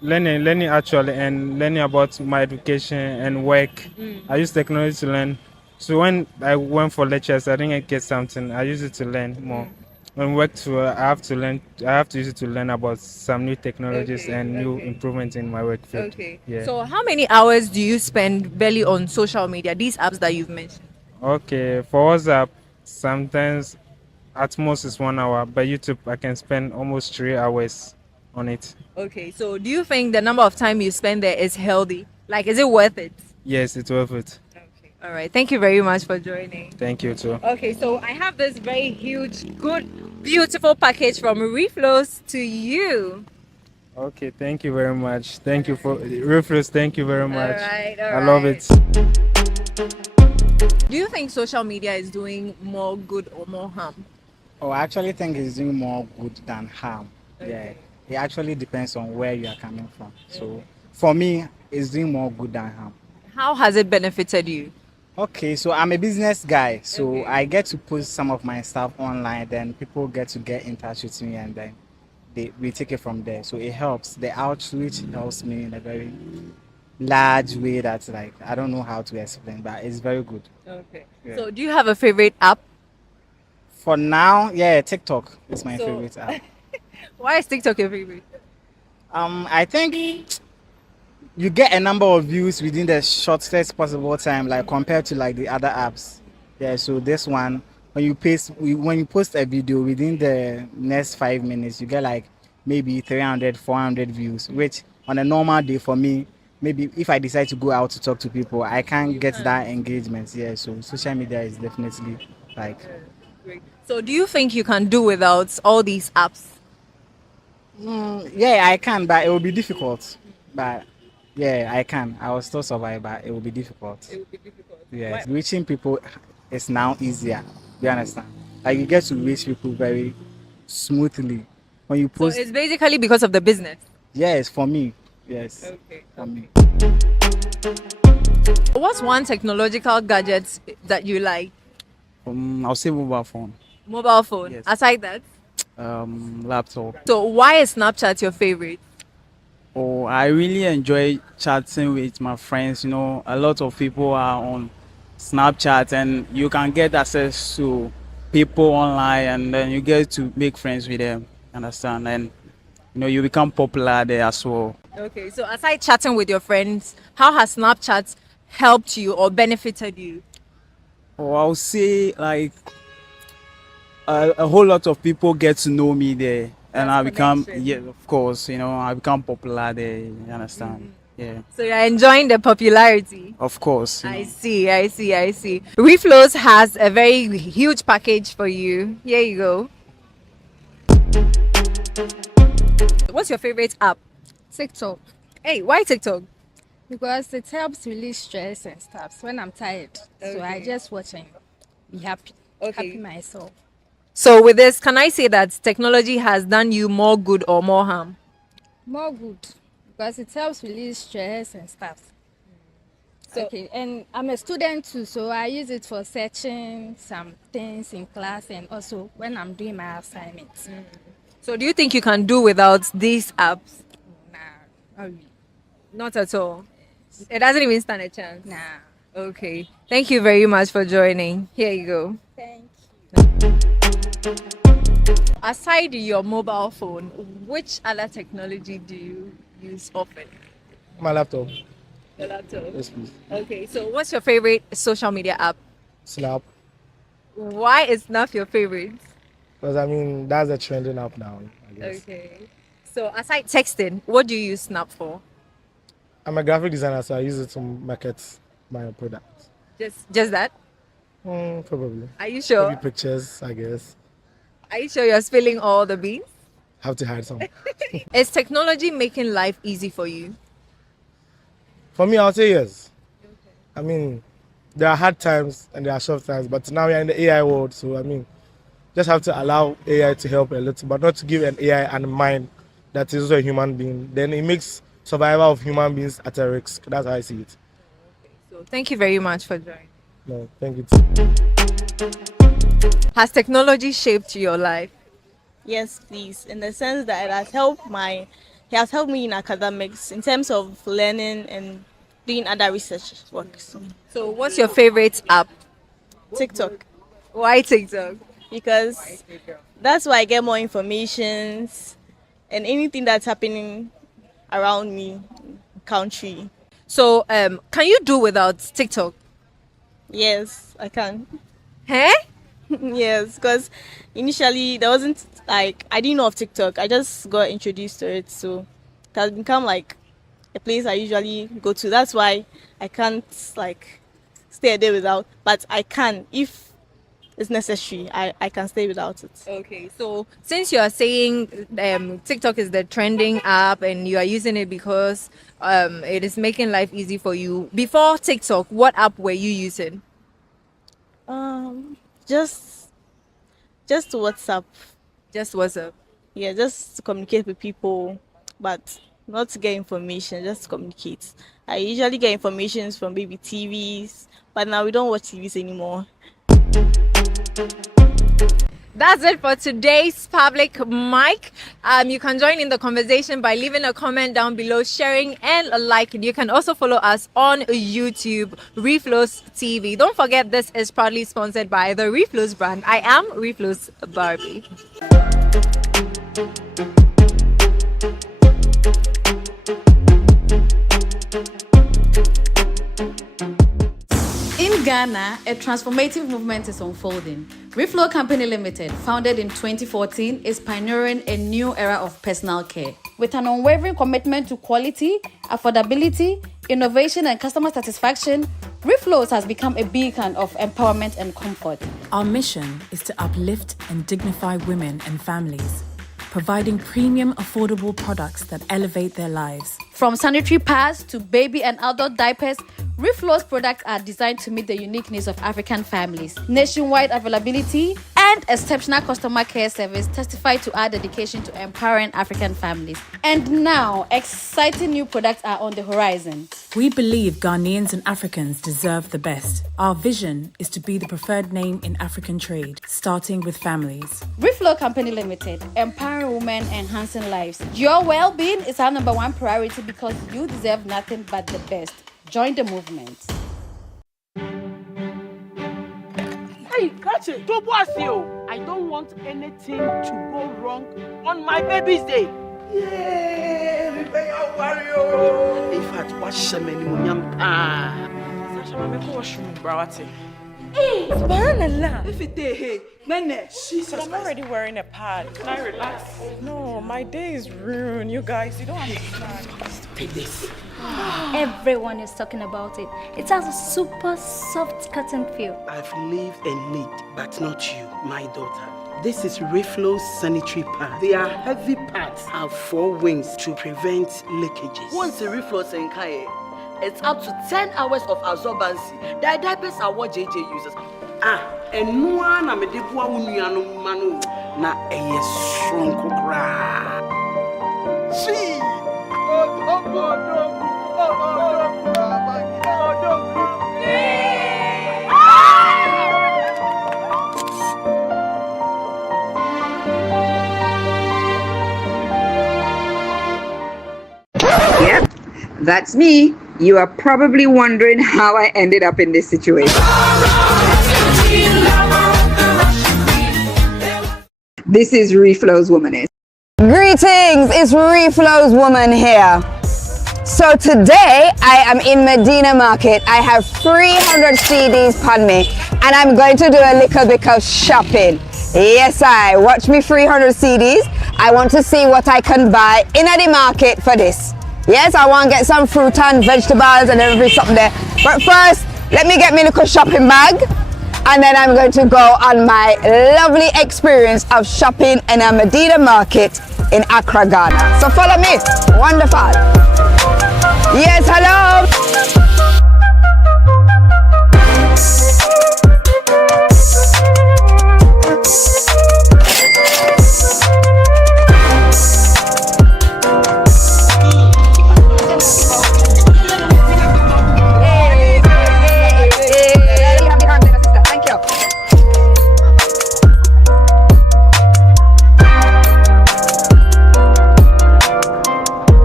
learning actually, and learning about my education and work. I use technology to learn. So when I went for lectures, I didn't get something. I use it to learn more. When work too, I have to learn. I have to use it to learn about some new technologies and new improvements in my work field. Okay. Yeah. So how many hours do you spend barely on social media, these apps that you've mentioned? Okay. For WhatsApp, sometimes at most is 1 hour. But YouTube, I can spend almost 3 hours on it. Okay, so do you think the number of time you spend there is healthy? Like, is it worth it? Yes, it's worth it. All right, thank you very much for joining. Thank you too. Okay, so I have this very huge, good, beautiful package from Reflows to you. Okay, thank you very much. Thank you for Reflo. Thank you very much. right, I love it. Do you think social media is doing more good or more harm? Oh, I actually think it's doing more good than harm. Yeah, it actually depends on where you are coming from. So for me, it's doing more good than harm. How has it benefited you? Okay, so I'm a business guy, so I get to post some of my stuff online, then people get in touch with me, and then we take it from there. So it helps. The outreach helps me in a very large way that's like, I don't know how to explain, but it's very good. Okay. Yeah. So do you have a favorite app? For now, yeah, TikTok is my So- favorite app. Why is TikTok your favorite? I think you get a number of views within the shortest possible time, like compared to like the other apps. Yeah, so this one, when you post a video within the next 5 minutes, you get like maybe 300, 400 views, which on a normal day for me, maybe if I decide to go out to talk to people, I can't get that engagement. Yeah, so social media is definitely like. So do you think you can do without all these apps? Yeah, I can, but it will be difficult. But yeah, I can. I will still survive, but it will be difficult. It would be difficult. Yes, reaching people is now easier. You understand? Like you get to reach people very smoothly when you So post. it's basically because of the business. Yes, for me. Yes. Okay. For me. What's one technological gadget that you like? I'll say mobile phone. Mobile phone. Yes. Aside that. Laptop. So why is Snapchat your favorite? Oh, I really enjoy chatting with my friends. You know, a lot of people are on Snapchat, and you can get access to people online, and then you get to make friends with them. Understand? And you know, you become popular there as well. Okay, so aside chatting with your friends, how has Snapchat helped you or benefited you? Oh, I'll say like a whole lot of people get to know me there, and I become, yeah, of course, you know, I become popular there. You understand? Yeah, So you're enjoying the popularity. of course. You I know. see. Reflows has a very huge package for you. Here you go. What's your favorite app? TikTok. Hey, why TikTok? Because it helps release stress and stuff when I'm tired. So I Okay. just watch and be happy. Happy myself. So with this, can I say that technology has done you more good or more harm? More good. Because it helps release stress and stuff. Okay, and I'm a student too, so I use it for searching some things in class and also when I'm doing my assignments. So do you think you can do without these apps? Not really. Not at all. It doesn't even stand a chance. Nah. Okay. Thank you very much for joining. Here you go. Thank Aside your mobile phone, which other technology do you use often? My laptop. Your laptop. Yes, please. Okay. So what's your favorite social media app? Snap. Why is Snap your favorite? Because I mean, that's a trending app now, I guess. Okay. So aside texting, what do you use Snap for? I'm a graphic designer, so I use it to market my product. Just that? Probably. Are you sure? Maybe pictures, I guess. Are you sure you're spilling all the beans? Have to hide some. Is technology making life easy for you? For me, I'll say yes. I mean, there are hard times and there are soft times, but now we're in the AI world, so I mean, just have to allow AI to help a little, but not to give an AI and mind that is also a human being. Then it makes survival of human beings at a risk. That's how I see it. So thank you very much for joining. No, thank you. Has technology shaped your life? Yes, please. In the sense that it has he has helped me in academics in terms of learning and doing other research work. So what's your favorite app? TikTok. Why TikTok? Because that's where I get more information and anything that's happening around me, country. So can you do without TikTok? Yes, I can. Hey? Yes, because initially there wasn't like I didn't know of TikTok. I just got introduced to it, so it has become like a place I usually go to. That's why I can't like stay a day without, but I can if it's necessary. I can stay without it. Okay, so since you are saying TikTok is the trending app and you are using it because it is making life easy for you, before TikTok, what app were you using? Just WhatsApp. Just WhatsApp. Yeah, just to communicate with people, but not to get information, just to communicate. I usually get information from baby TVs, but now we don't watch TVs anymore. That's it for today's public mic. You can join in the conversation by leaving a comment down below, sharing and liking. You can also follow us on YouTube, Reflo's TV. Don't forget, this is proudly sponsored by the Reflo's brand. I am Reflo's Barbie. In Ghana, a transformative movement is unfolding. Reflo Company Limited, founded in 2014, is pioneering a new era of personal care. With an unwavering commitment to quality, affordability, innovation, and customer satisfaction, Reflo's has become a beacon of empowerment and comfort. Our mission is to uplift and dignify women and families, providing premium, affordable products that elevate their lives. From sanitary pads to baby and adult diapers, Reflo's products are designed to meet the unique needs of African families. Nationwide availability and exceptional customer care service testify to our dedication to empowering African families. And now, exciting new products are on the horizon. We believe Ghanaians and Africans deserve the best. Our vision is to be the preferred name in African trade, starting with families. Reflo Company Limited, empowering women, enhancing lives. Your well-being is our number one priority because you deserve nothing but the best. Join the movement. Hey, catch it. Don't boss you. I don't want anything to go wrong on my baby's day. Yay! Wario. In fact, watch some anyone. Sasha, I'm going to wash my brawati. Hey, subhanallah. If it hey, Nene, Jesus, I'm already wearing a pad. Can I relax? No, my day is ruined. You guys, you don't understand. Take this. Everyone is talking about it. It has a super soft cotton feel. I've lived and lived, but not you, my daughter. This is Reflo's sanitary pad. They are heavy pads, have 4 wings to prevent leakages. Once the Reflo Senkai, it's up to 10 hours of absorbency. Their diapers are what JJ uses. And no one am a debua union manu na a strong cry. See, Yep, that's me. You are probably wondering how I ended up in this situation. This is Reflo's Womanist. Greetings, it's Reflo's Woman here. So today I am in Medina Market. I have 300 CDs upon me and I'm going to do a little bit of shopping. Yes, I watch me 300 CDs. I want to see what I can buy in the market for this. Yes, I want to get some fruit and vegetables and everything there. But first, let me get me a little shopping bag. And then I'm going to go on my lovely experience of shopping in a Medina market in Accra, Ghana. So follow me. Wonderful. Yes, hello.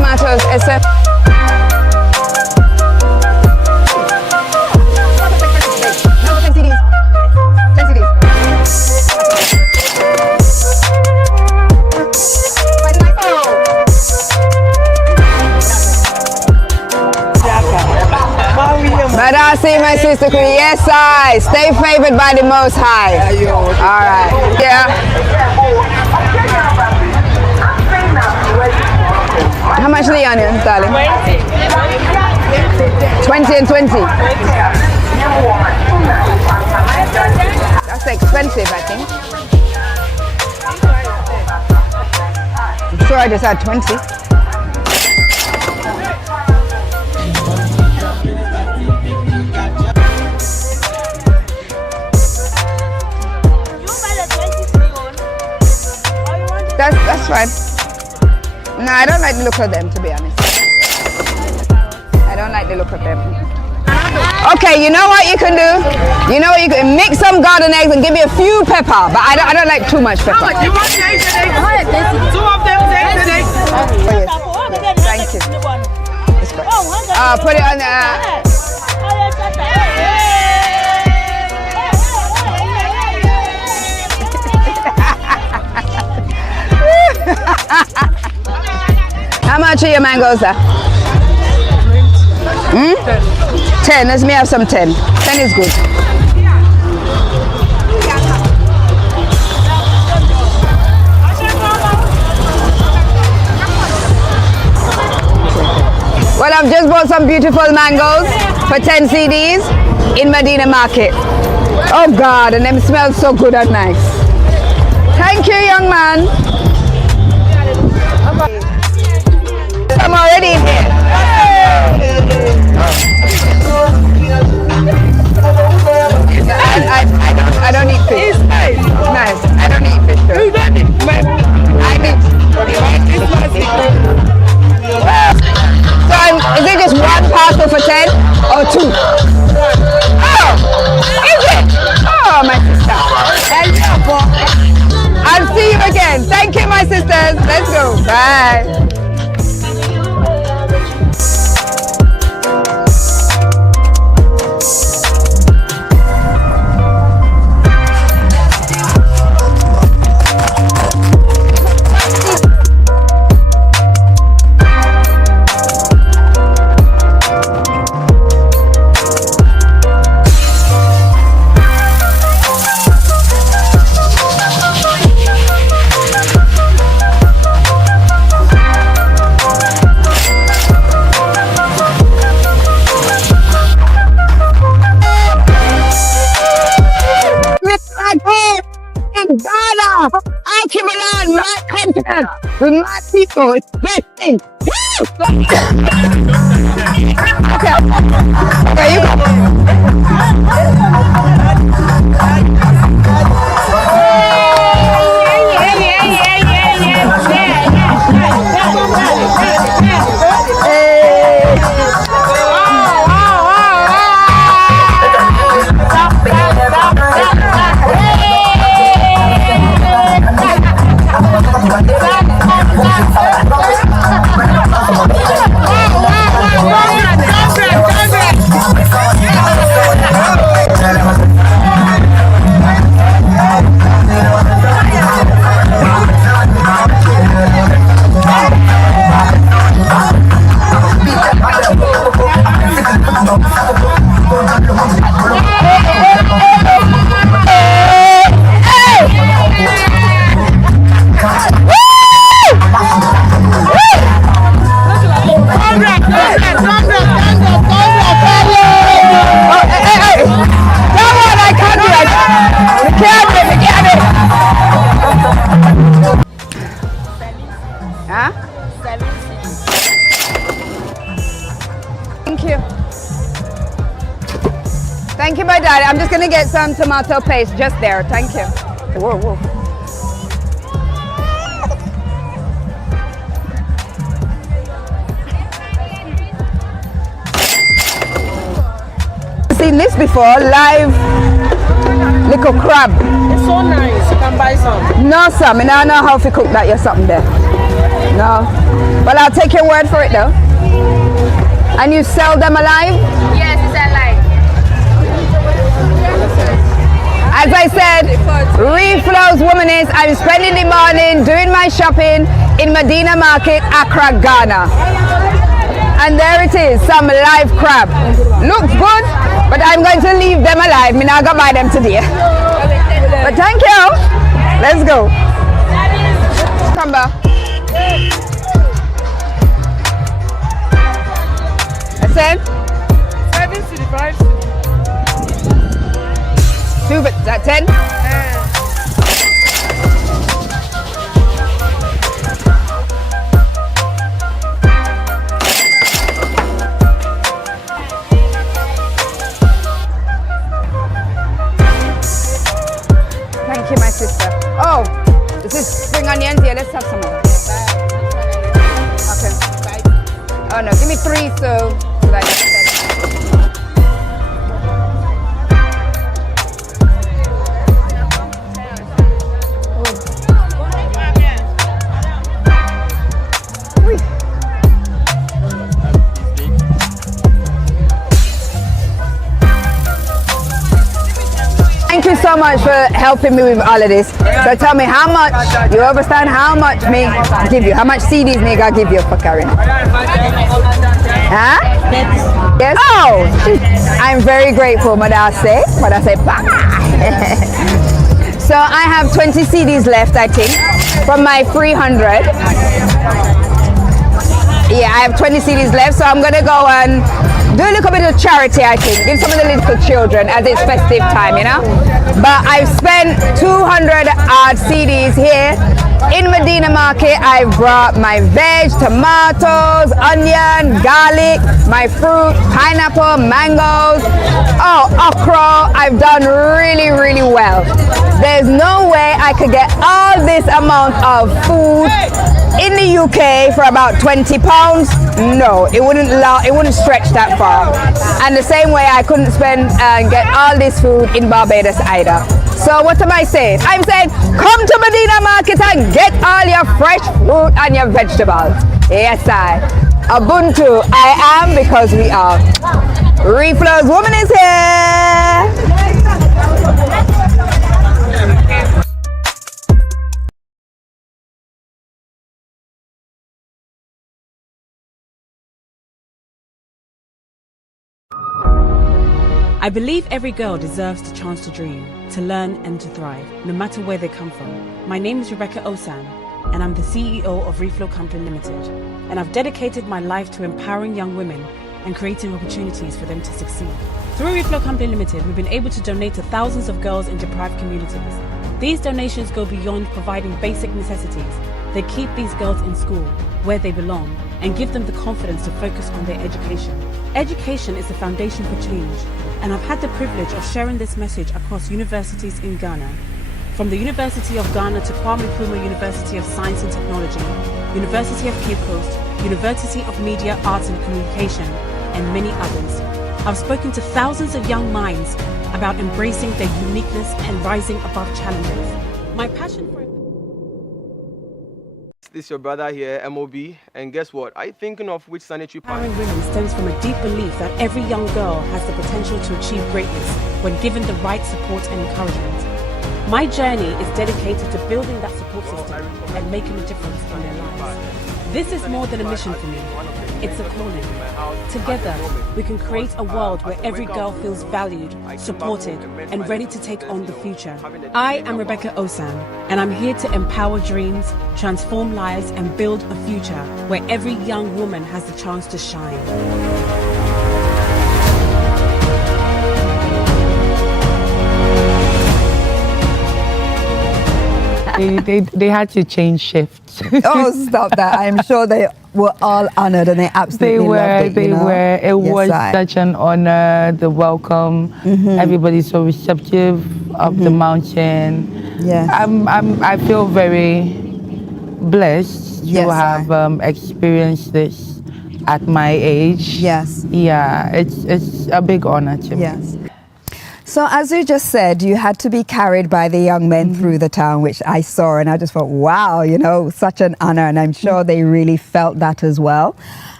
Yes, sir. But I see my sister Queen. Yes, I stay favored by the Most High. All right. Yeah. How much are the onions, darling? 20 and 20. That's expensive, I think. I'm sure I just had 20. That's fine. No, I don't like the look of them, to be honest. I don't like the look of them. Okay, you know what you can do? You know what you can mix some garden eggs and give me a few pepper, but I don't like too much pepper. You want the eggs and eggs? 2 of them, eggs and eggs. Oh, yes. Thank you. Put it on How much are your mangoes, sir? 10. Let me have some 10. 10 is good. Well, I've just bought some beautiful mangoes for 10 CDs in Medina Market. Oh God, and them smell so good and nice. Thank you, young man. I'm already in here. I don't eat fish. It's nice. Nice. I don't eat fish. I eat. So is it just one parcel for 10 or 2? Oh, is it? Oh, my sister. I'll see you again. Thank you, my sisters. Let's go. Bye. With my people, it's best thing. Okay, you go. Thank you, my daddy. I'm just gonna get some tomato paste just there. Thank you. Whoa, whoa. Seen this before, live little crab. It's so nice. You can buy some. No, Sam, I don't know how to cook that. You're something there. No. Well, I'll take your word for it though. And you sell them alive? Yes, it's alive. As I said, Reflow's Womanist. I'm spending the morning doing my shopping in Medina Market, Accra, Ghana. And there it is, some live crab. Looks good, but I'm going to leave them alive. I'm not going to buy them today. But thank you. Let's go. Come back. I said? 7 city, 5 2, but that 10? Thank you, my sister. Oh, this is spring onions here. Let's have some of that. Okay. Oh no, give me 3 so that I can Thank you so much for helping me with all of this. So tell me how much, you understand how much me give you, how much CDs me I give you for carrying? Huh? Yes? Oh, I'm very grateful, Mother say, bye. So I have 20 CDs left, I think, from my 300. Yeah, I have 20 CDs left, so I'm gonna go and do a little bit of charity, I think. Give some of the little children as it's festive time, you know? But I've spent 200 odd CDs here in Medina Market. I've brought my veg, tomatoes, onion, garlic, my fruit, pineapple, mangoes, okra. I've done really, really well. There's no way I could get all this amount of food in the UK for about 20 pounds. No, it wouldn't stretch that far. And the same way I couldn't spend and get all this food in Barbados either. So what am I saying? I'm saying come to Medina Market and get all your fresh fruit and your vegetables. Yes, Ubuntu, I am because we are. Reflow's Woman is here. I believe every girl deserves the chance to dream, to learn and to thrive, no matter where they come from. My name is Rebecca Osan, and I'm the CEO of Reflo Company Limited. And I've dedicated my life to empowering young women and creating opportunities for them to succeed. Through Reflo Company Limited, we've been able to donate to thousands of girls in deprived communities. These donations go beyond providing basic necessities. They keep these girls in school, where they belong, and give them the confidence to focus on their education. Education is the foundation for change, and I've had the privilege of sharing this message across universities in Ghana. From the University of Ghana to Kwame Nkrumah University of Science and Technology, University of Cape Coast, University of Media, Arts and Communication, and many others. I've spoken to thousands of young minds about embracing their uniqueness and rising above challenges. My passion for This is your brother here, MOB, and guess what? Are you thinking of which sanitary pad? Empowering women stems from a deep belief that every young girl has the potential to achieve greatness when given the right support and encouragement. My journey is dedicated to building that support system and making a difference in their lives. This is more than a mission for me. It's a calling. Together, we can create a world where every girl feels valued, supported, and ready to take on the future. I am Rebecca Osan, and I'm here to empower dreams, transform lives, and build a future where every young woman has the chance to shine. They had to change shifts. Oh, stop that. I'm sure they were all honored and they absolutely loved it. They were. It was such an honor, the welcome. Everybody's so receptive of the mountain. Yes. I feel very blessed to have experienced this at my age. Yes. Yeah, it's a big honor to me. Yes. So as you just said, you had to be carried by the young men through the town, which I saw, and I just thought, wow, you know, such an honor, and I'm sure they really felt that as well.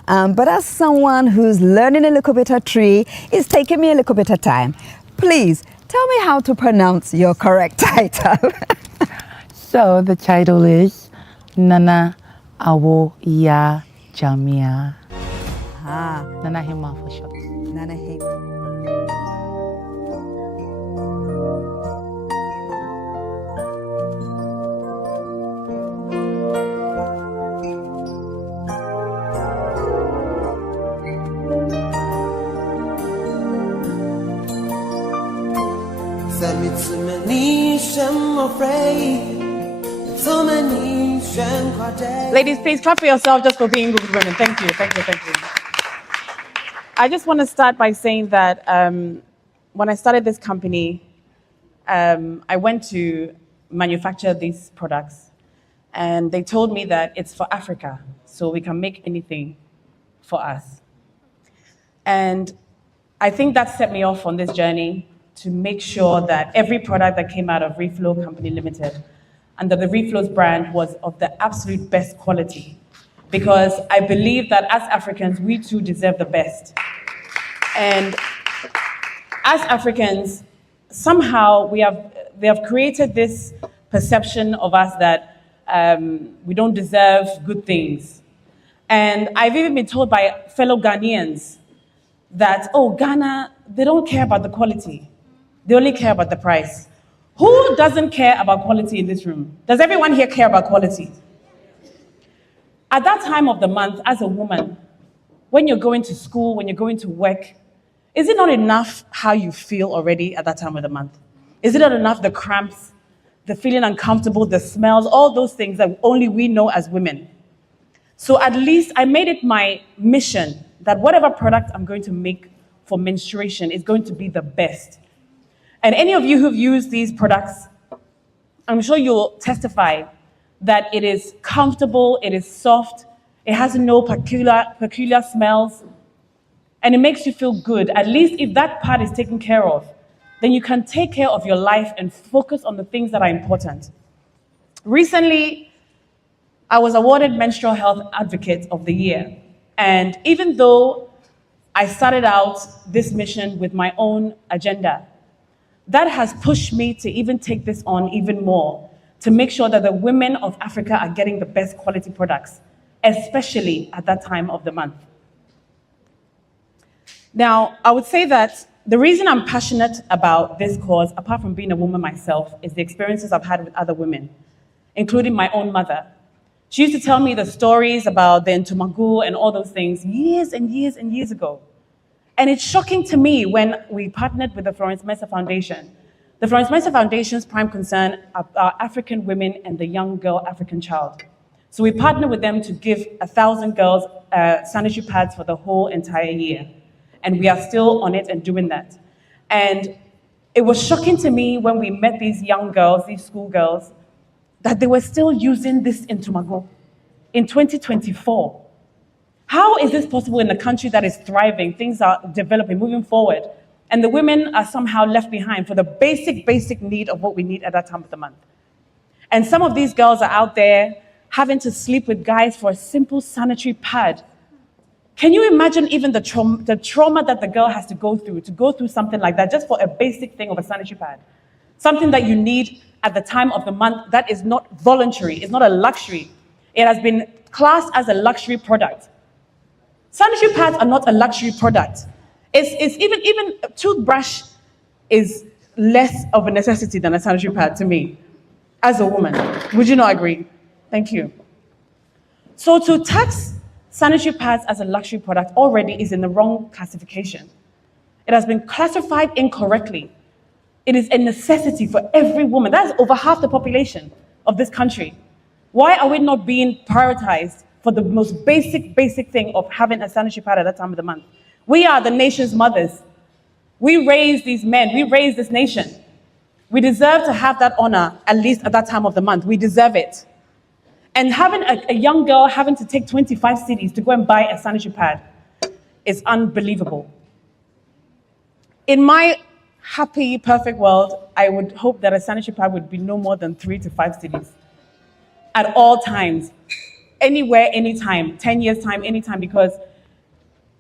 But as someone who's learning a little bit of Tree, it's taking me a little bit of time. Please tell me how to pronounce your correct title. So the title is Nana Awo Ya Jamia. Nana Hima for short. Nana Hima. Ladies, please clap for yourself just for being good women. Thank you, thank you, thank you. I just want to start by saying that when I started this company, I went to manufacture these products, and they told me that it's for Africa, so we can make anything for us. And I think that set me off on this journey to make sure that every product that came out of Reflo Company Limited under the Reflo's brand was of the absolute best quality. Because I believe that as Africans, we too deserve the best. And as Africans, somehow they have created this perception of us that we don't deserve good things. And I've even been told by fellow Ghanaians that, oh, Ghana, they don't care about the quality. They only care about the price. Who doesn't care about quality in this room? Does everyone here care about quality? At that time of the month, as a woman, when you're going to school, when you're going to work, is it not enough how you feel already at that time of the month? Is it not enough the cramps, the feeling uncomfortable, the smells, all those things that only we know as women? So at least I made it my mission that whatever product I'm going to make for menstruation is going to be the best. And any of you who've used these products, I'm sure you'll testify that it is comfortable, it is soft, it has no peculiar smells, and it makes you feel good. At least if that part is taken care of, then you can take care of your life and focus on the things that are important. Recently, I was awarded Menstrual Health Advocate of the Year. And even though I started out this mission with my own agenda, that has pushed me to even take this on even more, to make sure that the women of Africa are getting the best quality products, especially at that time of the month. Now, I would say that the reason I'm passionate about this cause, apart from being a woman myself, is the experiences I've had with other women, including my own mother. She used to tell me the stories about the Ntumagu and all those things years and years and years ago. And it's shocking to me when we partnered with the Florence Mensah Foundation. The Florence Mensah Foundation's prime concern are African women and the young girl African child. So we partnered with them to give 1,000 girls sanitary pads for the whole entire year. And we are still on it and doing that. And it was shocking to me when we met these young girls, these schoolgirls, that they were still using this Ntumagu in 2024. How is this possible in a country that is thriving, things are developing, moving forward, and the women are somehow left behind for the basic need of what we need at that time of the month? And some of these girls are out there having to sleep with guys for a simple sanitary pad. Can you imagine even the trauma that the girl has to go through something like that, just for a basic thing of a sanitary pad? Something that you need at the time of the month that is not voluntary, it's not a luxury. It has been classed as a luxury product. Sanitary pads are not a luxury product. It's even a toothbrush is less of a necessity than a sanitary pad to me, as a woman. Would you not agree? Thank you. So to tax sanitary pads as a luxury product already is in the wrong classification. It has been classified incorrectly. It is a necessity for every woman. That is over half the population of this country. Why are we not being prioritized for the most basic thing of having a sanitary pad at that time of the month? We are the nation's mothers. We raise these men. We raise this nation. We deserve to have that honor, at least at that time of the month. We deserve it. And having a young girl having to take 25 cities to go and buy a sanitary pad is unbelievable. In my happy, perfect world, I would hope that a sanitary pad would be no more than 3 to 5 cities at all times, anywhere, anytime, 10 years time, anytime, because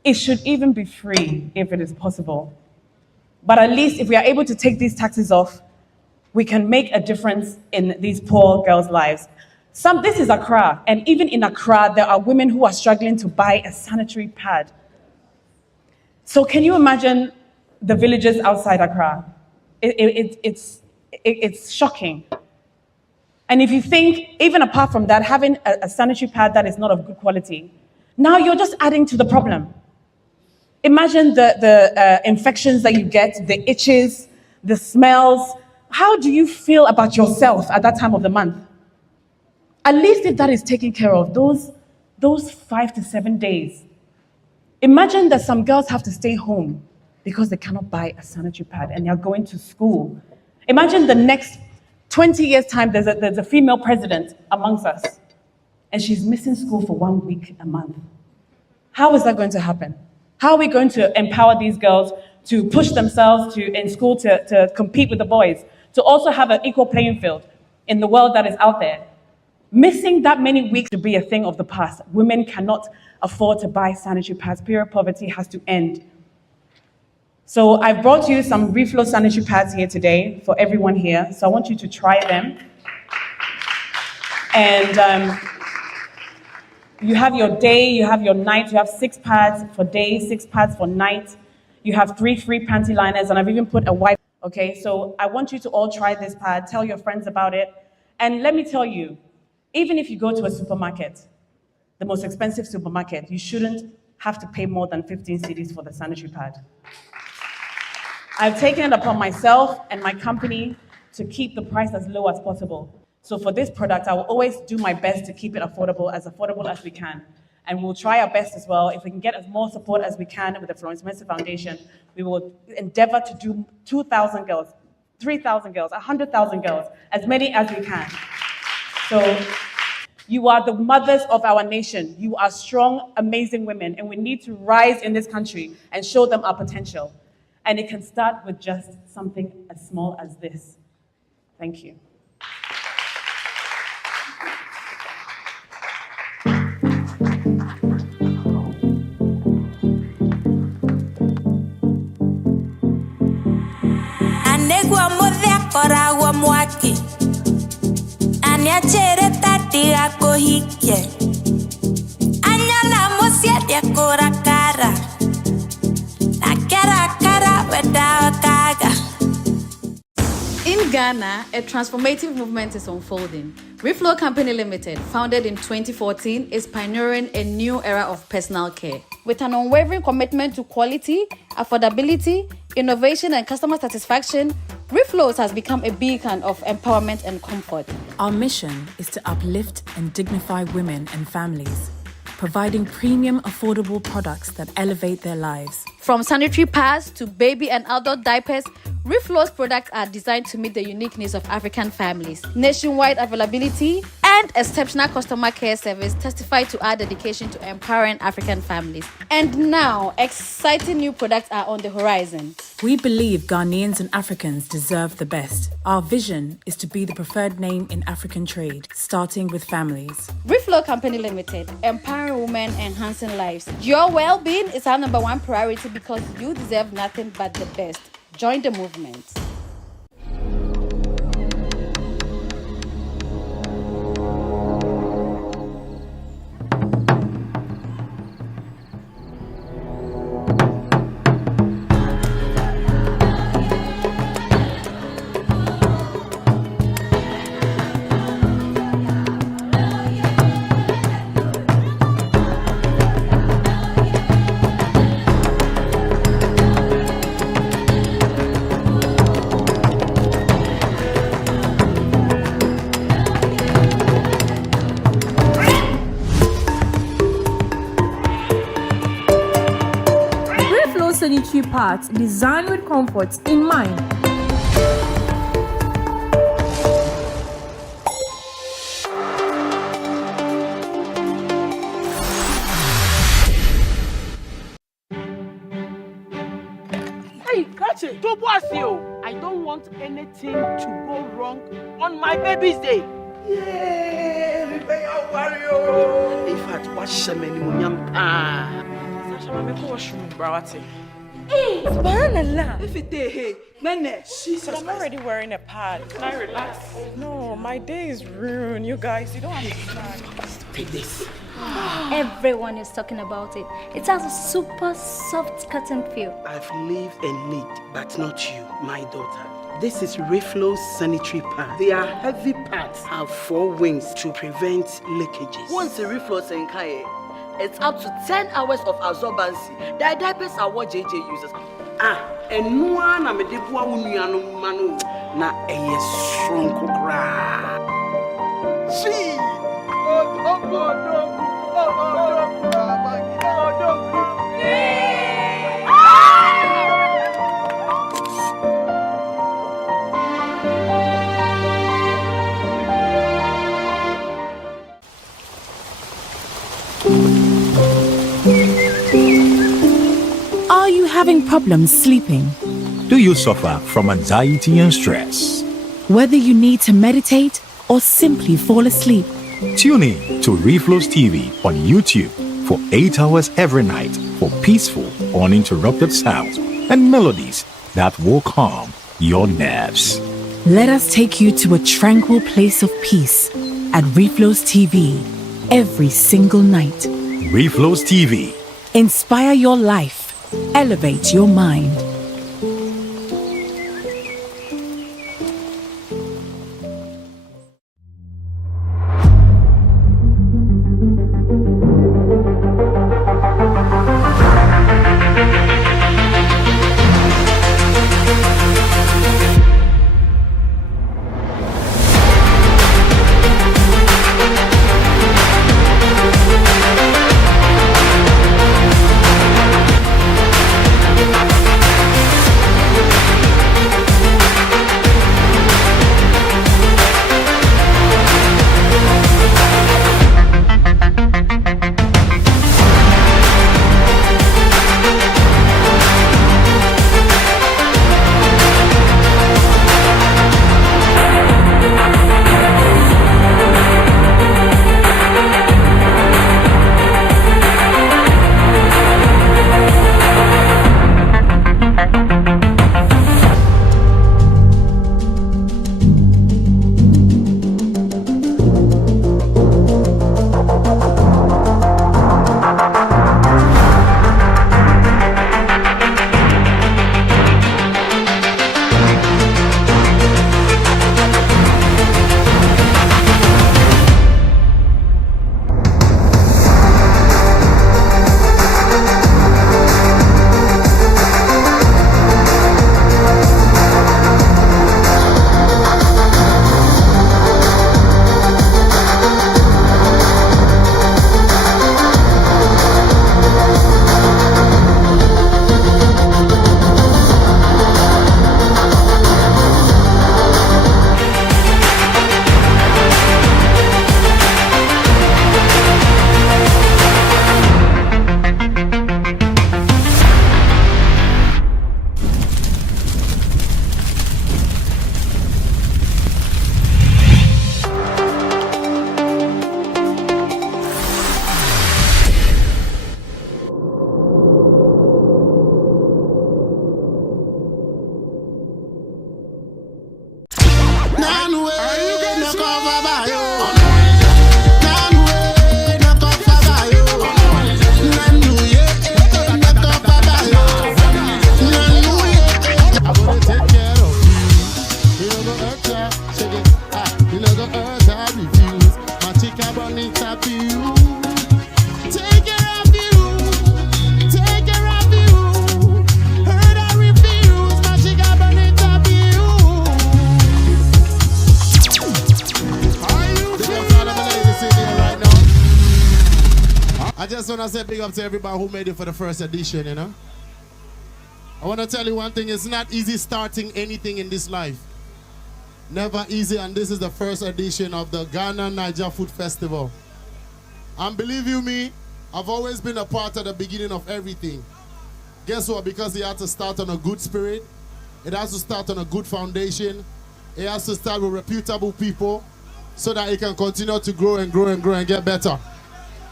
It should even be free if it is possible. But at least if we are able to take these taxes off, we can make a difference in these poor girls' lives. This is Accra, and even in Accra, there are women who are struggling to buy a sanitary pad. So can you imagine the villages outside Accra? It's shocking. And if you think, even apart from that, having a sanitary pad that is not of good quality, now you're just adding to the problem. Imagine the infections that you get, the itches, the smells. How do you feel about yourself at that time of the month? At least if that is taken care of, those 5 to 7 days. Imagine that some girls have to stay home because they cannot buy a sanitary pad and they're going to school. Imagine the next 20 years' time, there's a female president amongst us, and she's missing school for 1 week a month. How is that going to happen? How are we going to empower these girls to push themselves in school to compete with the boys, to also have an equal playing field in the world that is out there? Missing that many weeks to be a thing of the past. Women cannot afford to buy sanitary pads. Period poverty has to end. So I've brought you some Reflo sanitary pads here today for everyone here. So I want you to try them. And you have your day, you have your night. You have 6 pads for day, 6 pads for night. You have 3 free panty liners, and I've even put a wipe. Okay, so I want you to all try this pad. Tell your friends about it. And let me tell you, even if you go to a supermarket, the most expensive supermarket, you shouldn't have to pay more than 15 cedis for the sanitary pad. I've taken it upon myself and my company to keep the price as low as possible. So for this product, I will always do my best to keep it affordable as we can. And we'll try our best as well. If we can get as more support as we can with the Florence Mercy Foundation, we will endeavor to do 2,000 girls, 3,000 girls, 100,000 girls, as many as we can. So you are the mothers of our nation. You are strong, amazing women, and we need to rise in this country and show them our potential. And it can start with just something as small as this. Thank you. Anegwa modhia koragwa mwaki Aniachere tati ako hike Anyana musiedia kora kara Nakera kara weda kaga. In Ghana, a transformative movement is unfolding. Reflo Company Limited, founded in 2014, is pioneering a new era of personal care. With an unwavering commitment to quality, affordability, innovation, and customer satisfaction, Reflo has become a beacon of empowerment and comfort. Our mission is to uplift and dignify women and families, providing premium, affordable products that elevate their lives. From sanitary pads to baby and adult diapers, Reflo's products are designed to meet the unique needs of African families. Nationwide availability and exceptional customer care service testify to our dedication to empowering African families. And now, exciting new products are on the horizon. We believe Ghanaians and Africans deserve the best. Our vision is to be the preferred name in African trade, starting with families. Reflo Company Limited, empowering women, enhancing lives. Your well-being is our #1 priority because you deserve nothing but the best. Join the movement. Sanitary pads designed with comfort in mind. Hey, catch it. I don't want anything to go wrong on my baby's day. Yeah, repair warrior. In fact, what's so many munyam? Hey, subhanallah. If it hey, man, But I'm already wearing a pad. Can I relax? No, my day is ruined, you guys. You don't understand. Take this. Everyone is talking about it. It has a super soft cotton feel. I've lived and lived, but not you, my daughter. This is Reflo's sanitary pad. Their heavy pads have 4 wings to prevent leakages. Once a Reflo Senkai, it's up to 10 hours of absorbency. The diapers are what JJ uses. And no one am a depot manu na a strong cra. See, Are you having problems sleeping? Do you suffer from anxiety and stress? Whether you need to meditate or simply fall asleep, Tune in to Reflo's TV on YouTube for 8 hours every night for peaceful, uninterrupted sounds and melodies that will calm your nerves. let us take you to a tranquil place of peace at Reflo's TV every single night. Reflo's TV. Inspire your life, elevate your mind. I just want to say big up to everybody who made it for the first edition, you know. I want to tell you one thing, it's not easy starting anything in this life. Never easy, and this is the first edition of the Ghana Niger Food Festival. And believe you me, I've always been a part of the beginning of everything. Guess what? Because it had to start on a good spirit, it has to start on a good foundation, it has to start with reputable people so that it can continue to grow and grow and grow and get better.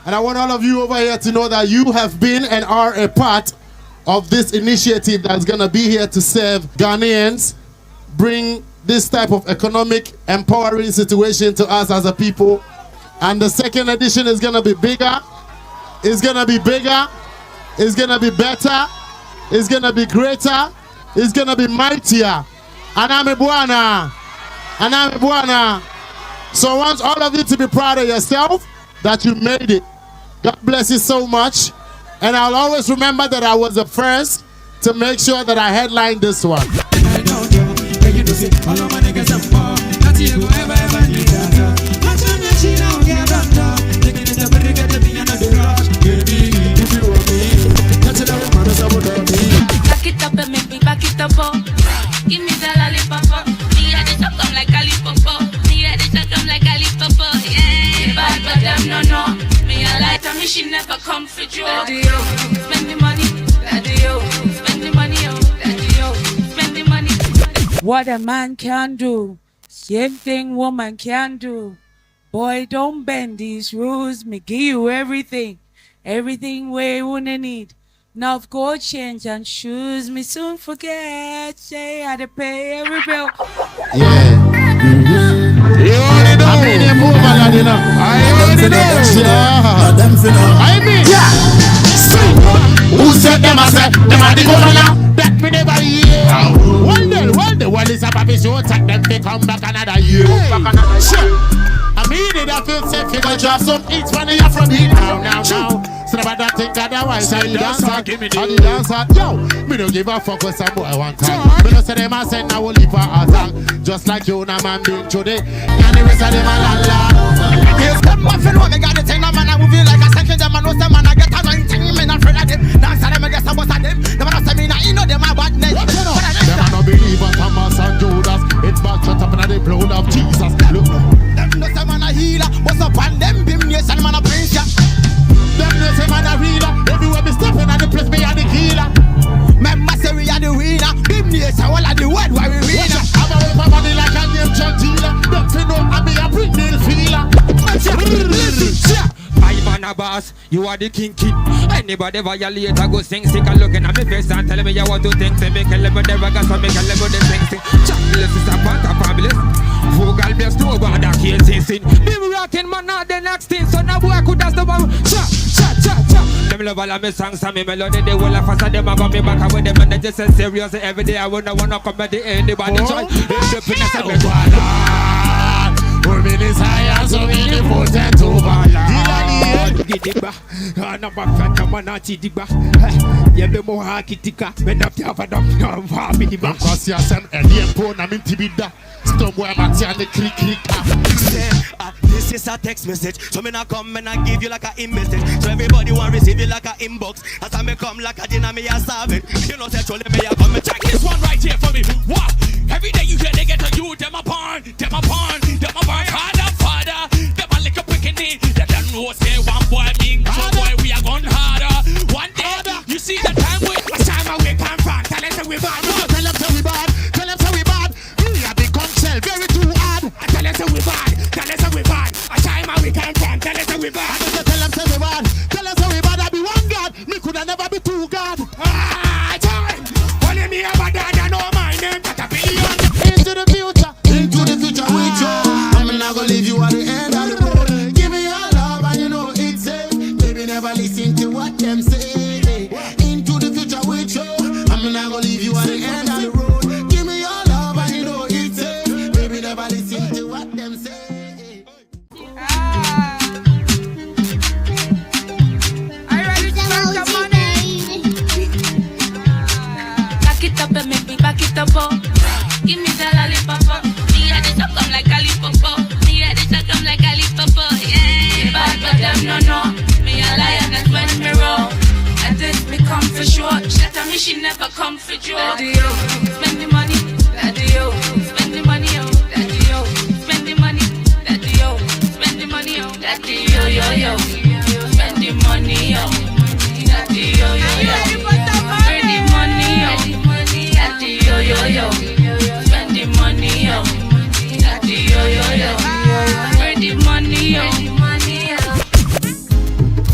And I want all of you over here to know that you have been and are a part of this initiative that's going to be here to serve Ghanaians, bring this type of economic empowering situation to us as a people. And the second edition is going to be bigger. It's going to be bigger. It's going to be better. It's going to be greater. It's going to be mightier. Aname Bwana. Aname Bwana. So I want all of you to be proud of yourself that you made it. God bless you so much. And I'll always remember that I was the first to make sure that I headlined this one. Back it up and make me back it up, oh. Give me the lollipop, me had it up, I'm like a lollipop. Me had it up, I'm like a lollipop, yeah. Bad, but them no. Me a light and me, she never come for you. Daddy, oh, spend the money. Daddy, oh, spend the money, oh. Daddy, oh, spend the money. What a man can do, same thing woman can do. Boy, don't bend these rules. Me give you everything, everything where you wanna need. Now of gold change and shoes, me soon forget. Say I had to pay every bill. Yeah. You already know. I mean, you move a lot, you know. I already know. I mean, yeah. Who said them? I said them are the governor. That me never hear. One day, while it's a baby show, take them to come back another year. Sure. I mean it, I feel safe. You gonna drop some each one of you from here now. So about that thing otherwise I dance hard, I dance hard. Yo, me don't give a fuck what some boy want time. Me don't say them a send I will leave for a song. Just like you and a man being today. And the rest of them a la. Yes, them my friend what me got the thing. No man I move like a second. Them man know some man I get anointing. Me not afraid of them. Dance to them I guess I was at them. Them man say me now you know them a badness. Them a no believer Thomas and Judas. It's back shut up in the blood of Jesus. Look, them no say man a healer. What's up on them bim nation man a prince ya. Them no say man a reader. Everywhere me stepping at the place me a the killer. Member say we are the winner. Bim nation all of the world why we winner. I'm a rip body like a name John dealer. Don't you know I be a big deal feeler. I man a boss, you are the king kid. Anybody violate I go sing sick and looking at me face and telling me you want to think. Say me kill them with the records so me kill them with the sing. Chocolate is a part of fabulous. Vogal best to over that can't sing. Bim rocking man not the next thing. So now boy could that's the one. Cha. Them love all of me songs and me melody. They will laugh as them about me back with them and they just say serious. Every day I wanna come at the anybody try. Independence and me. Women is high as so many potent over. Gidiba, number fat man at Gidiba. Yebe mo hakitika, men up the other dog, family back. Because you are some alien pone, I'm in Tibida. Stop where I'm at the click. This is a text message, so me not come and I give you like a in-message. So everybody want receive it like a inbox. As I me come like a dinner, me a serve it. You know, sexually me a come and check this one right here for me. What? Every day you hear they get a you, them a porn. Father, them a lick a picking. They don't know say one boy mean, so boy we are gone harder. One day, you see the time we come from. Tell us we bad. Tell them we bad. We are the concept, very too hard. Tell us we bad. A time we come from. Tell us we bad. Tell us we bad. I be one God. Me coulda never be two God. Time. Only me ever done. I know my name. Got a billion. Into the future with you. I'm not gonna leave you at the end of the road. Give me your love and you know it's safe. Baby, never listen to what them say. Into the future with you. I'm not gonna leave you at the end of the road. Give me your love and you know it's safe. Baby, never listen to what them say. Are you ready to spend your money? Back it up and make me back it up, oh. Give me the lollipop, me had it up, I'm like a lollipop. Me had it up, I'm like a lollipop, yeah. Bad, but them no. Me a lion and when me roll. And this me come for sure. She tell me she never come for sure. Daddy, yo, spend the money. Daddy, yo, spend the money, yo. Daddy, yo, spend the money. Daddy, yo, spend the money, yo. Daddy, yo, spend the money, yo. Daddy, yo, spend the money, yo. Daddy, yo. Spend the money, yo. Daddy, yo. Spend the money, yo.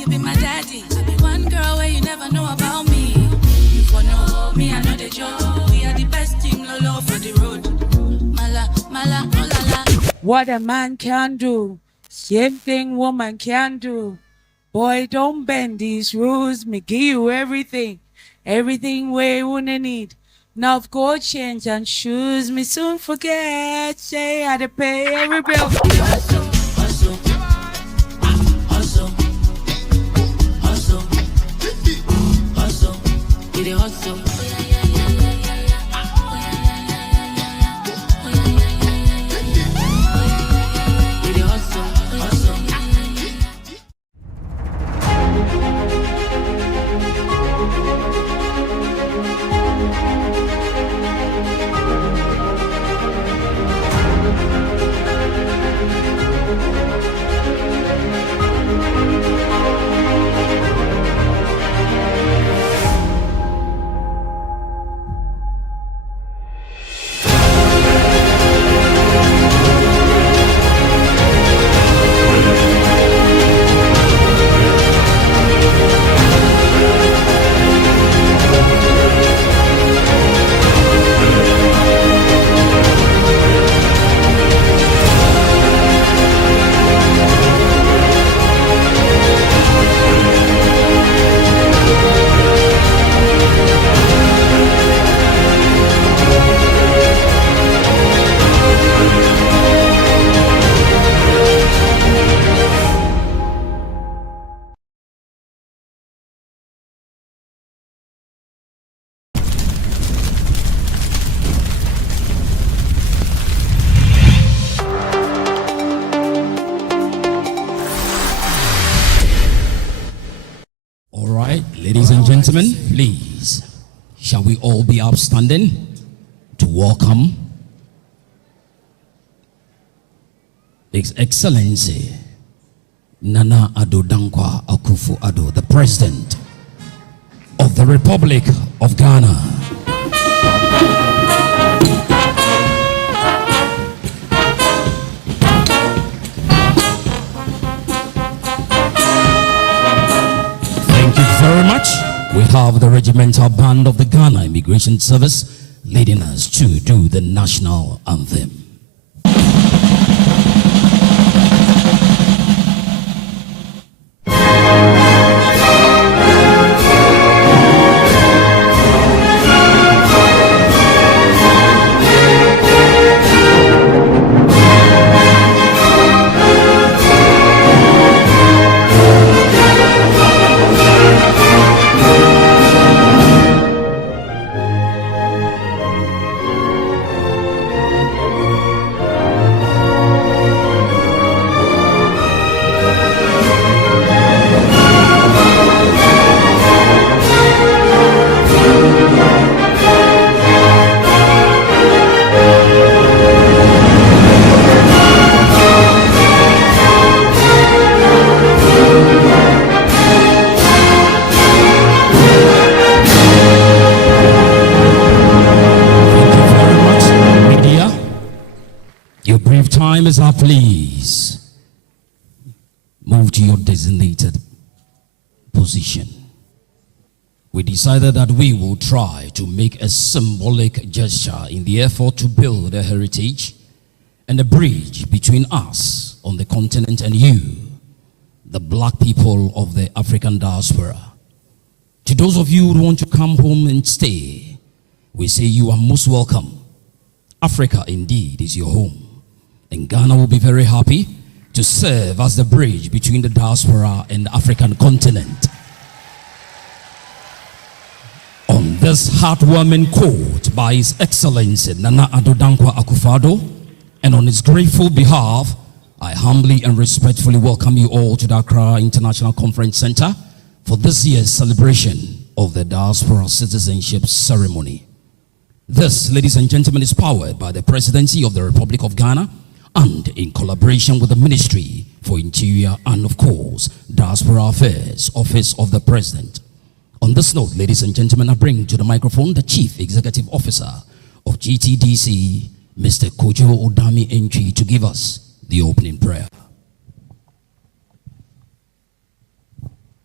you be my daddy. I be one girl where you never know about me. You for know me, I know the joke. We are the best team, lolo for the road. Mala, mala, oh la la. What a man can do, same thing woman can do. Boy, don't bend these rules. Me give you everything, everything where you wanna need. Now of gold change and shoes, me soon forget. Say I had to pay every bill. Get it hustle. All right, ladies and gentlemen, please, shall we all be upstanding to welcome His Excellency Nana Addo Dankwa Akufo-Addo, the President of the Republic of Ghana. Thank you very much. We have the regimental band of the Ghana Immigration Service leading us to do the national anthem. Time is up, please. Move to your designated position. We decided that we will try to make a symbolic gesture in the effort to build a heritage and a bridge between us on the continent and you, the black people of the African diaspora. To those of you who want to come home and stay, we say you are most welcome. Africa indeed is your home. And Ghana will be very happy to serve as the bridge between the diaspora and the African continent. On this heartwarming quote by His Excellency Nana Addo Dankwa Akufo-Addo, and on his grateful behalf, I humbly and respectfully welcome you all to the Accra International Conference Center for this year's celebration of the Diaspora Citizenship Ceremony. This, ladies and gentlemen, is powered by the Presidency of the Republic of Ghana and in collaboration with the Ministry for Interior and, of course, Diaspora Affairs, Office of the President. On this note, ladies and gentlemen, I bring to the microphone the Chief Executive Officer of GTDC, Mr. Kojo Odami Entry, to give us the opening prayer.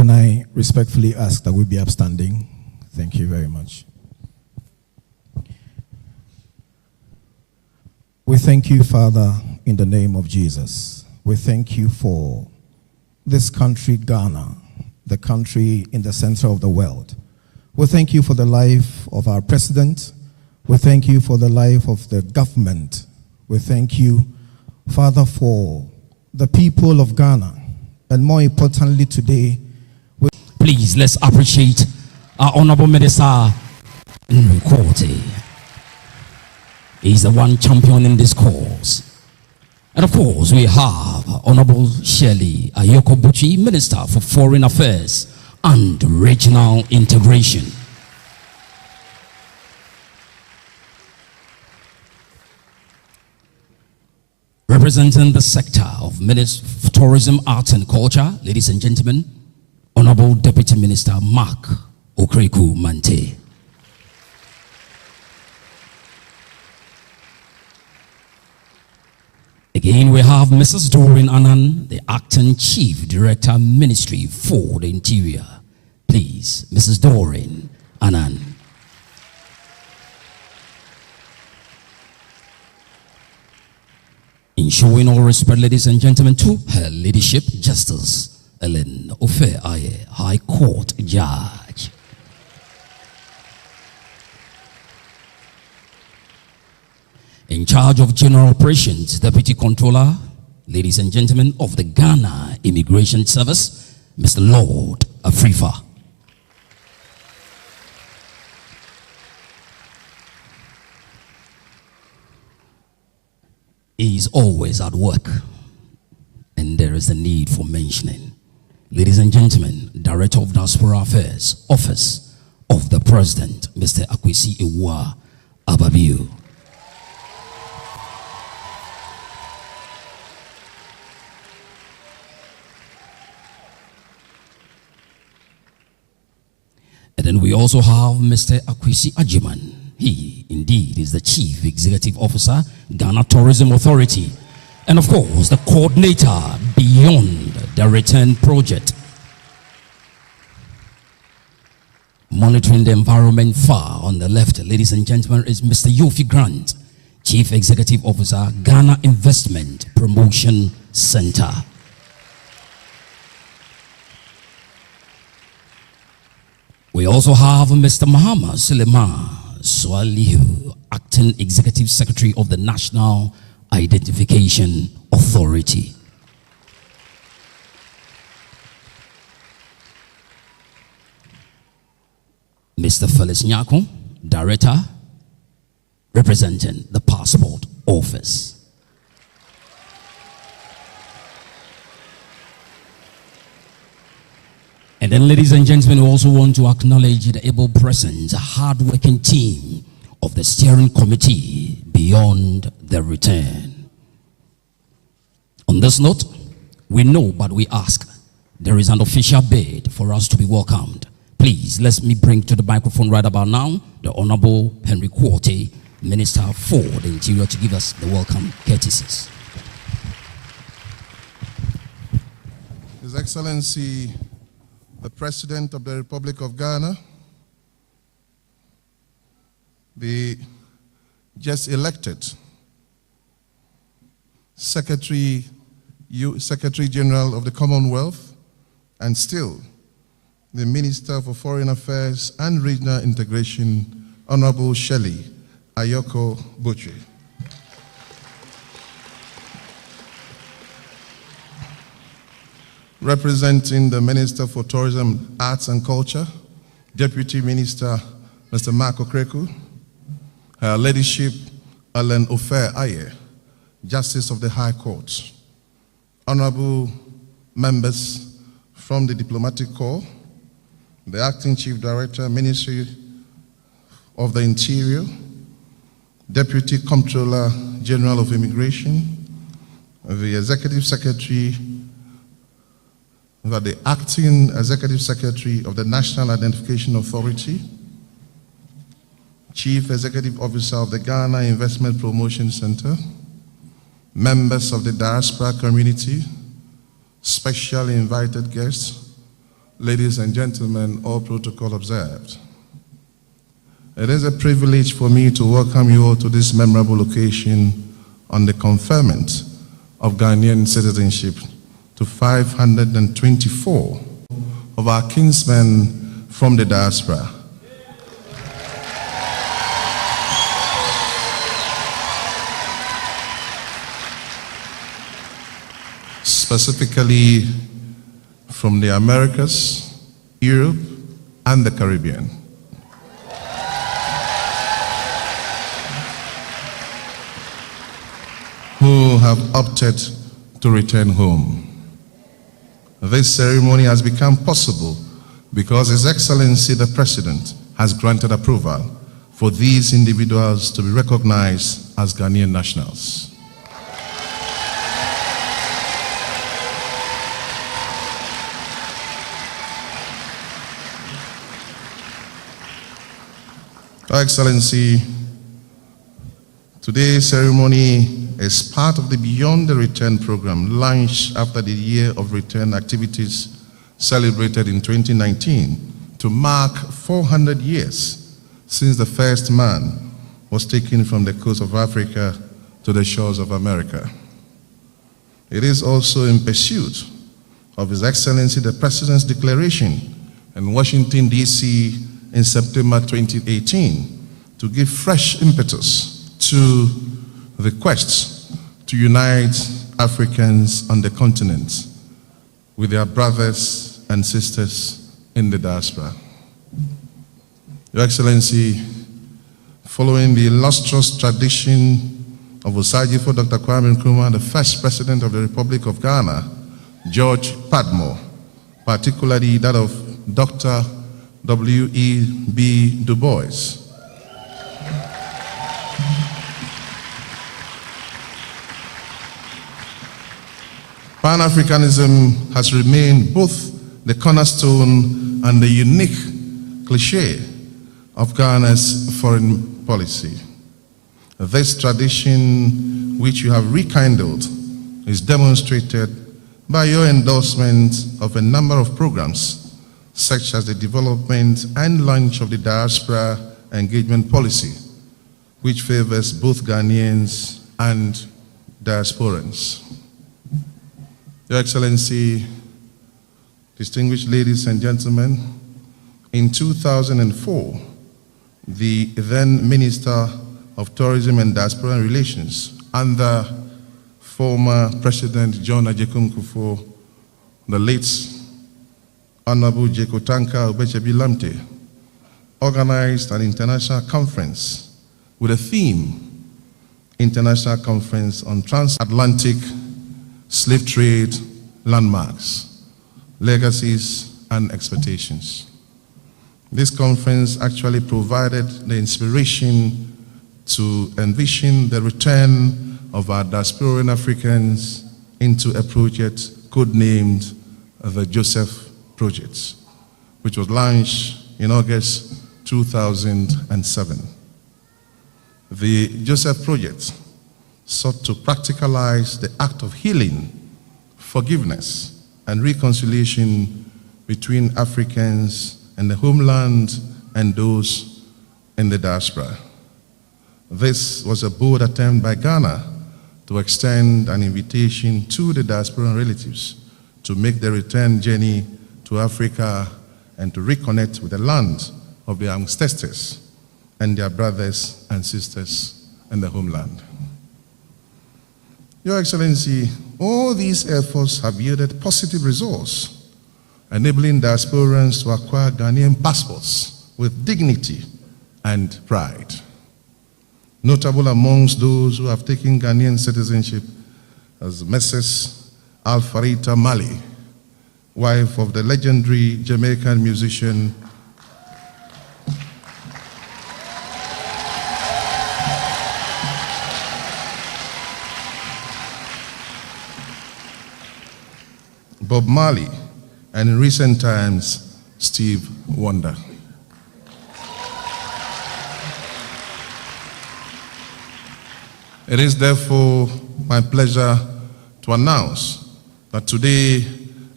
can I respectfully ask that we be upstanding? Thank you very much. We thank you, Father, in the name of Jesus. We thank you for this country, Ghana, the country in the center of the world. We thank you for the life of our president. We thank you for the life of the government. We thank you, Father, for the people of Ghana. And more importantly today, please, let's appreciate our Honorable Minister Nkwoti. He's the one championing this cause. And of course, we have Honorable Shirley Ayoko Buchi, Minister for Foreign Affairs and Regional Integration. Representing the sector of Tourism, Arts and Culture, ladies and gentlemen, Honorable Deputy Minister Mark Okreku Mante. Again, we have Mrs. Doreen Annan, the Acting Chief Director, Ministry for the Interior. Please, Mrs. Doreen Annan. In showing all respect, ladies and gentlemen, to Her Ladyship Justice Ellen Ofe Aye, High Court Judge. In charge of General Operations, Deputy Controller, ladies and gentlemen, of the Ghana Immigration Service, Mr. Lord Afrifa. He is always at work, and there is a need for mentioning. Ladies and gentlemen, Director of Diaspora Affairs, Office of the President, Mr. Akwesi Iwa Ababiu. And then we also have Mr. Akwesi Ajiman. He, indeed, is the Chief Executive Officer, Ghana Tourism Authority. And of course, the coordinator beyond the return project. Monitoring the environment far on the left, ladies and gentlemen, is Mr. Yofi Grant, Chief Executive Officer, Ghana Investment Promotion Center. We also have Mr. Muhammad Suleiman Swalihu, Acting Executive Secretary of the National Identification Authority. Mr. Felix Nyako, Director, representing the Passport Office. And then, ladies and gentlemen, we also want to acknowledge the able presence, hard-working team of the steering committee beyond the return. On this note, we know, but we ask, there is an official bid for us to be welcomed. Please, let me bring to the microphone right about now the Honorable Henry Kwote, Minister for the Interior, to give us the welcome courtesies. His Excellency, the President of the Republic of Ghana, the just elected Secretary General of the Commonwealth, and still the Minister for Foreign Affairs and Regional Integration, Honorable Shirley Ayoko Buchi. Representing the Minister for Tourism, Arts and Culture, Deputy Minister, Mr. Mark Okreku, Her Ladyship Ellen Ofe Aye, Justice of the High Court, Honorable members from the Diplomatic Corps, the Acting Chief Director, Ministry of the Interior, Deputy Comptroller General of Immigration, the Executive Secretary, the Acting Executive Secretary of the National Identification Authority, Chief Executive Officer of the Ghana Investment Promotion Center, members of the diaspora community, specially invited guests, ladies and gentlemen, all protocol observed. It is a privilege for me to welcome you all to this memorable occasion on the conferment of Ghanaian citizenship to 524 of our kinsmen from the diaspora. Specifically from the Americas, Europe, and the Caribbean. Who have opted to return home. This ceremony has become possible because His Excellency the President has granted approval for these individuals to be recognized as Ghanaian nationals. Your Excellency, today's ceremony is part of the Beyond the Return program launched after the Year of Return activities celebrated in 2019 to mark 400 years since the first man was taken from the coast of Africa to the shores of America. It is also in pursuit of His Excellency the President's declaration in Washington, D.C. in September 2018 to give fresh impetus to the quest to unite Africans on the continent with their brothers and sisters in the diaspora. Your Excellency, following the illustrious tradition of Osagyefo Dr. Kwame Nkrumah, the first President of the Republic of Ghana, George Padmore, particularly that of Dr. W.E.B. Du Bois. Pan-Africanism has remained both the cornerstone and the unique cliché of Ghana's foreign policy. This tradition, which you have rekindled, is demonstrated by your endorsement of a number of programs such as the development and launch of the Diaspora Engagement Policy, which favors both Ghanaians and diasporans. Your Excellency, distinguished ladies and gentlemen, in 2004, the then Minister of Tourism and Diaspora Relations under former President John Ajekum Kufuor, the late Honorable Jeko Tanka Obechebi Lamte, organized an international conference with a theme, International Conference on Transatlantic Slave Trade Landmarks, Legacies and Expectations. This conference actually provided the inspiration to envision the return of our diasporan Africans into a project codenamed the Joseph Project, which was launched in August 2007. The Joseph Project sought to practicalize the act of healing, forgiveness, and reconciliation between Africans and the homeland and those in the diaspora. This was a bold attempt by Ghana to extend an invitation to the diasporan relatives to make the return journey to Africa and to reconnect with the land of their ancestors and their brothers and sisters in the homeland. Your Excellency, all these efforts have yielded positive results, enabling diasporans to acquire Ghanaian passports with dignity and pride. Notable amongst those who have taken Ghanaian citizenship as Mrs. Alfarita Mali, wife of the legendary Jamaican musician Bob Marley, and in recent times, Steve Wonder. It is therefore my pleasure to announce that today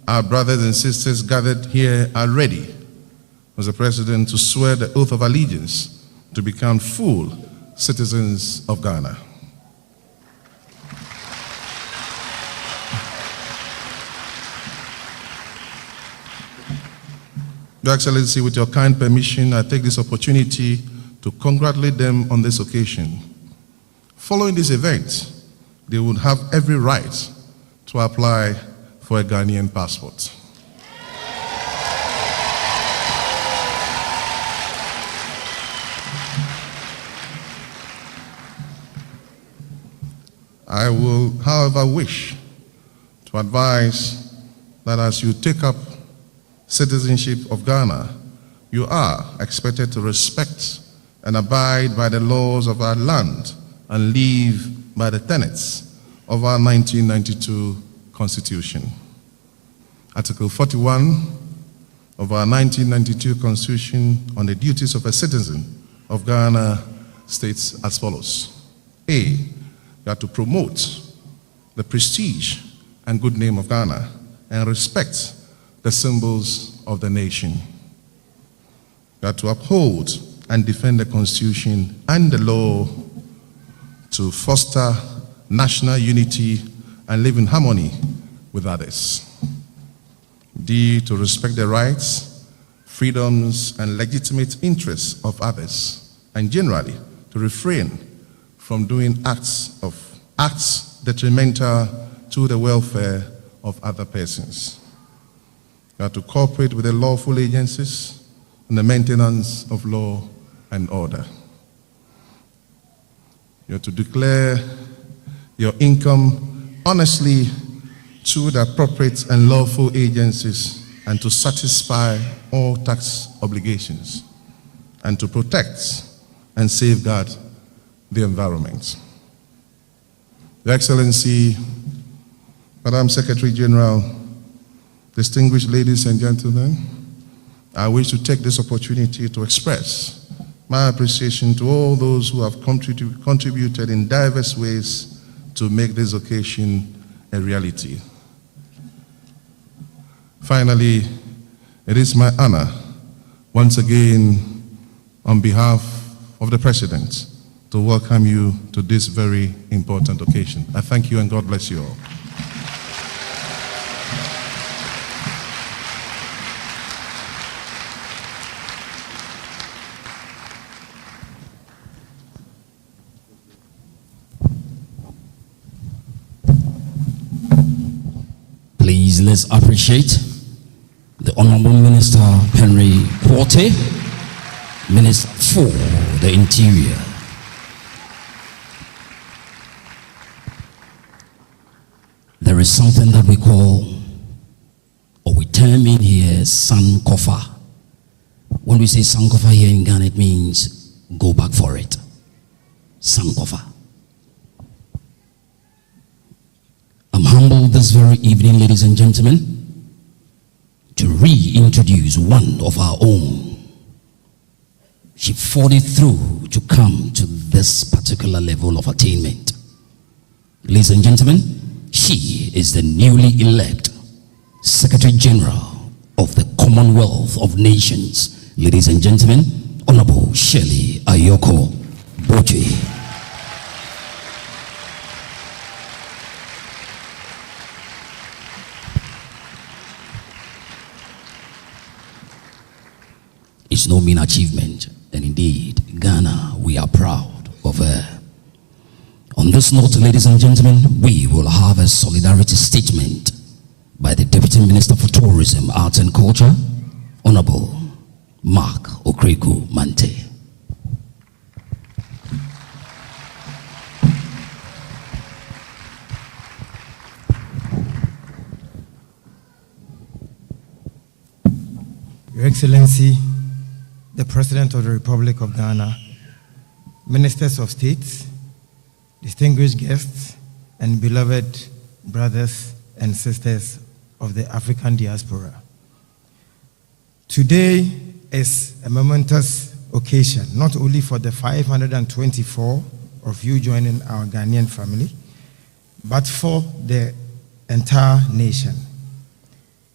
our brothers and sisters gathered here are ready, Mr. President, to swear the oath of allegiance to become full citizens of Ghana. Your Excellency, with your kind permission, I take this opportunity to congratulate them on this occasion. Following this event, they would have every right to apply for a Ghanaian passport. I will, however, wish to advise that as you take up citizenship of Ghana, you are expected to respect and abide by the laws of our land and live by the tenets of our 1992 Constitution. Article 41 of our 1992 Constitution on the duties of a citizen of Ghana states as follows. A, you are to promote the prestige and good name of Ghana and respect the symbols of the nation. You are to uphold and defend the Constitution and the law to foster national unity and live in harmony with others. D, to respect the rights, freedoms, and legitimate interests of others, and generally to refrain from doing acts detrimental to the welfare of other persons. You are to cooperate with the lawful agencies in the maintenance of law and order. You are to declare your income honestly to the appropriate and lawful agencies and to satisfy all tax obligations and to protect and safeguard the environment. Your Excellency, Madam Secretary General, distinguished ladies and gentlemen, I wish to take this opportunity to express my appreciation to all those who have contributed in diverse ways to make this occasion a reality. Finally, it is my honor, once again, on behalf of the President, to welcome you to this very important occasion. I thank you and God bless you all. Please, let's appreciate the Honorable Minister Henry Porte, Minister for the Interior. There is something that we call, or we term in here, Sankofa. When we say Sankofa here in Ghana, it means go back for it. Sankofa. I'm humbled this very evening, ladies and gentlemen, to reintroduce one of our own. She fought it through to come to this particular level of attainment. Ladies and gentlemen, she is the newly elected Secretary General of the Commonwealth of Nations. Ladies and gentlemen, Honorable Shirley Ayoko Boji. It's no mean achievement, and indeed, Ghana, we are proud of her. On this note, ladies and gentlemen, we will have a solidarity statement by the Deputy Minister for Tourism, Arts and Culture, Honorable Mark Okreku Mante. Your Excellency, the President of the Republic of Ghana, Ministers of State, distinguished guests, and beloved brothers and sisters of the African diaspora. Today is a momentous occasion, not only for the 524 of you joining our Ghanaian family, but for the entire nation.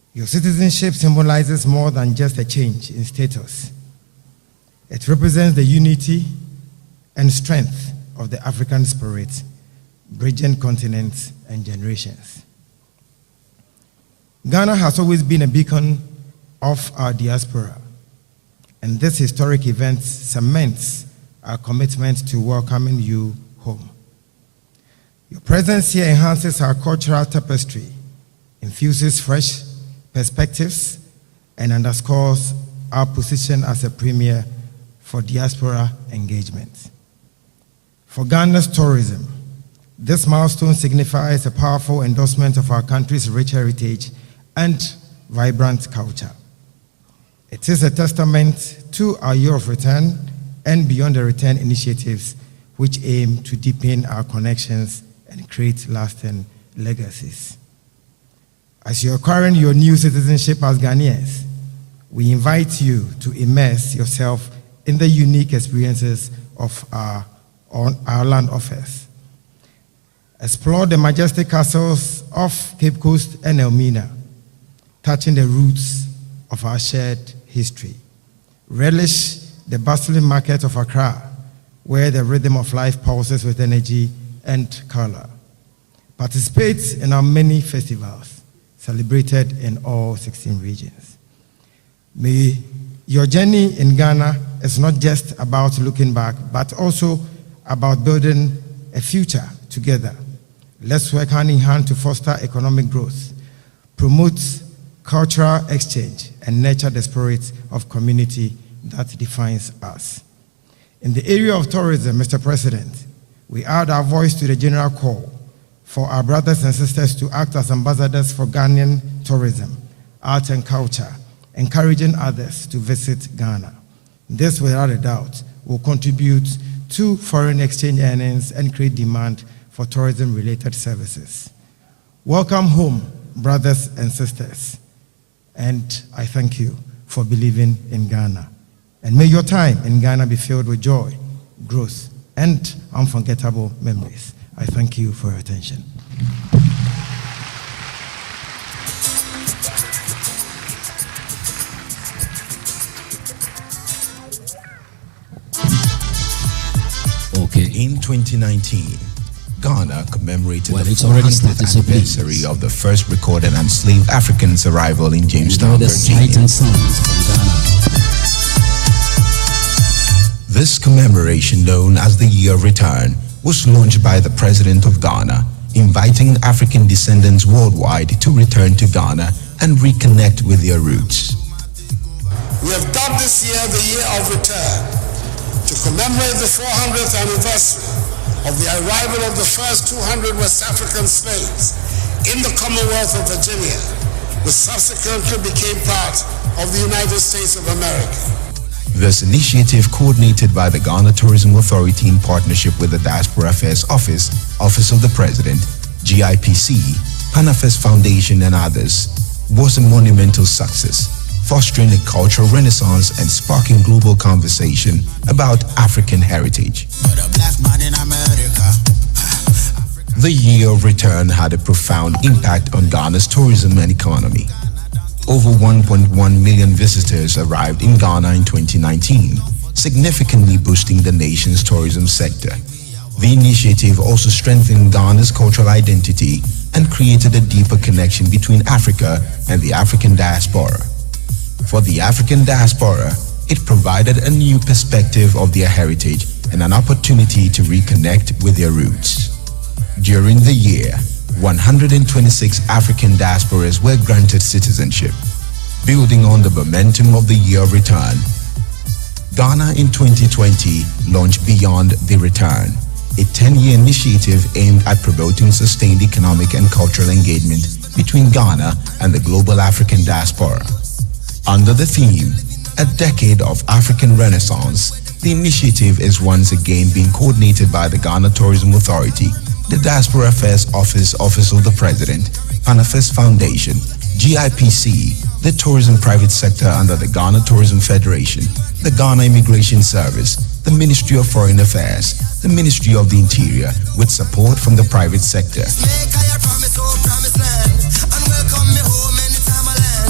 Your citizenship symbolizes more than just a change in status. It represents the unity and strength of the African spirit, bridging continents and generations. Ghana has always been a beacon of our diaspora, and this historic event cements our commitment to welcoming you home. Your presence here enhances our cultural tapestry, infuses fresh perspectives, and underscores our position as a premier for diaspora engagement. For Ghana's tourism, this milestone signifies a powerful endorsement of our country's rich heritage and vibrant culture. It is a testament to our year of return and beyond the return initiatives, which aim to deepen our connections and create lasting legacies. As you're acquiring your new citizenship as Ghanaians, we invite you to immerse yourself in the unique experiences of our land offers. Explore the majestic castles of Cape Coast and Elmina, touching the roots of our shared history. Relish the bustling market of Accra, where the rhythm of life pulses with energy and color. Participate in our many festivals, celebrated in all 16 regions. May your journey in Ghana is not just about looking back, but also about building a future together. Let's work hand in hand to foster economic growth, promote cultural exchange, and nurture the spirit of community that defines us. In the area of tourism, Mr. President, we add our voice to the general call for our brothers and sisters to act as ambassadors for Ghanaian tourism, art and culture, encouraging others to visit Ghana. This, without a doubt, will contribute to foreign exchange earnings and create demand for tourism-related services. Welcome home, brothers and sisters, and I thank you for believing in Ghana. And may your time in Ghana be filled with joy, growth, and unforgettable memories. I thank you for your attention. In 2019, Ghana commemorated the it's already 400th started, so please. anniversary of the first recorded enslaved Africans' arrival in Jamestown, Enjoy the Virginia. sights and sounds from Ghana. This commemoration, known as the Year of Return, was launched by the President of Ghana, inviting African descendants worldwide to return to Ghana and reconnect with their roots. We have dubbed this year the Year of Return to commemorate the 400th anniversary of the arrival of the first 200 West African slaves in the Commonwealth of Virginia, which subsequently became part of the United States of America. This initiative, coordinated by the Ghana Tourism Authority in partnership with the Diaspora Affairs Office, Office of the President, GIPC, Pan-Affairs Foundation, and others, was a monumental success, fostering a cultural renaissance and sparking global conversation about African heritage. The Year of Return had a profound impact on Ghana's tourism and economy. Over 1.1 million visitors arrived in Ghana in 2019, significantly boosting the nation's tourism sector. The initiative also strengthened Ghana's cultural identity and created a deeper connection between Africa and the African diaspora. For the African diaspora, it provided a new perspective of their heritage and an opportunity to reconnect with their roots. During the year, 126 African diasporas were granted citizenship. Building on the momentum of the Year of Return, Ghana in 2020 launched Beyond the Return, a 10-year initiative aimed at promoting sustained economic and cultural engagement between Ghana and the global African diaspora. Under the theme, A Decade of African Renaissance, the initiative is once again being coordinated by the Ghana Tourism Authority, the Diaspora Affairs Office, Office of the President, Pan-Affairs Foundation, GIPC, the tourism private sector under the Ghana Tourism Federation, the Ghana Immigration Service, the Ministry of Foreign Affairs, the Ministry of the Interior, with support from the private sector.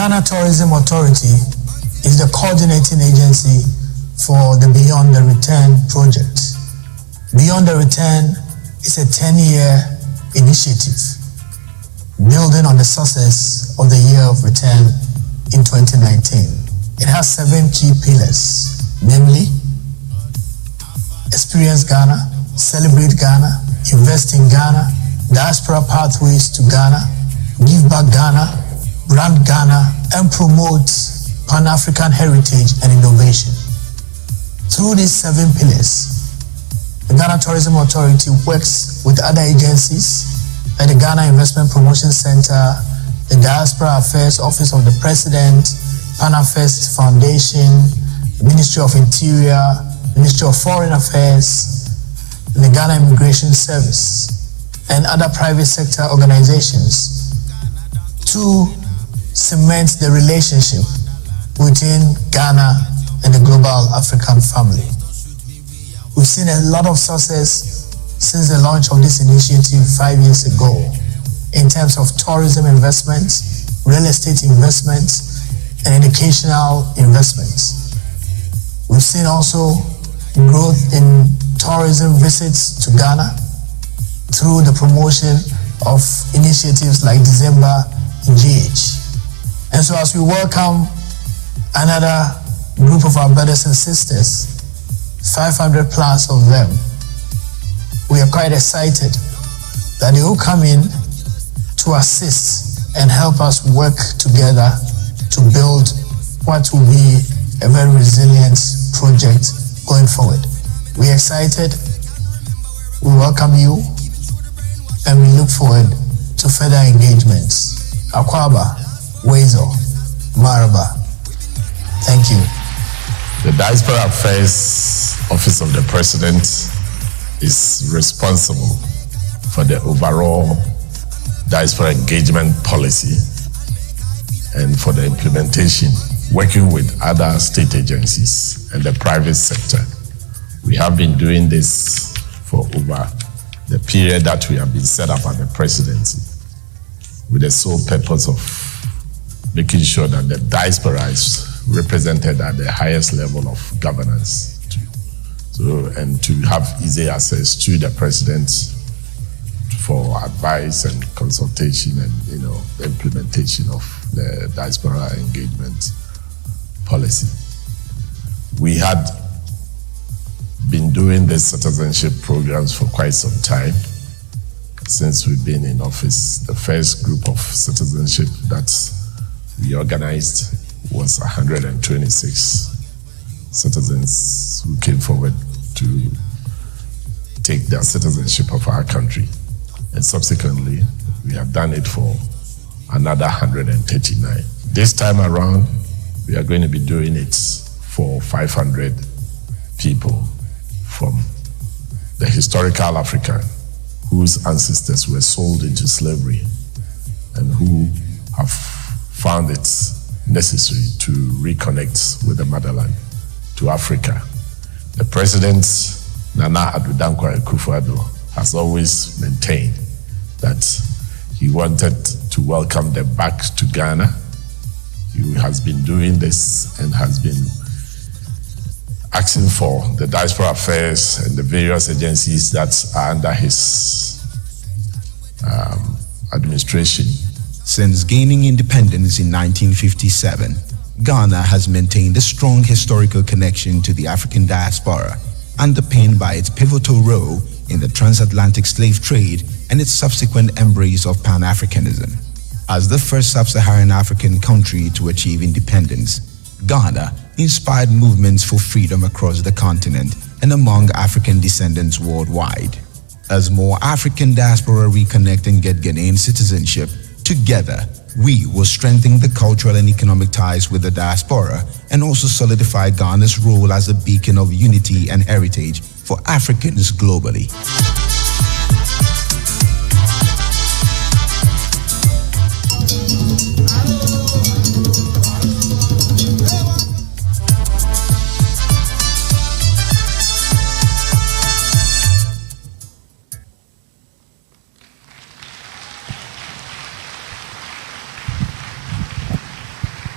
Ghana Tourism Authority is the coordinating agency for the Beyond the Return project. Beyond the Return is a 10-year initiative building on the success of the Year of Return in 2019. It has 7 key pillars, namely Experience Ghana, Celebrate Ghana, Invest in Ghana, Diaspora Pathways to Ghana, Give Back Ghana, Brand Ghana, and Promote Pan-African Heritage and Innovation. Through these 7 pillars, the Ghana Tourism Authority works with other agencies like the Ghana Investment Promotion Center, the Diaspora Affairs Office of the President, PanAffairs Foundation, the Ministry of Interior, Ministry of Foreign Affairs, and the Ghana Immigration Service, and other private sector organizations to cement the relationship between Ghana and the global African family. We've seen a lot of success since the launch of this initiative 5 years ago in terms of tourism investments, real estate investments, and educational investments. We've seen also growth in tourism visits to Ghana through the promotion of initiatives like December in GH. And so as we welcome another group of our brothers and sisters, 500 plus of them, we are quite excited that they will come in to assist and help us work together to build what will be a very resilient project going forward. We're excited, we welcome you, and we look forward to further engagements. Akwaba, Wezo, Maraba. Thank you. The Diaspora Affairs Office of the President is responsible for the overall diaspora engagement policy and for the implementation, working with other state agencies and the private sector. We have been doing this for over the period that we have been set up at the presidency, with the sole purpose of making sure that the diaspora is represented at the highest level of governance. And to have easy access to the president for advice and consultation and the implementation of the diaspora engagement policy. We had been doing these citizenship programs for quite some time since we've been in office. The first group of citizenship that we organized was 126 citizens who came forward to take their citizenship of our country. And subsequently, we have done it for another 139. This time around, we are going to be doing it for 500 people from the historical Africa whose ancestors were sold into slavery and who have found it necessary to reconnect with the motherland, to Africa. The President, Nana Addo Dankwa Akufo-Addo, has always maintained that he wanted to welcome them back to Ghana. He has been doing this and has been asking for the diaspora affairs and the various agencies that are under his administration. Since gaining independence in 1957, Ghana has maintained a strong historical connection to the African diaspora, underpinned by its pivotal role in the transatlantic slave trade and its subsequent embrace of Pan-Africanism. As the first sub-Saharan African country to achieve independence, Ghana inspired movements for freedom across the continent and among African descendants worldwide. As more African diaspora reconnect and get Ghanaian citizenship, together, we will strengthen the cultural and economic ties with the diaspora and also solidify Ghana's role as a beacon of unity and heritage for Africans globally.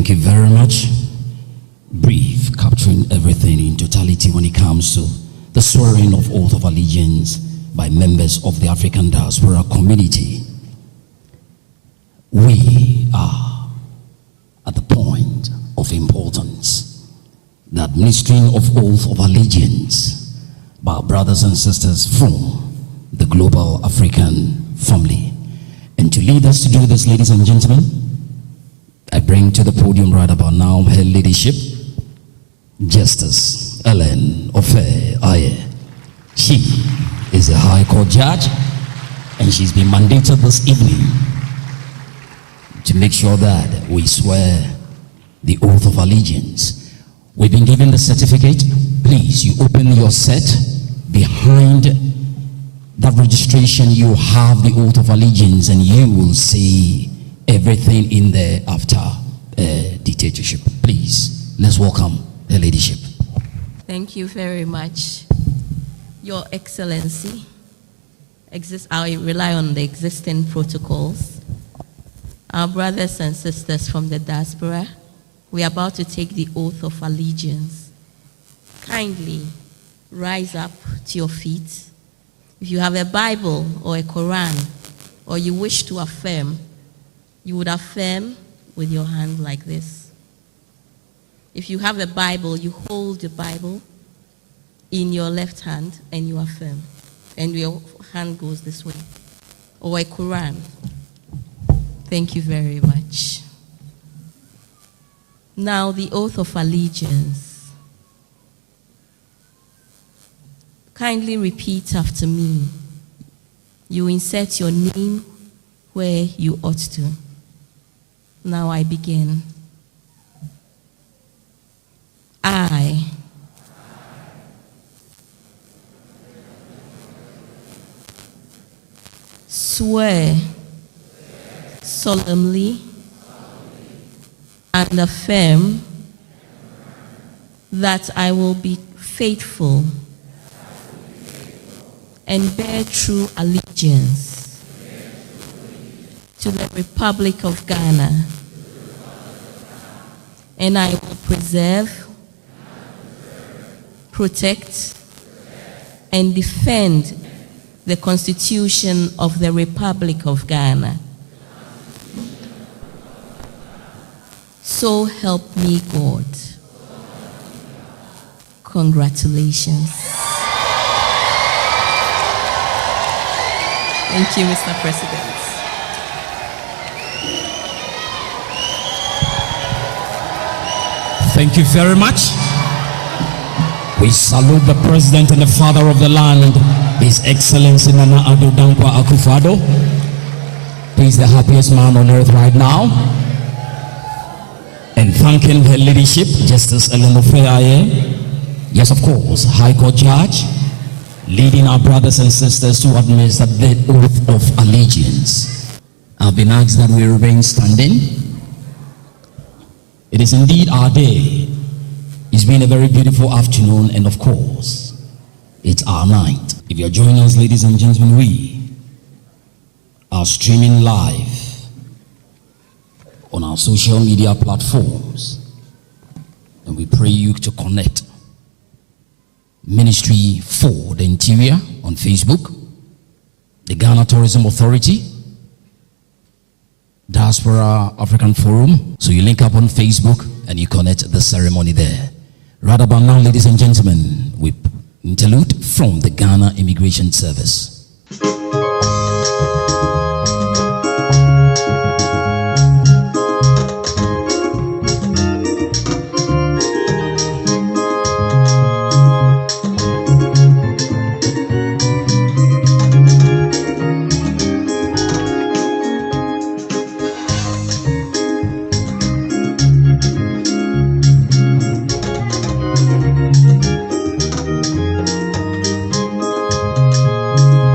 Thank you very much. Brief, capturing everything in totality when it comes to the swearing of oath of allegiance by members of the African diaspora community. We are at the point of importance, the administering of oath of allegiance by our brothers and sisters from the global African family. And to lead us to do this, ladies and gentlemen, I bring to the podium right about now her ladyship, Justice Ellen Ofe-Aye. She is a High Court judge, and she's been mandated this evening to make sure that we swear the oath of allegiance. We've been given the certificate. Please, you open your set. Behind that registration, you have the oath of allegiance, and you will see everything in there after dictatorship. Please, let's welcome her ladyship. Thank you very much. Your Excellency, I rely on the existing protocols. Our brothers and sisters from the diaspora, we are about to take the oath of allegiance. Kindly rise up to your feet. If you have a Bible or a Quran, or you wish to affirm, you would affirm with your hand like this. If you have a Bible, you hold the Bible in your left hand and you affirm. And your hand goes this way. Or a Quran. Thank you very much. Now the oath of allegiance. Kindly repeat after me. You insert your name where you ought to. Now I begin. I swear solemnly and affirm that I will be faithful and bear true allegiance to the Republic of Ghana, and I will preserve, protect, and defend the Constitution of the Republic of Ghana. So help me God. Congratulations. Thank you, Mr. President. Thank you very much. We salute the President and the Father of the land, His Excellency Nana Addo Dankwa Akufo-Addo. He's the happiest man on earth right now. And thanking her leadership, Justice Ellen Ofe-Aye. Yes, of course, High Court Judge, leading our brothers and sisters to administer the oath of allegiance. I've been asked that we remain standing. It is indeed our day. It's been a very beautiful afternoon, and of course, it's our night. If you're joining us, ladies and gentlemen, we are streaming live on our social media platforms, and we pray you to connect. Ministry for the Interior on Facebook, the Ghana Tourism Authority, Diaspora African Forum. So you link up on Facebook and you connect the ceremony there. Right about now, ladies and gentlemen, we interlude from the Ghana Immigration Service.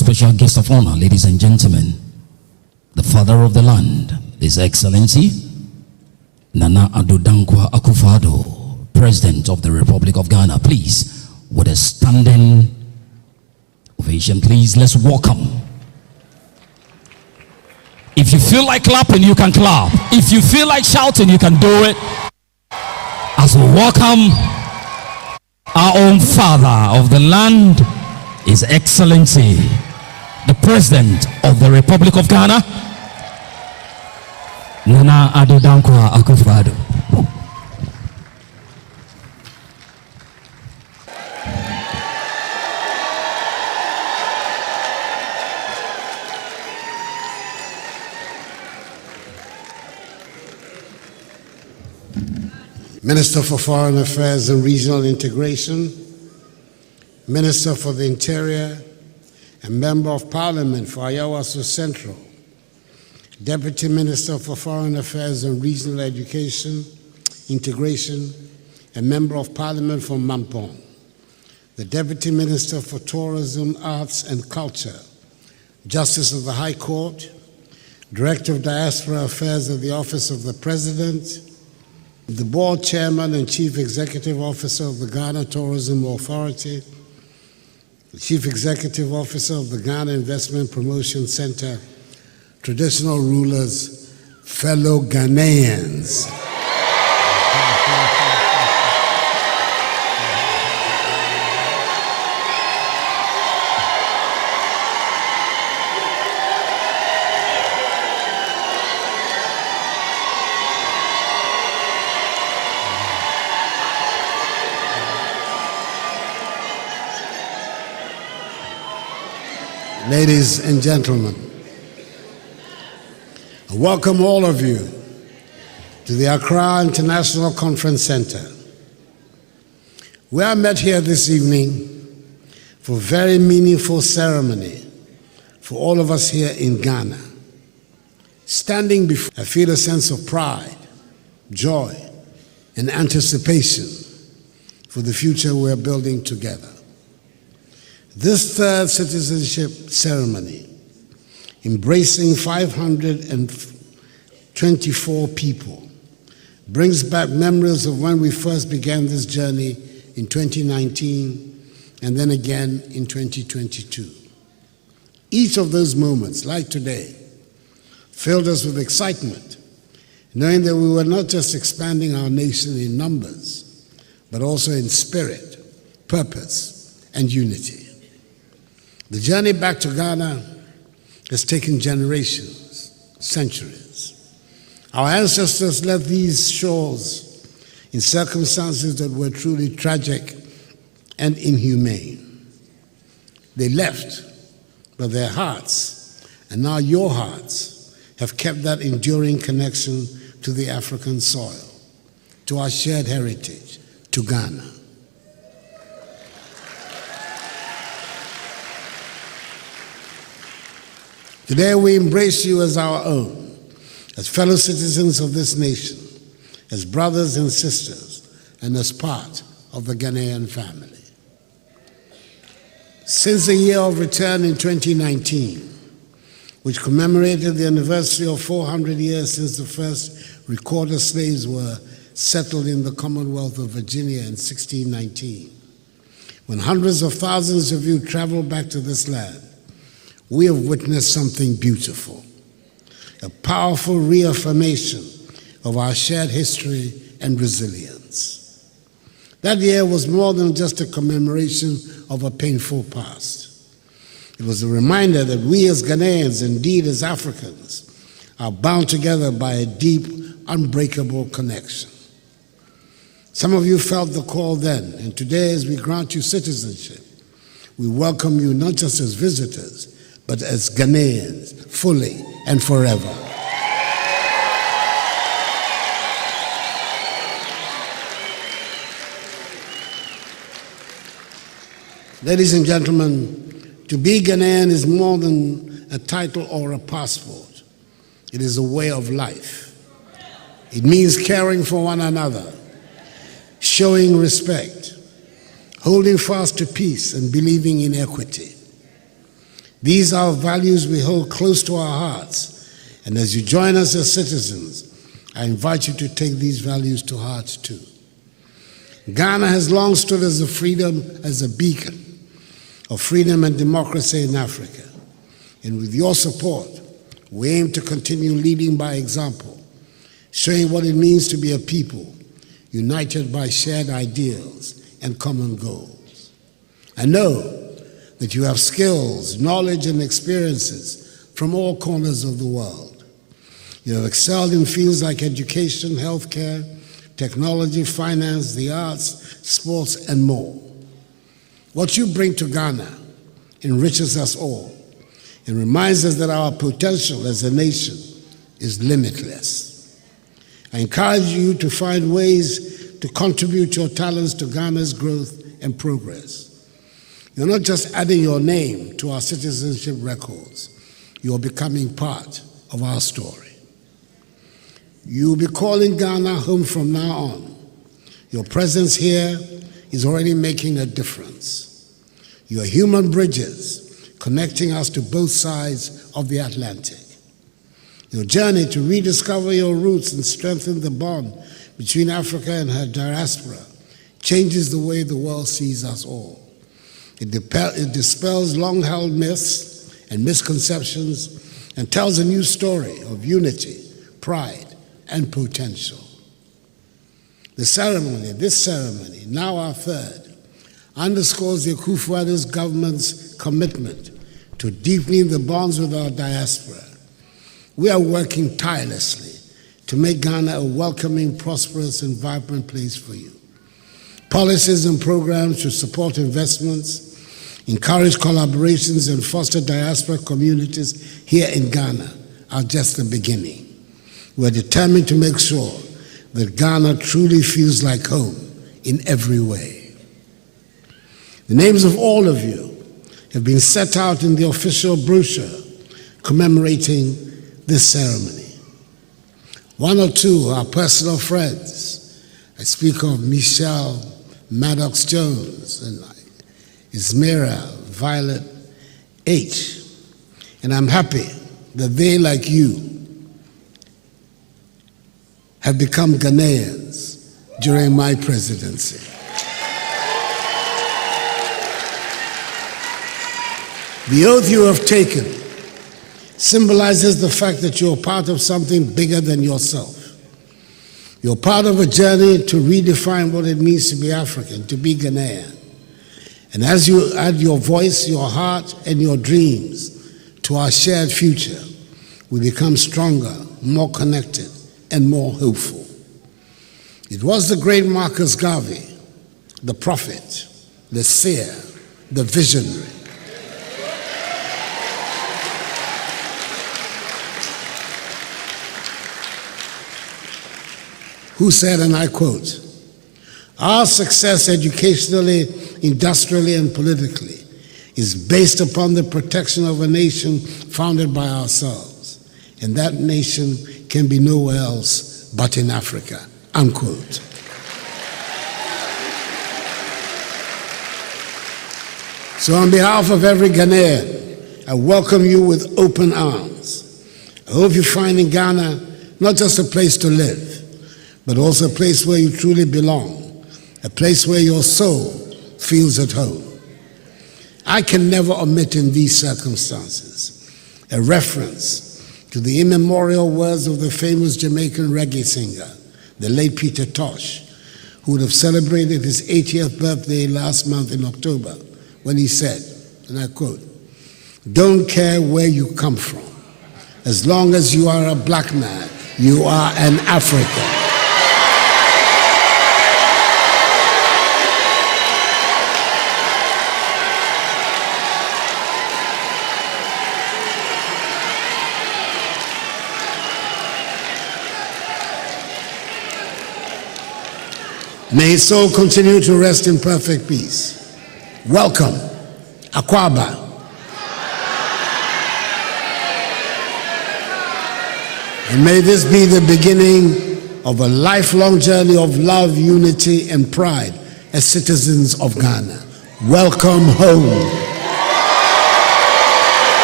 special guest of honor, ladies and gentlemen, the father of the land, His Excellency Nana Addo Dankwa Akufo-Addo, President of the Republic of Ghana. Please, with a standing ovation, please, let's welcome. If you feel like clapping, you can clap. If you feel like shouting, you can do it. As we welcome our own father of the land, His Excellency, the President of the Republic of Ghana, Nana Addo Dankwa Akufo-Addo. Minister for Foreign Affairs and Regional Integration, Minister for the Interior, and Member of Parliament for Ayawaso Central, Deputy Minister for Foreign Affairs and Regional Education, Integration, and Member of Parliament for Mampong, the Deputy Minister for Tourism, Arts and Culture, Justice of the High Court, Director of Diaspora Affairs of the Office of the President, the Board Chairman and Chief Executive Officer of the Ghana Tourism Authority, the Chief Executive Officer of the Ghana Investment Promotion Center, traditional rulers, fellow Ghanaians. Ladies and gentlemen, I welcome all of you to the Accra International Conference Center. We are met here this evening for a very meaningful ceremony for all of us here in Ghana. Standing before, I feel a sense of pride, joy, and anticipation for the future we're building together. This third citizenship ceremony, embracing 524 people, brings back memories of when we first began this journey in 2019 and then again in 2022. Each of those moments, like today, filled us with excitement, knowing that we were not just expanding our nation in numbers, but also in spirit, purpose, and unity. The journey back to Ghana has taken generations, centuries. Our ancestors left these shores in circumstances that were truly tragic and inhumane. They left, but their hearts, and now your hearts, have kept that enduring connection to the African soil, to our shared heritage, to Ghana. Today we embrace you as our own, as fellow citizens of this nation, as brothers and sisters, and as part of the Ghanaian family. Since the year of return in 2019, which commemorated the anniversary of 400 years since the first recorded slaves were settled in the Commonwealth of Virginia in 1619, when hundreds of thousands of you traveled back to this land, we have witnessed something beautiful, a powerful reaffirmation of our shared history and resilience. That year was more than just a commemoration of a painful past. It was a reminder that we as Ghanaians, indeed as Africans, are bound together by a deep, unbreakable connection. Some of you felt the call then, and today as we grant you citizenship, we welcome you not just as visitors, but as Ghanaians, fully and forever. Ladies and gentlemen, to be Ghanaian is more than a title or a passport. It is a way of life. It means caring for one another, showing respect, holding fast to peace and believing in equity. These are values we hold close to our hearts, and as you join us as citizens, I invite you to take these values to heart too. Ghana has long stood as a beacon of freedom and democracy in Africa. And with your support, we aim to continue leading by example, showing what it means to be a people united by shared ideals and common goals. I know that you have skills, knowledge, and experiences from all corners of the world. You have excelled in fields like education, healthcare, technology, finance, the arts, sports, and more. What you bring to Ghana enriches us all and reminds us that our potential as a nation is limitless. I encourage you to find ways to contribute your talents to Ghana's growth and progress. You're not just adding your name to our citizenship records, you're becoming part of our story. You'll be calling Ghana home from now on. Your presence here is already making a difference. You are human bridges connecting us to both sides of the Atlantic. Your journey to rediscover your roots and strengthen the bond between Africa and her diaspora changes the way the world sees us all. It dispels long-held myths and misconceptions and tells a new story of unity, pride, and potential. This ceremony, now our third, underscores the Akufo-Addo's government's commitment to deepening the bonds with our diaspora. We are working tirelessly to make Ghana a welcoming, prosperous, and vibrant place for you. Policies and programs to support investments, encourage collaborations, and foster diaspora communities here in Ghana are just the beginning. We're determined to make sure that Ghana truly feels like home in every way. The names of all of you have been set out in the official brochure commemorating this ceremony. One or two are personal friends. I speak of Michelle Maddox-Jones and Ismira Violet H. And I'm happy that they, like you, have become Ghanaians during my presidency. The oath you have taken symbolizes the fact that you're part of something bigger than yourself. You're part of a journey to redefine what it means to be African, to be Ghanaian. And as you add your voice, your heart, and your dreams to our shared future, we become stronger, more connected, and more hopeful. It was the great Marcus Garvey, the prophet, the seer, the visionary, who said, and I quote, "Our success educationally, industrially, and politically is based upon the protection of a nation founded by ourselves, and that nation can be nowhere else but in Africa," unquote. So on behalf of every Ghanaian, I welcome you with open arms. I hope you find in Ghana not just a place to live, but also a place where you truly belong, a place where your soul feels at home. I can never omit in these circumstances a reference to the immemorial words of the famous Jamaican reggae singer, the late Peter Tosh, who would have celebrated his 80th birthday last month in October, when he said, and I quote, "Don't care where you come from. As long as you are a black man, you are an African." May his soul continue to rest in perfect peace. Welcome, Akwaba. And may this be the beginning of a lifelong journey of love, unity, and pride as citizens of Ghana. Welcome home.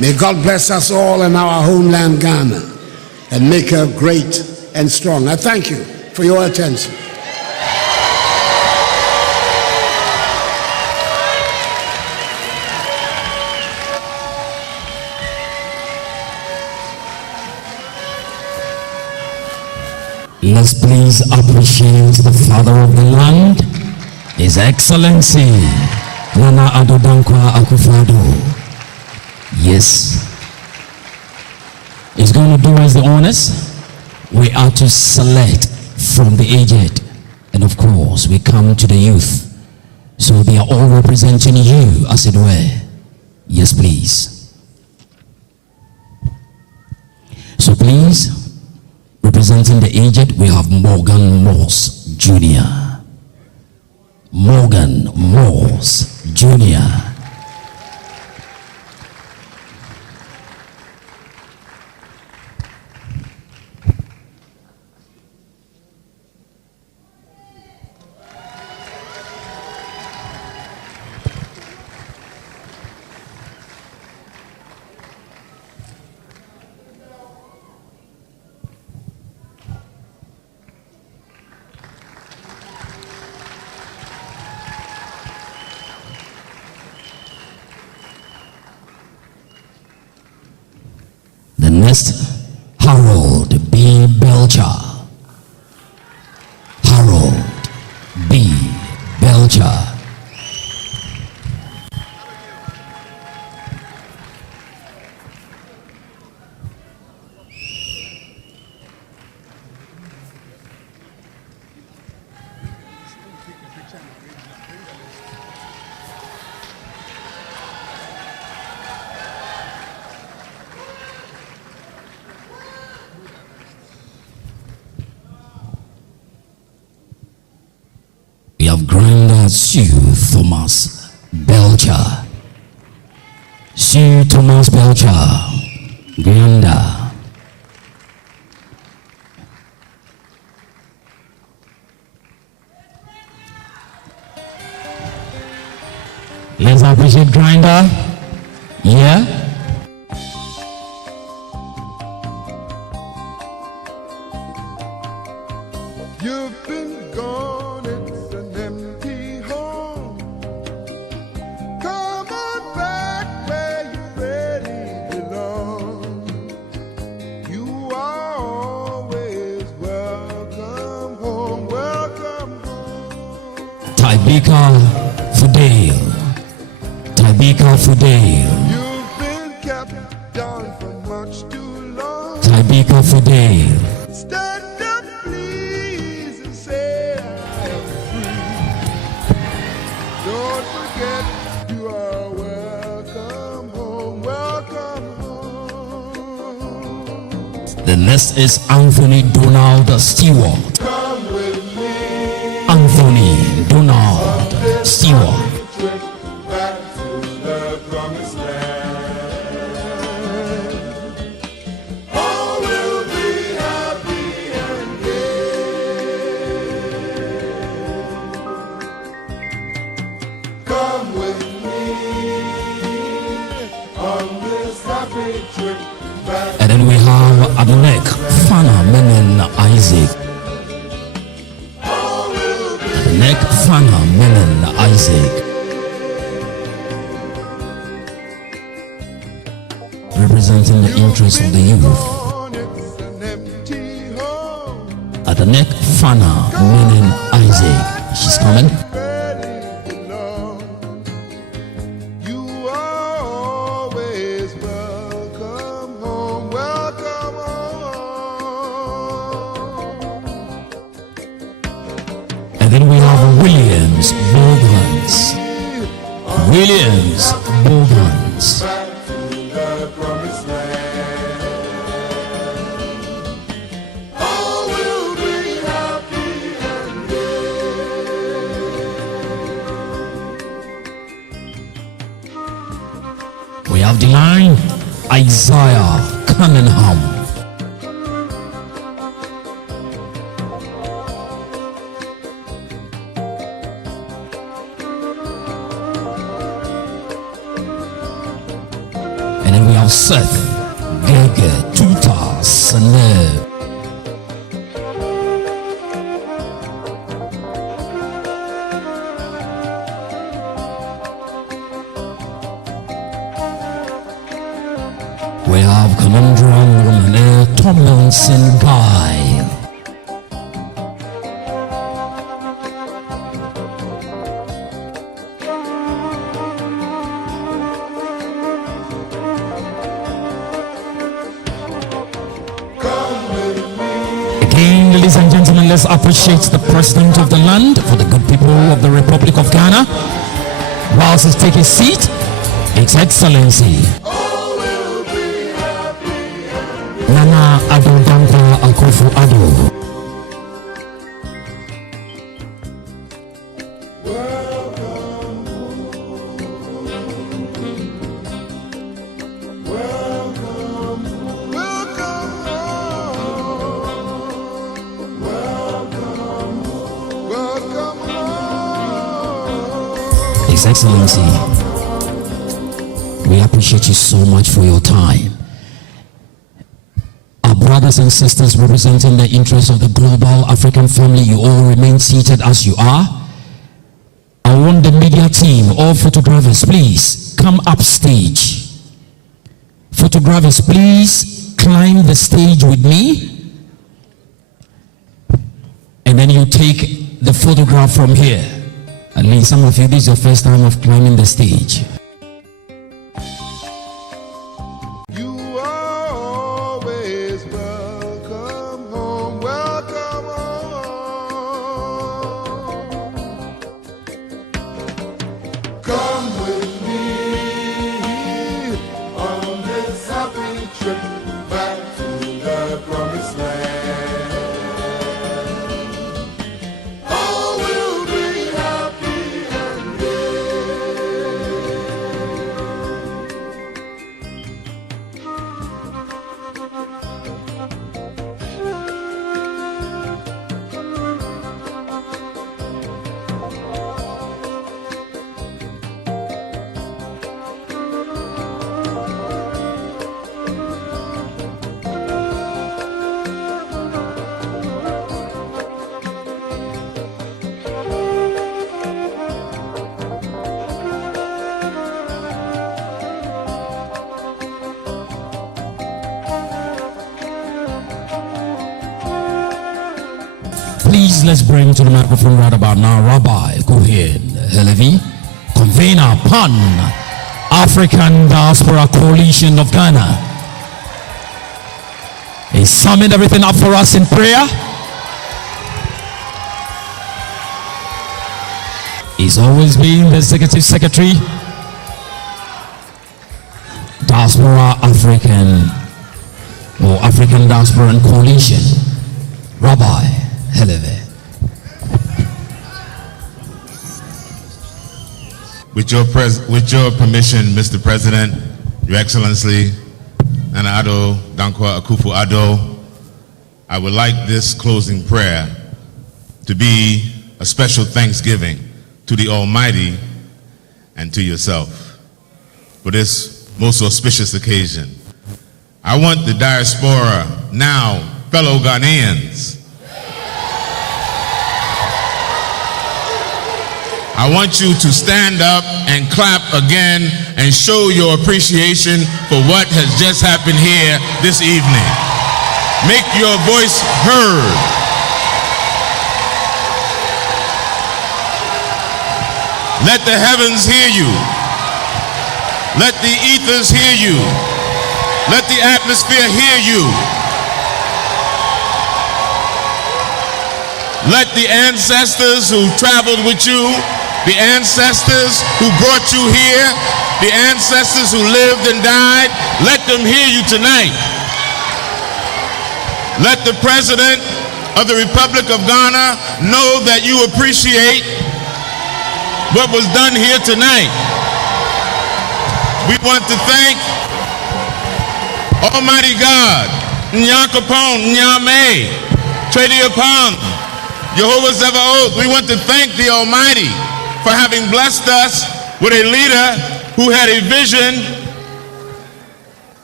May God bless us all in our homeland, Ghana, and make her great and strong. I thank you for your attention. Let's please appreciate the father of the land, His Excellency Nana Addo Dankwa Akufo-Addo. Yes, he's going to do us the honors. We are to select from the aged, and of course we come to the youth, so they are all representing you, as it were. Yes, please. So please, representing the aged, we have Morgan Moss Jr. Morgan Moss Jr. The next, Harold B. Belcher. Harold B. Belcher. We have Grinder Sue Thomas Belcher. Sue Thomas Belcher, Grinder. Let's appreciate Grinder. Yeah. You've been gone, it's an empty home. Come on back where you really belong. You are always welcome home, welcome home. Tybeka Fudale. Tybeka Fudale. You've been kept down for much too long. Tybeka Fudale. Stand up, please, and say I am free. Don't forget you are welcome home, welcome home. The next is Anthony Donald Stewart. Come with me. Anthony Donald Stewart. Back to the promised land. All will be happy and gay. Come with me on this happy trip back. And then we have Adolek Fana Menen Isaac. Adolek Fana Menen Isaac. Representing the interests of the youth. Adolek Fana Menen Isaac. She's coming. You are always welcome home, welcome home. And then we have Williams Bogans. Williams Bogans. Back to the promised land. All will be happy and We have the line Isaiah Cunningham. And then we have Seth, Gege, Tuta, Sane. We have Conundrum Woman, Tomlinson Guy. Again, ladies and gentlemen, let's appreciate the President of the land for the good people of the Republic of Ghana. Whilst he takes his seat, His Excellency Nana Addo Dankwa Akufo-Addo. His Excellency, we appreciate you so much for your time. Our brothers and sisters representing the interests of the global African family, you all remain seated as you are. I want the media team, all photographers, please come upstage. Photographers, please climb the stage with me. And then you take the photograph from here. At least some of you, this is your first time of climbing the stage. You are always welcome home, welcome home. Come with me on this happy trip back to the promised land. All will be happy and Please, let's bring to the microphone right about now Rabbi Cohen Helevi, convener Pan African Diaspora Coalition of Ghana. He summed everything up for us in prayer. He's always been the executive secretary, Diaspora African or African Diaspora Coalition. Rabbi Helevi. With your permission, Mr. President, Your Excellency, Nana Addo Dankwa Akufo-Addo, I would like this closing prayer to be a special thanksgiving to the Almighty and to yourself for this most auspicious occasion. I want the diaspora, now fellow Ghanaians, I want you to stand up and clap again and show your appreciation for what has just happened here this evening. Make your voice heard. Let the heavens hear you. Let the ethers hear you. Let the atmosphere hear you. Let the ancestors who traveled with you, the ancestors who brought you here, the ancestors who lived and died, let them hear you tonight. Let the President of the Republic of Ghana know that you appreciate what was done here tonight. We want to thank Almighty God, Nyakopon, Nyame, Tradiapong, Jehovah Zevaoth. We want to thank the Almighty for having blessed us with a leader who had a vision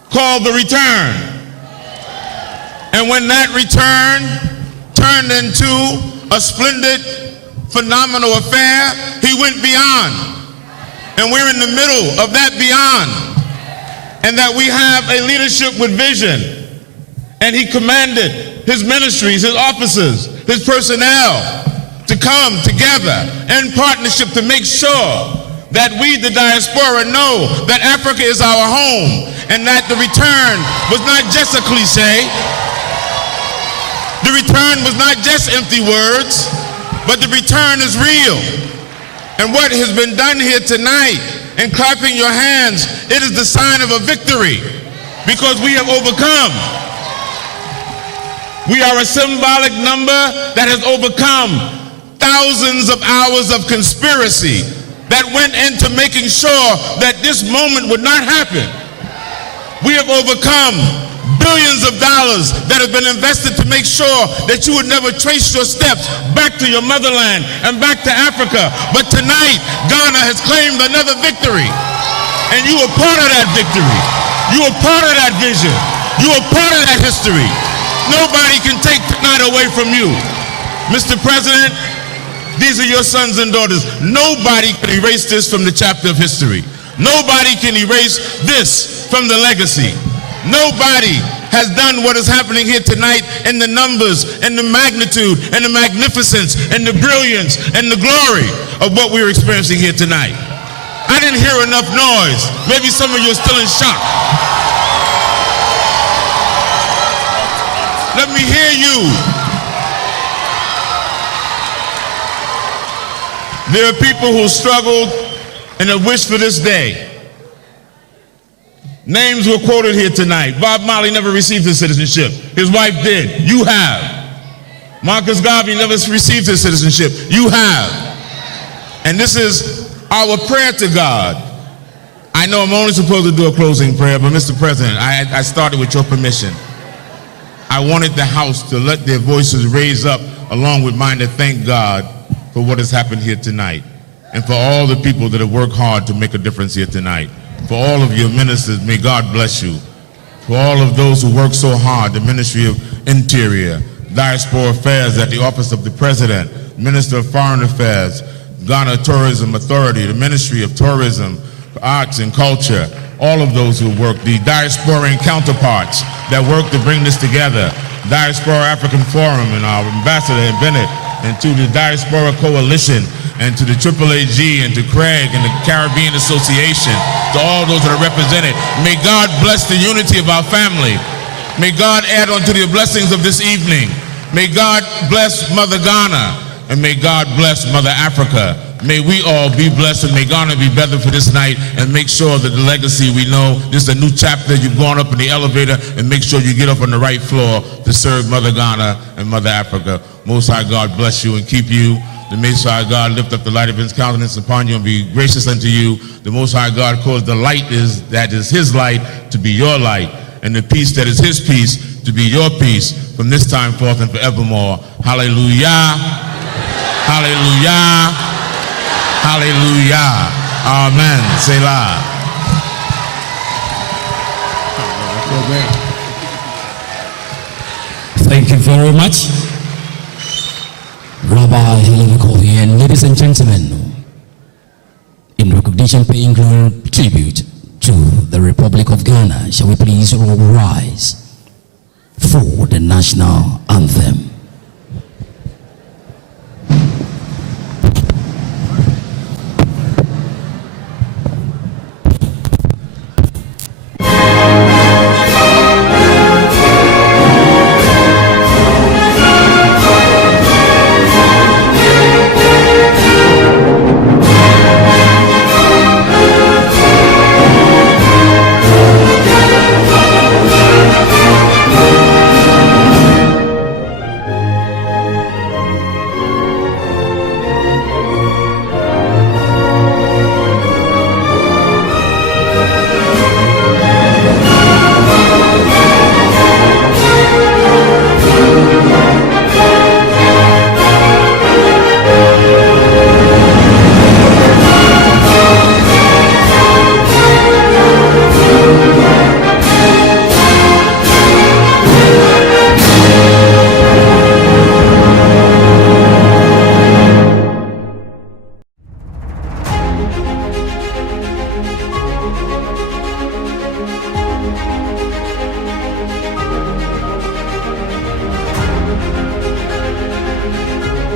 called the return. And when that return turned into a splendid, phenomenal affair, he went beyond. And we're in the middle of that beyond. And that we have a leadership with vision. And he commanded his ministries, his officers, his personnel to come together in partnership to make sure that we, the diaspora, know that Africa is our home and that the return was not just a cliche. The return was not just empty words, but the return is real. And what has been done here tonight, and clapping your hands, it is the sign of a victory because we have overcome. We are a symbolic number that has overcome thousands of hours of conspiracy that went into making sure that this moment would not happen. We have overcome billions of dollars that have been invested to make sure that you would never trace your steps back to your motherland and back to Africa. But tonight, Ghana has claimed another victory. And you are part of that victory. You are part of that vision. You are part of that history. Nobody can take tonight away from you. Mr. President, these are your sons and daughters. Nobody can erase this from the chapter of history. Nobody can erase this from the legacy. Nobody has done what is happening here tonight in the numbers and the magnitude and the magnificence and the brilliance and the glory of what we're experiencing here tonight. I didn't hear enough noise. Maybe some of you are still in shock. Let me hear you. There are people who struggled and have wished for this day. Names were quoted here tonight. Bob Marley never received his citizenship. His wife did. You have. Marcus Garvey never received his citizenship. You have. And this is our prayer to God. I know I'm only supposed to do a closing prayer, but Mr. President, I started with your permission. I wanted the House to let their voices raise up along with mine to thank God for what has happened here tonight and for all the people that have worked hard to make a difference here tonight. For all of your ministers, may God bless you. For all of those who work so hard, the Ministry of Interior, Diaspora Affairs at the Office of the President, Minister of Foreign Affairs, Ghana Tourism Authority, the Ministry of Tourism, Arts and Culture, all of those who work, the diasporan counterparts that work to bring this together, Diaspora African Forum and our ambassador in Bennett, and to the Diaspora Coalition, and to the AAAG, and to Craig, and the Caribbean Association, to all those that are represented. May God bless the unity of our family. May God add on to the blessings of this evening. May God bless Mother Ghana, and may God bless Mother Africa. May we all be blessed, and may Ghana be better for this night, and make sure that the legacy we know, this is a new chapter. You've gone up in the elevator, and make sure you get up on the right floor to serve Mother Ghana and Mother Africa. Most High God bless you and keep you. The Most High God lift up the light of his countenance upon you and be gracious unto you. The Most High God cause the light that is his light to be your light, and the peace that is his peace to be your peace from this time forth and forevermore. Hallelujah. Hallelujah. Hallelujah. Amen. Selah. Thank you very much, Rabbi Helen Kohi. And ladies and gentlemen, in recognition paying tribute to the Republic of Ghana, shall we please all rise for the national anthem.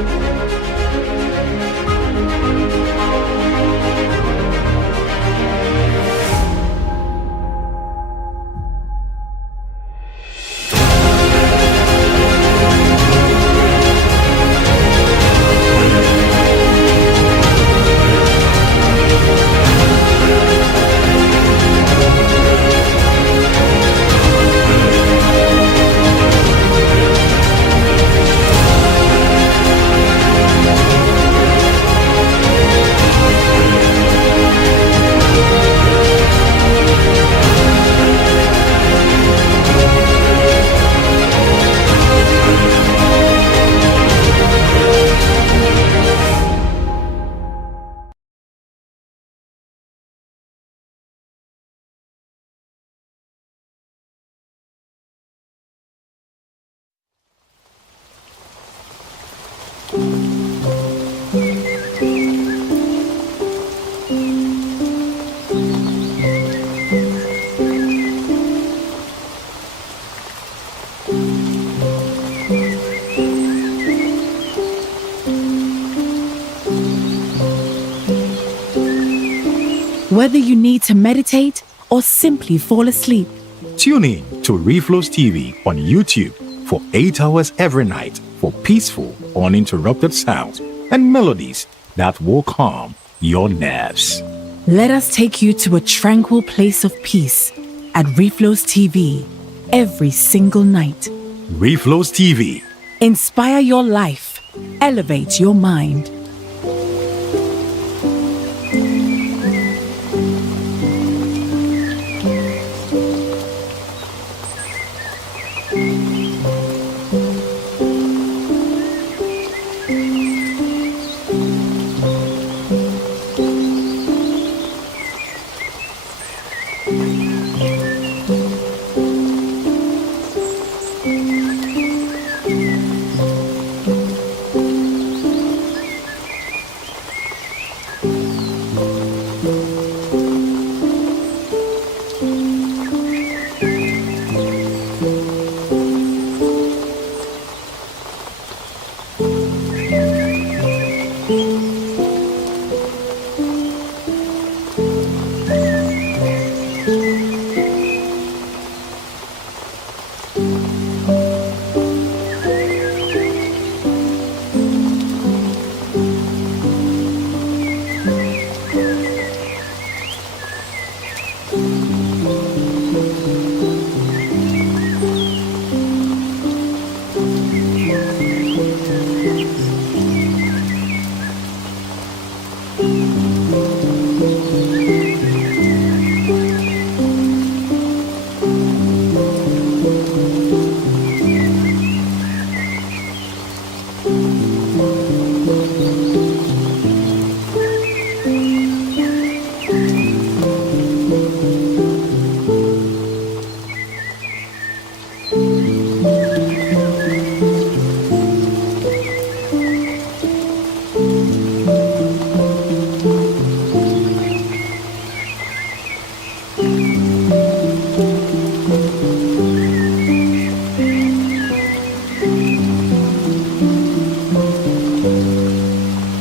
Whether you need to meditate or simply fall asleep, Tune in to Reflo's TV on YouTube for 8 hours every night for peaceful, uninterrupted sounds and melodies that will calm your nerves. let us take you to a tranquil place of peace at Reflo's TV every single night. Reflo's TV. Inspire your life, elevate your mind.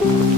you.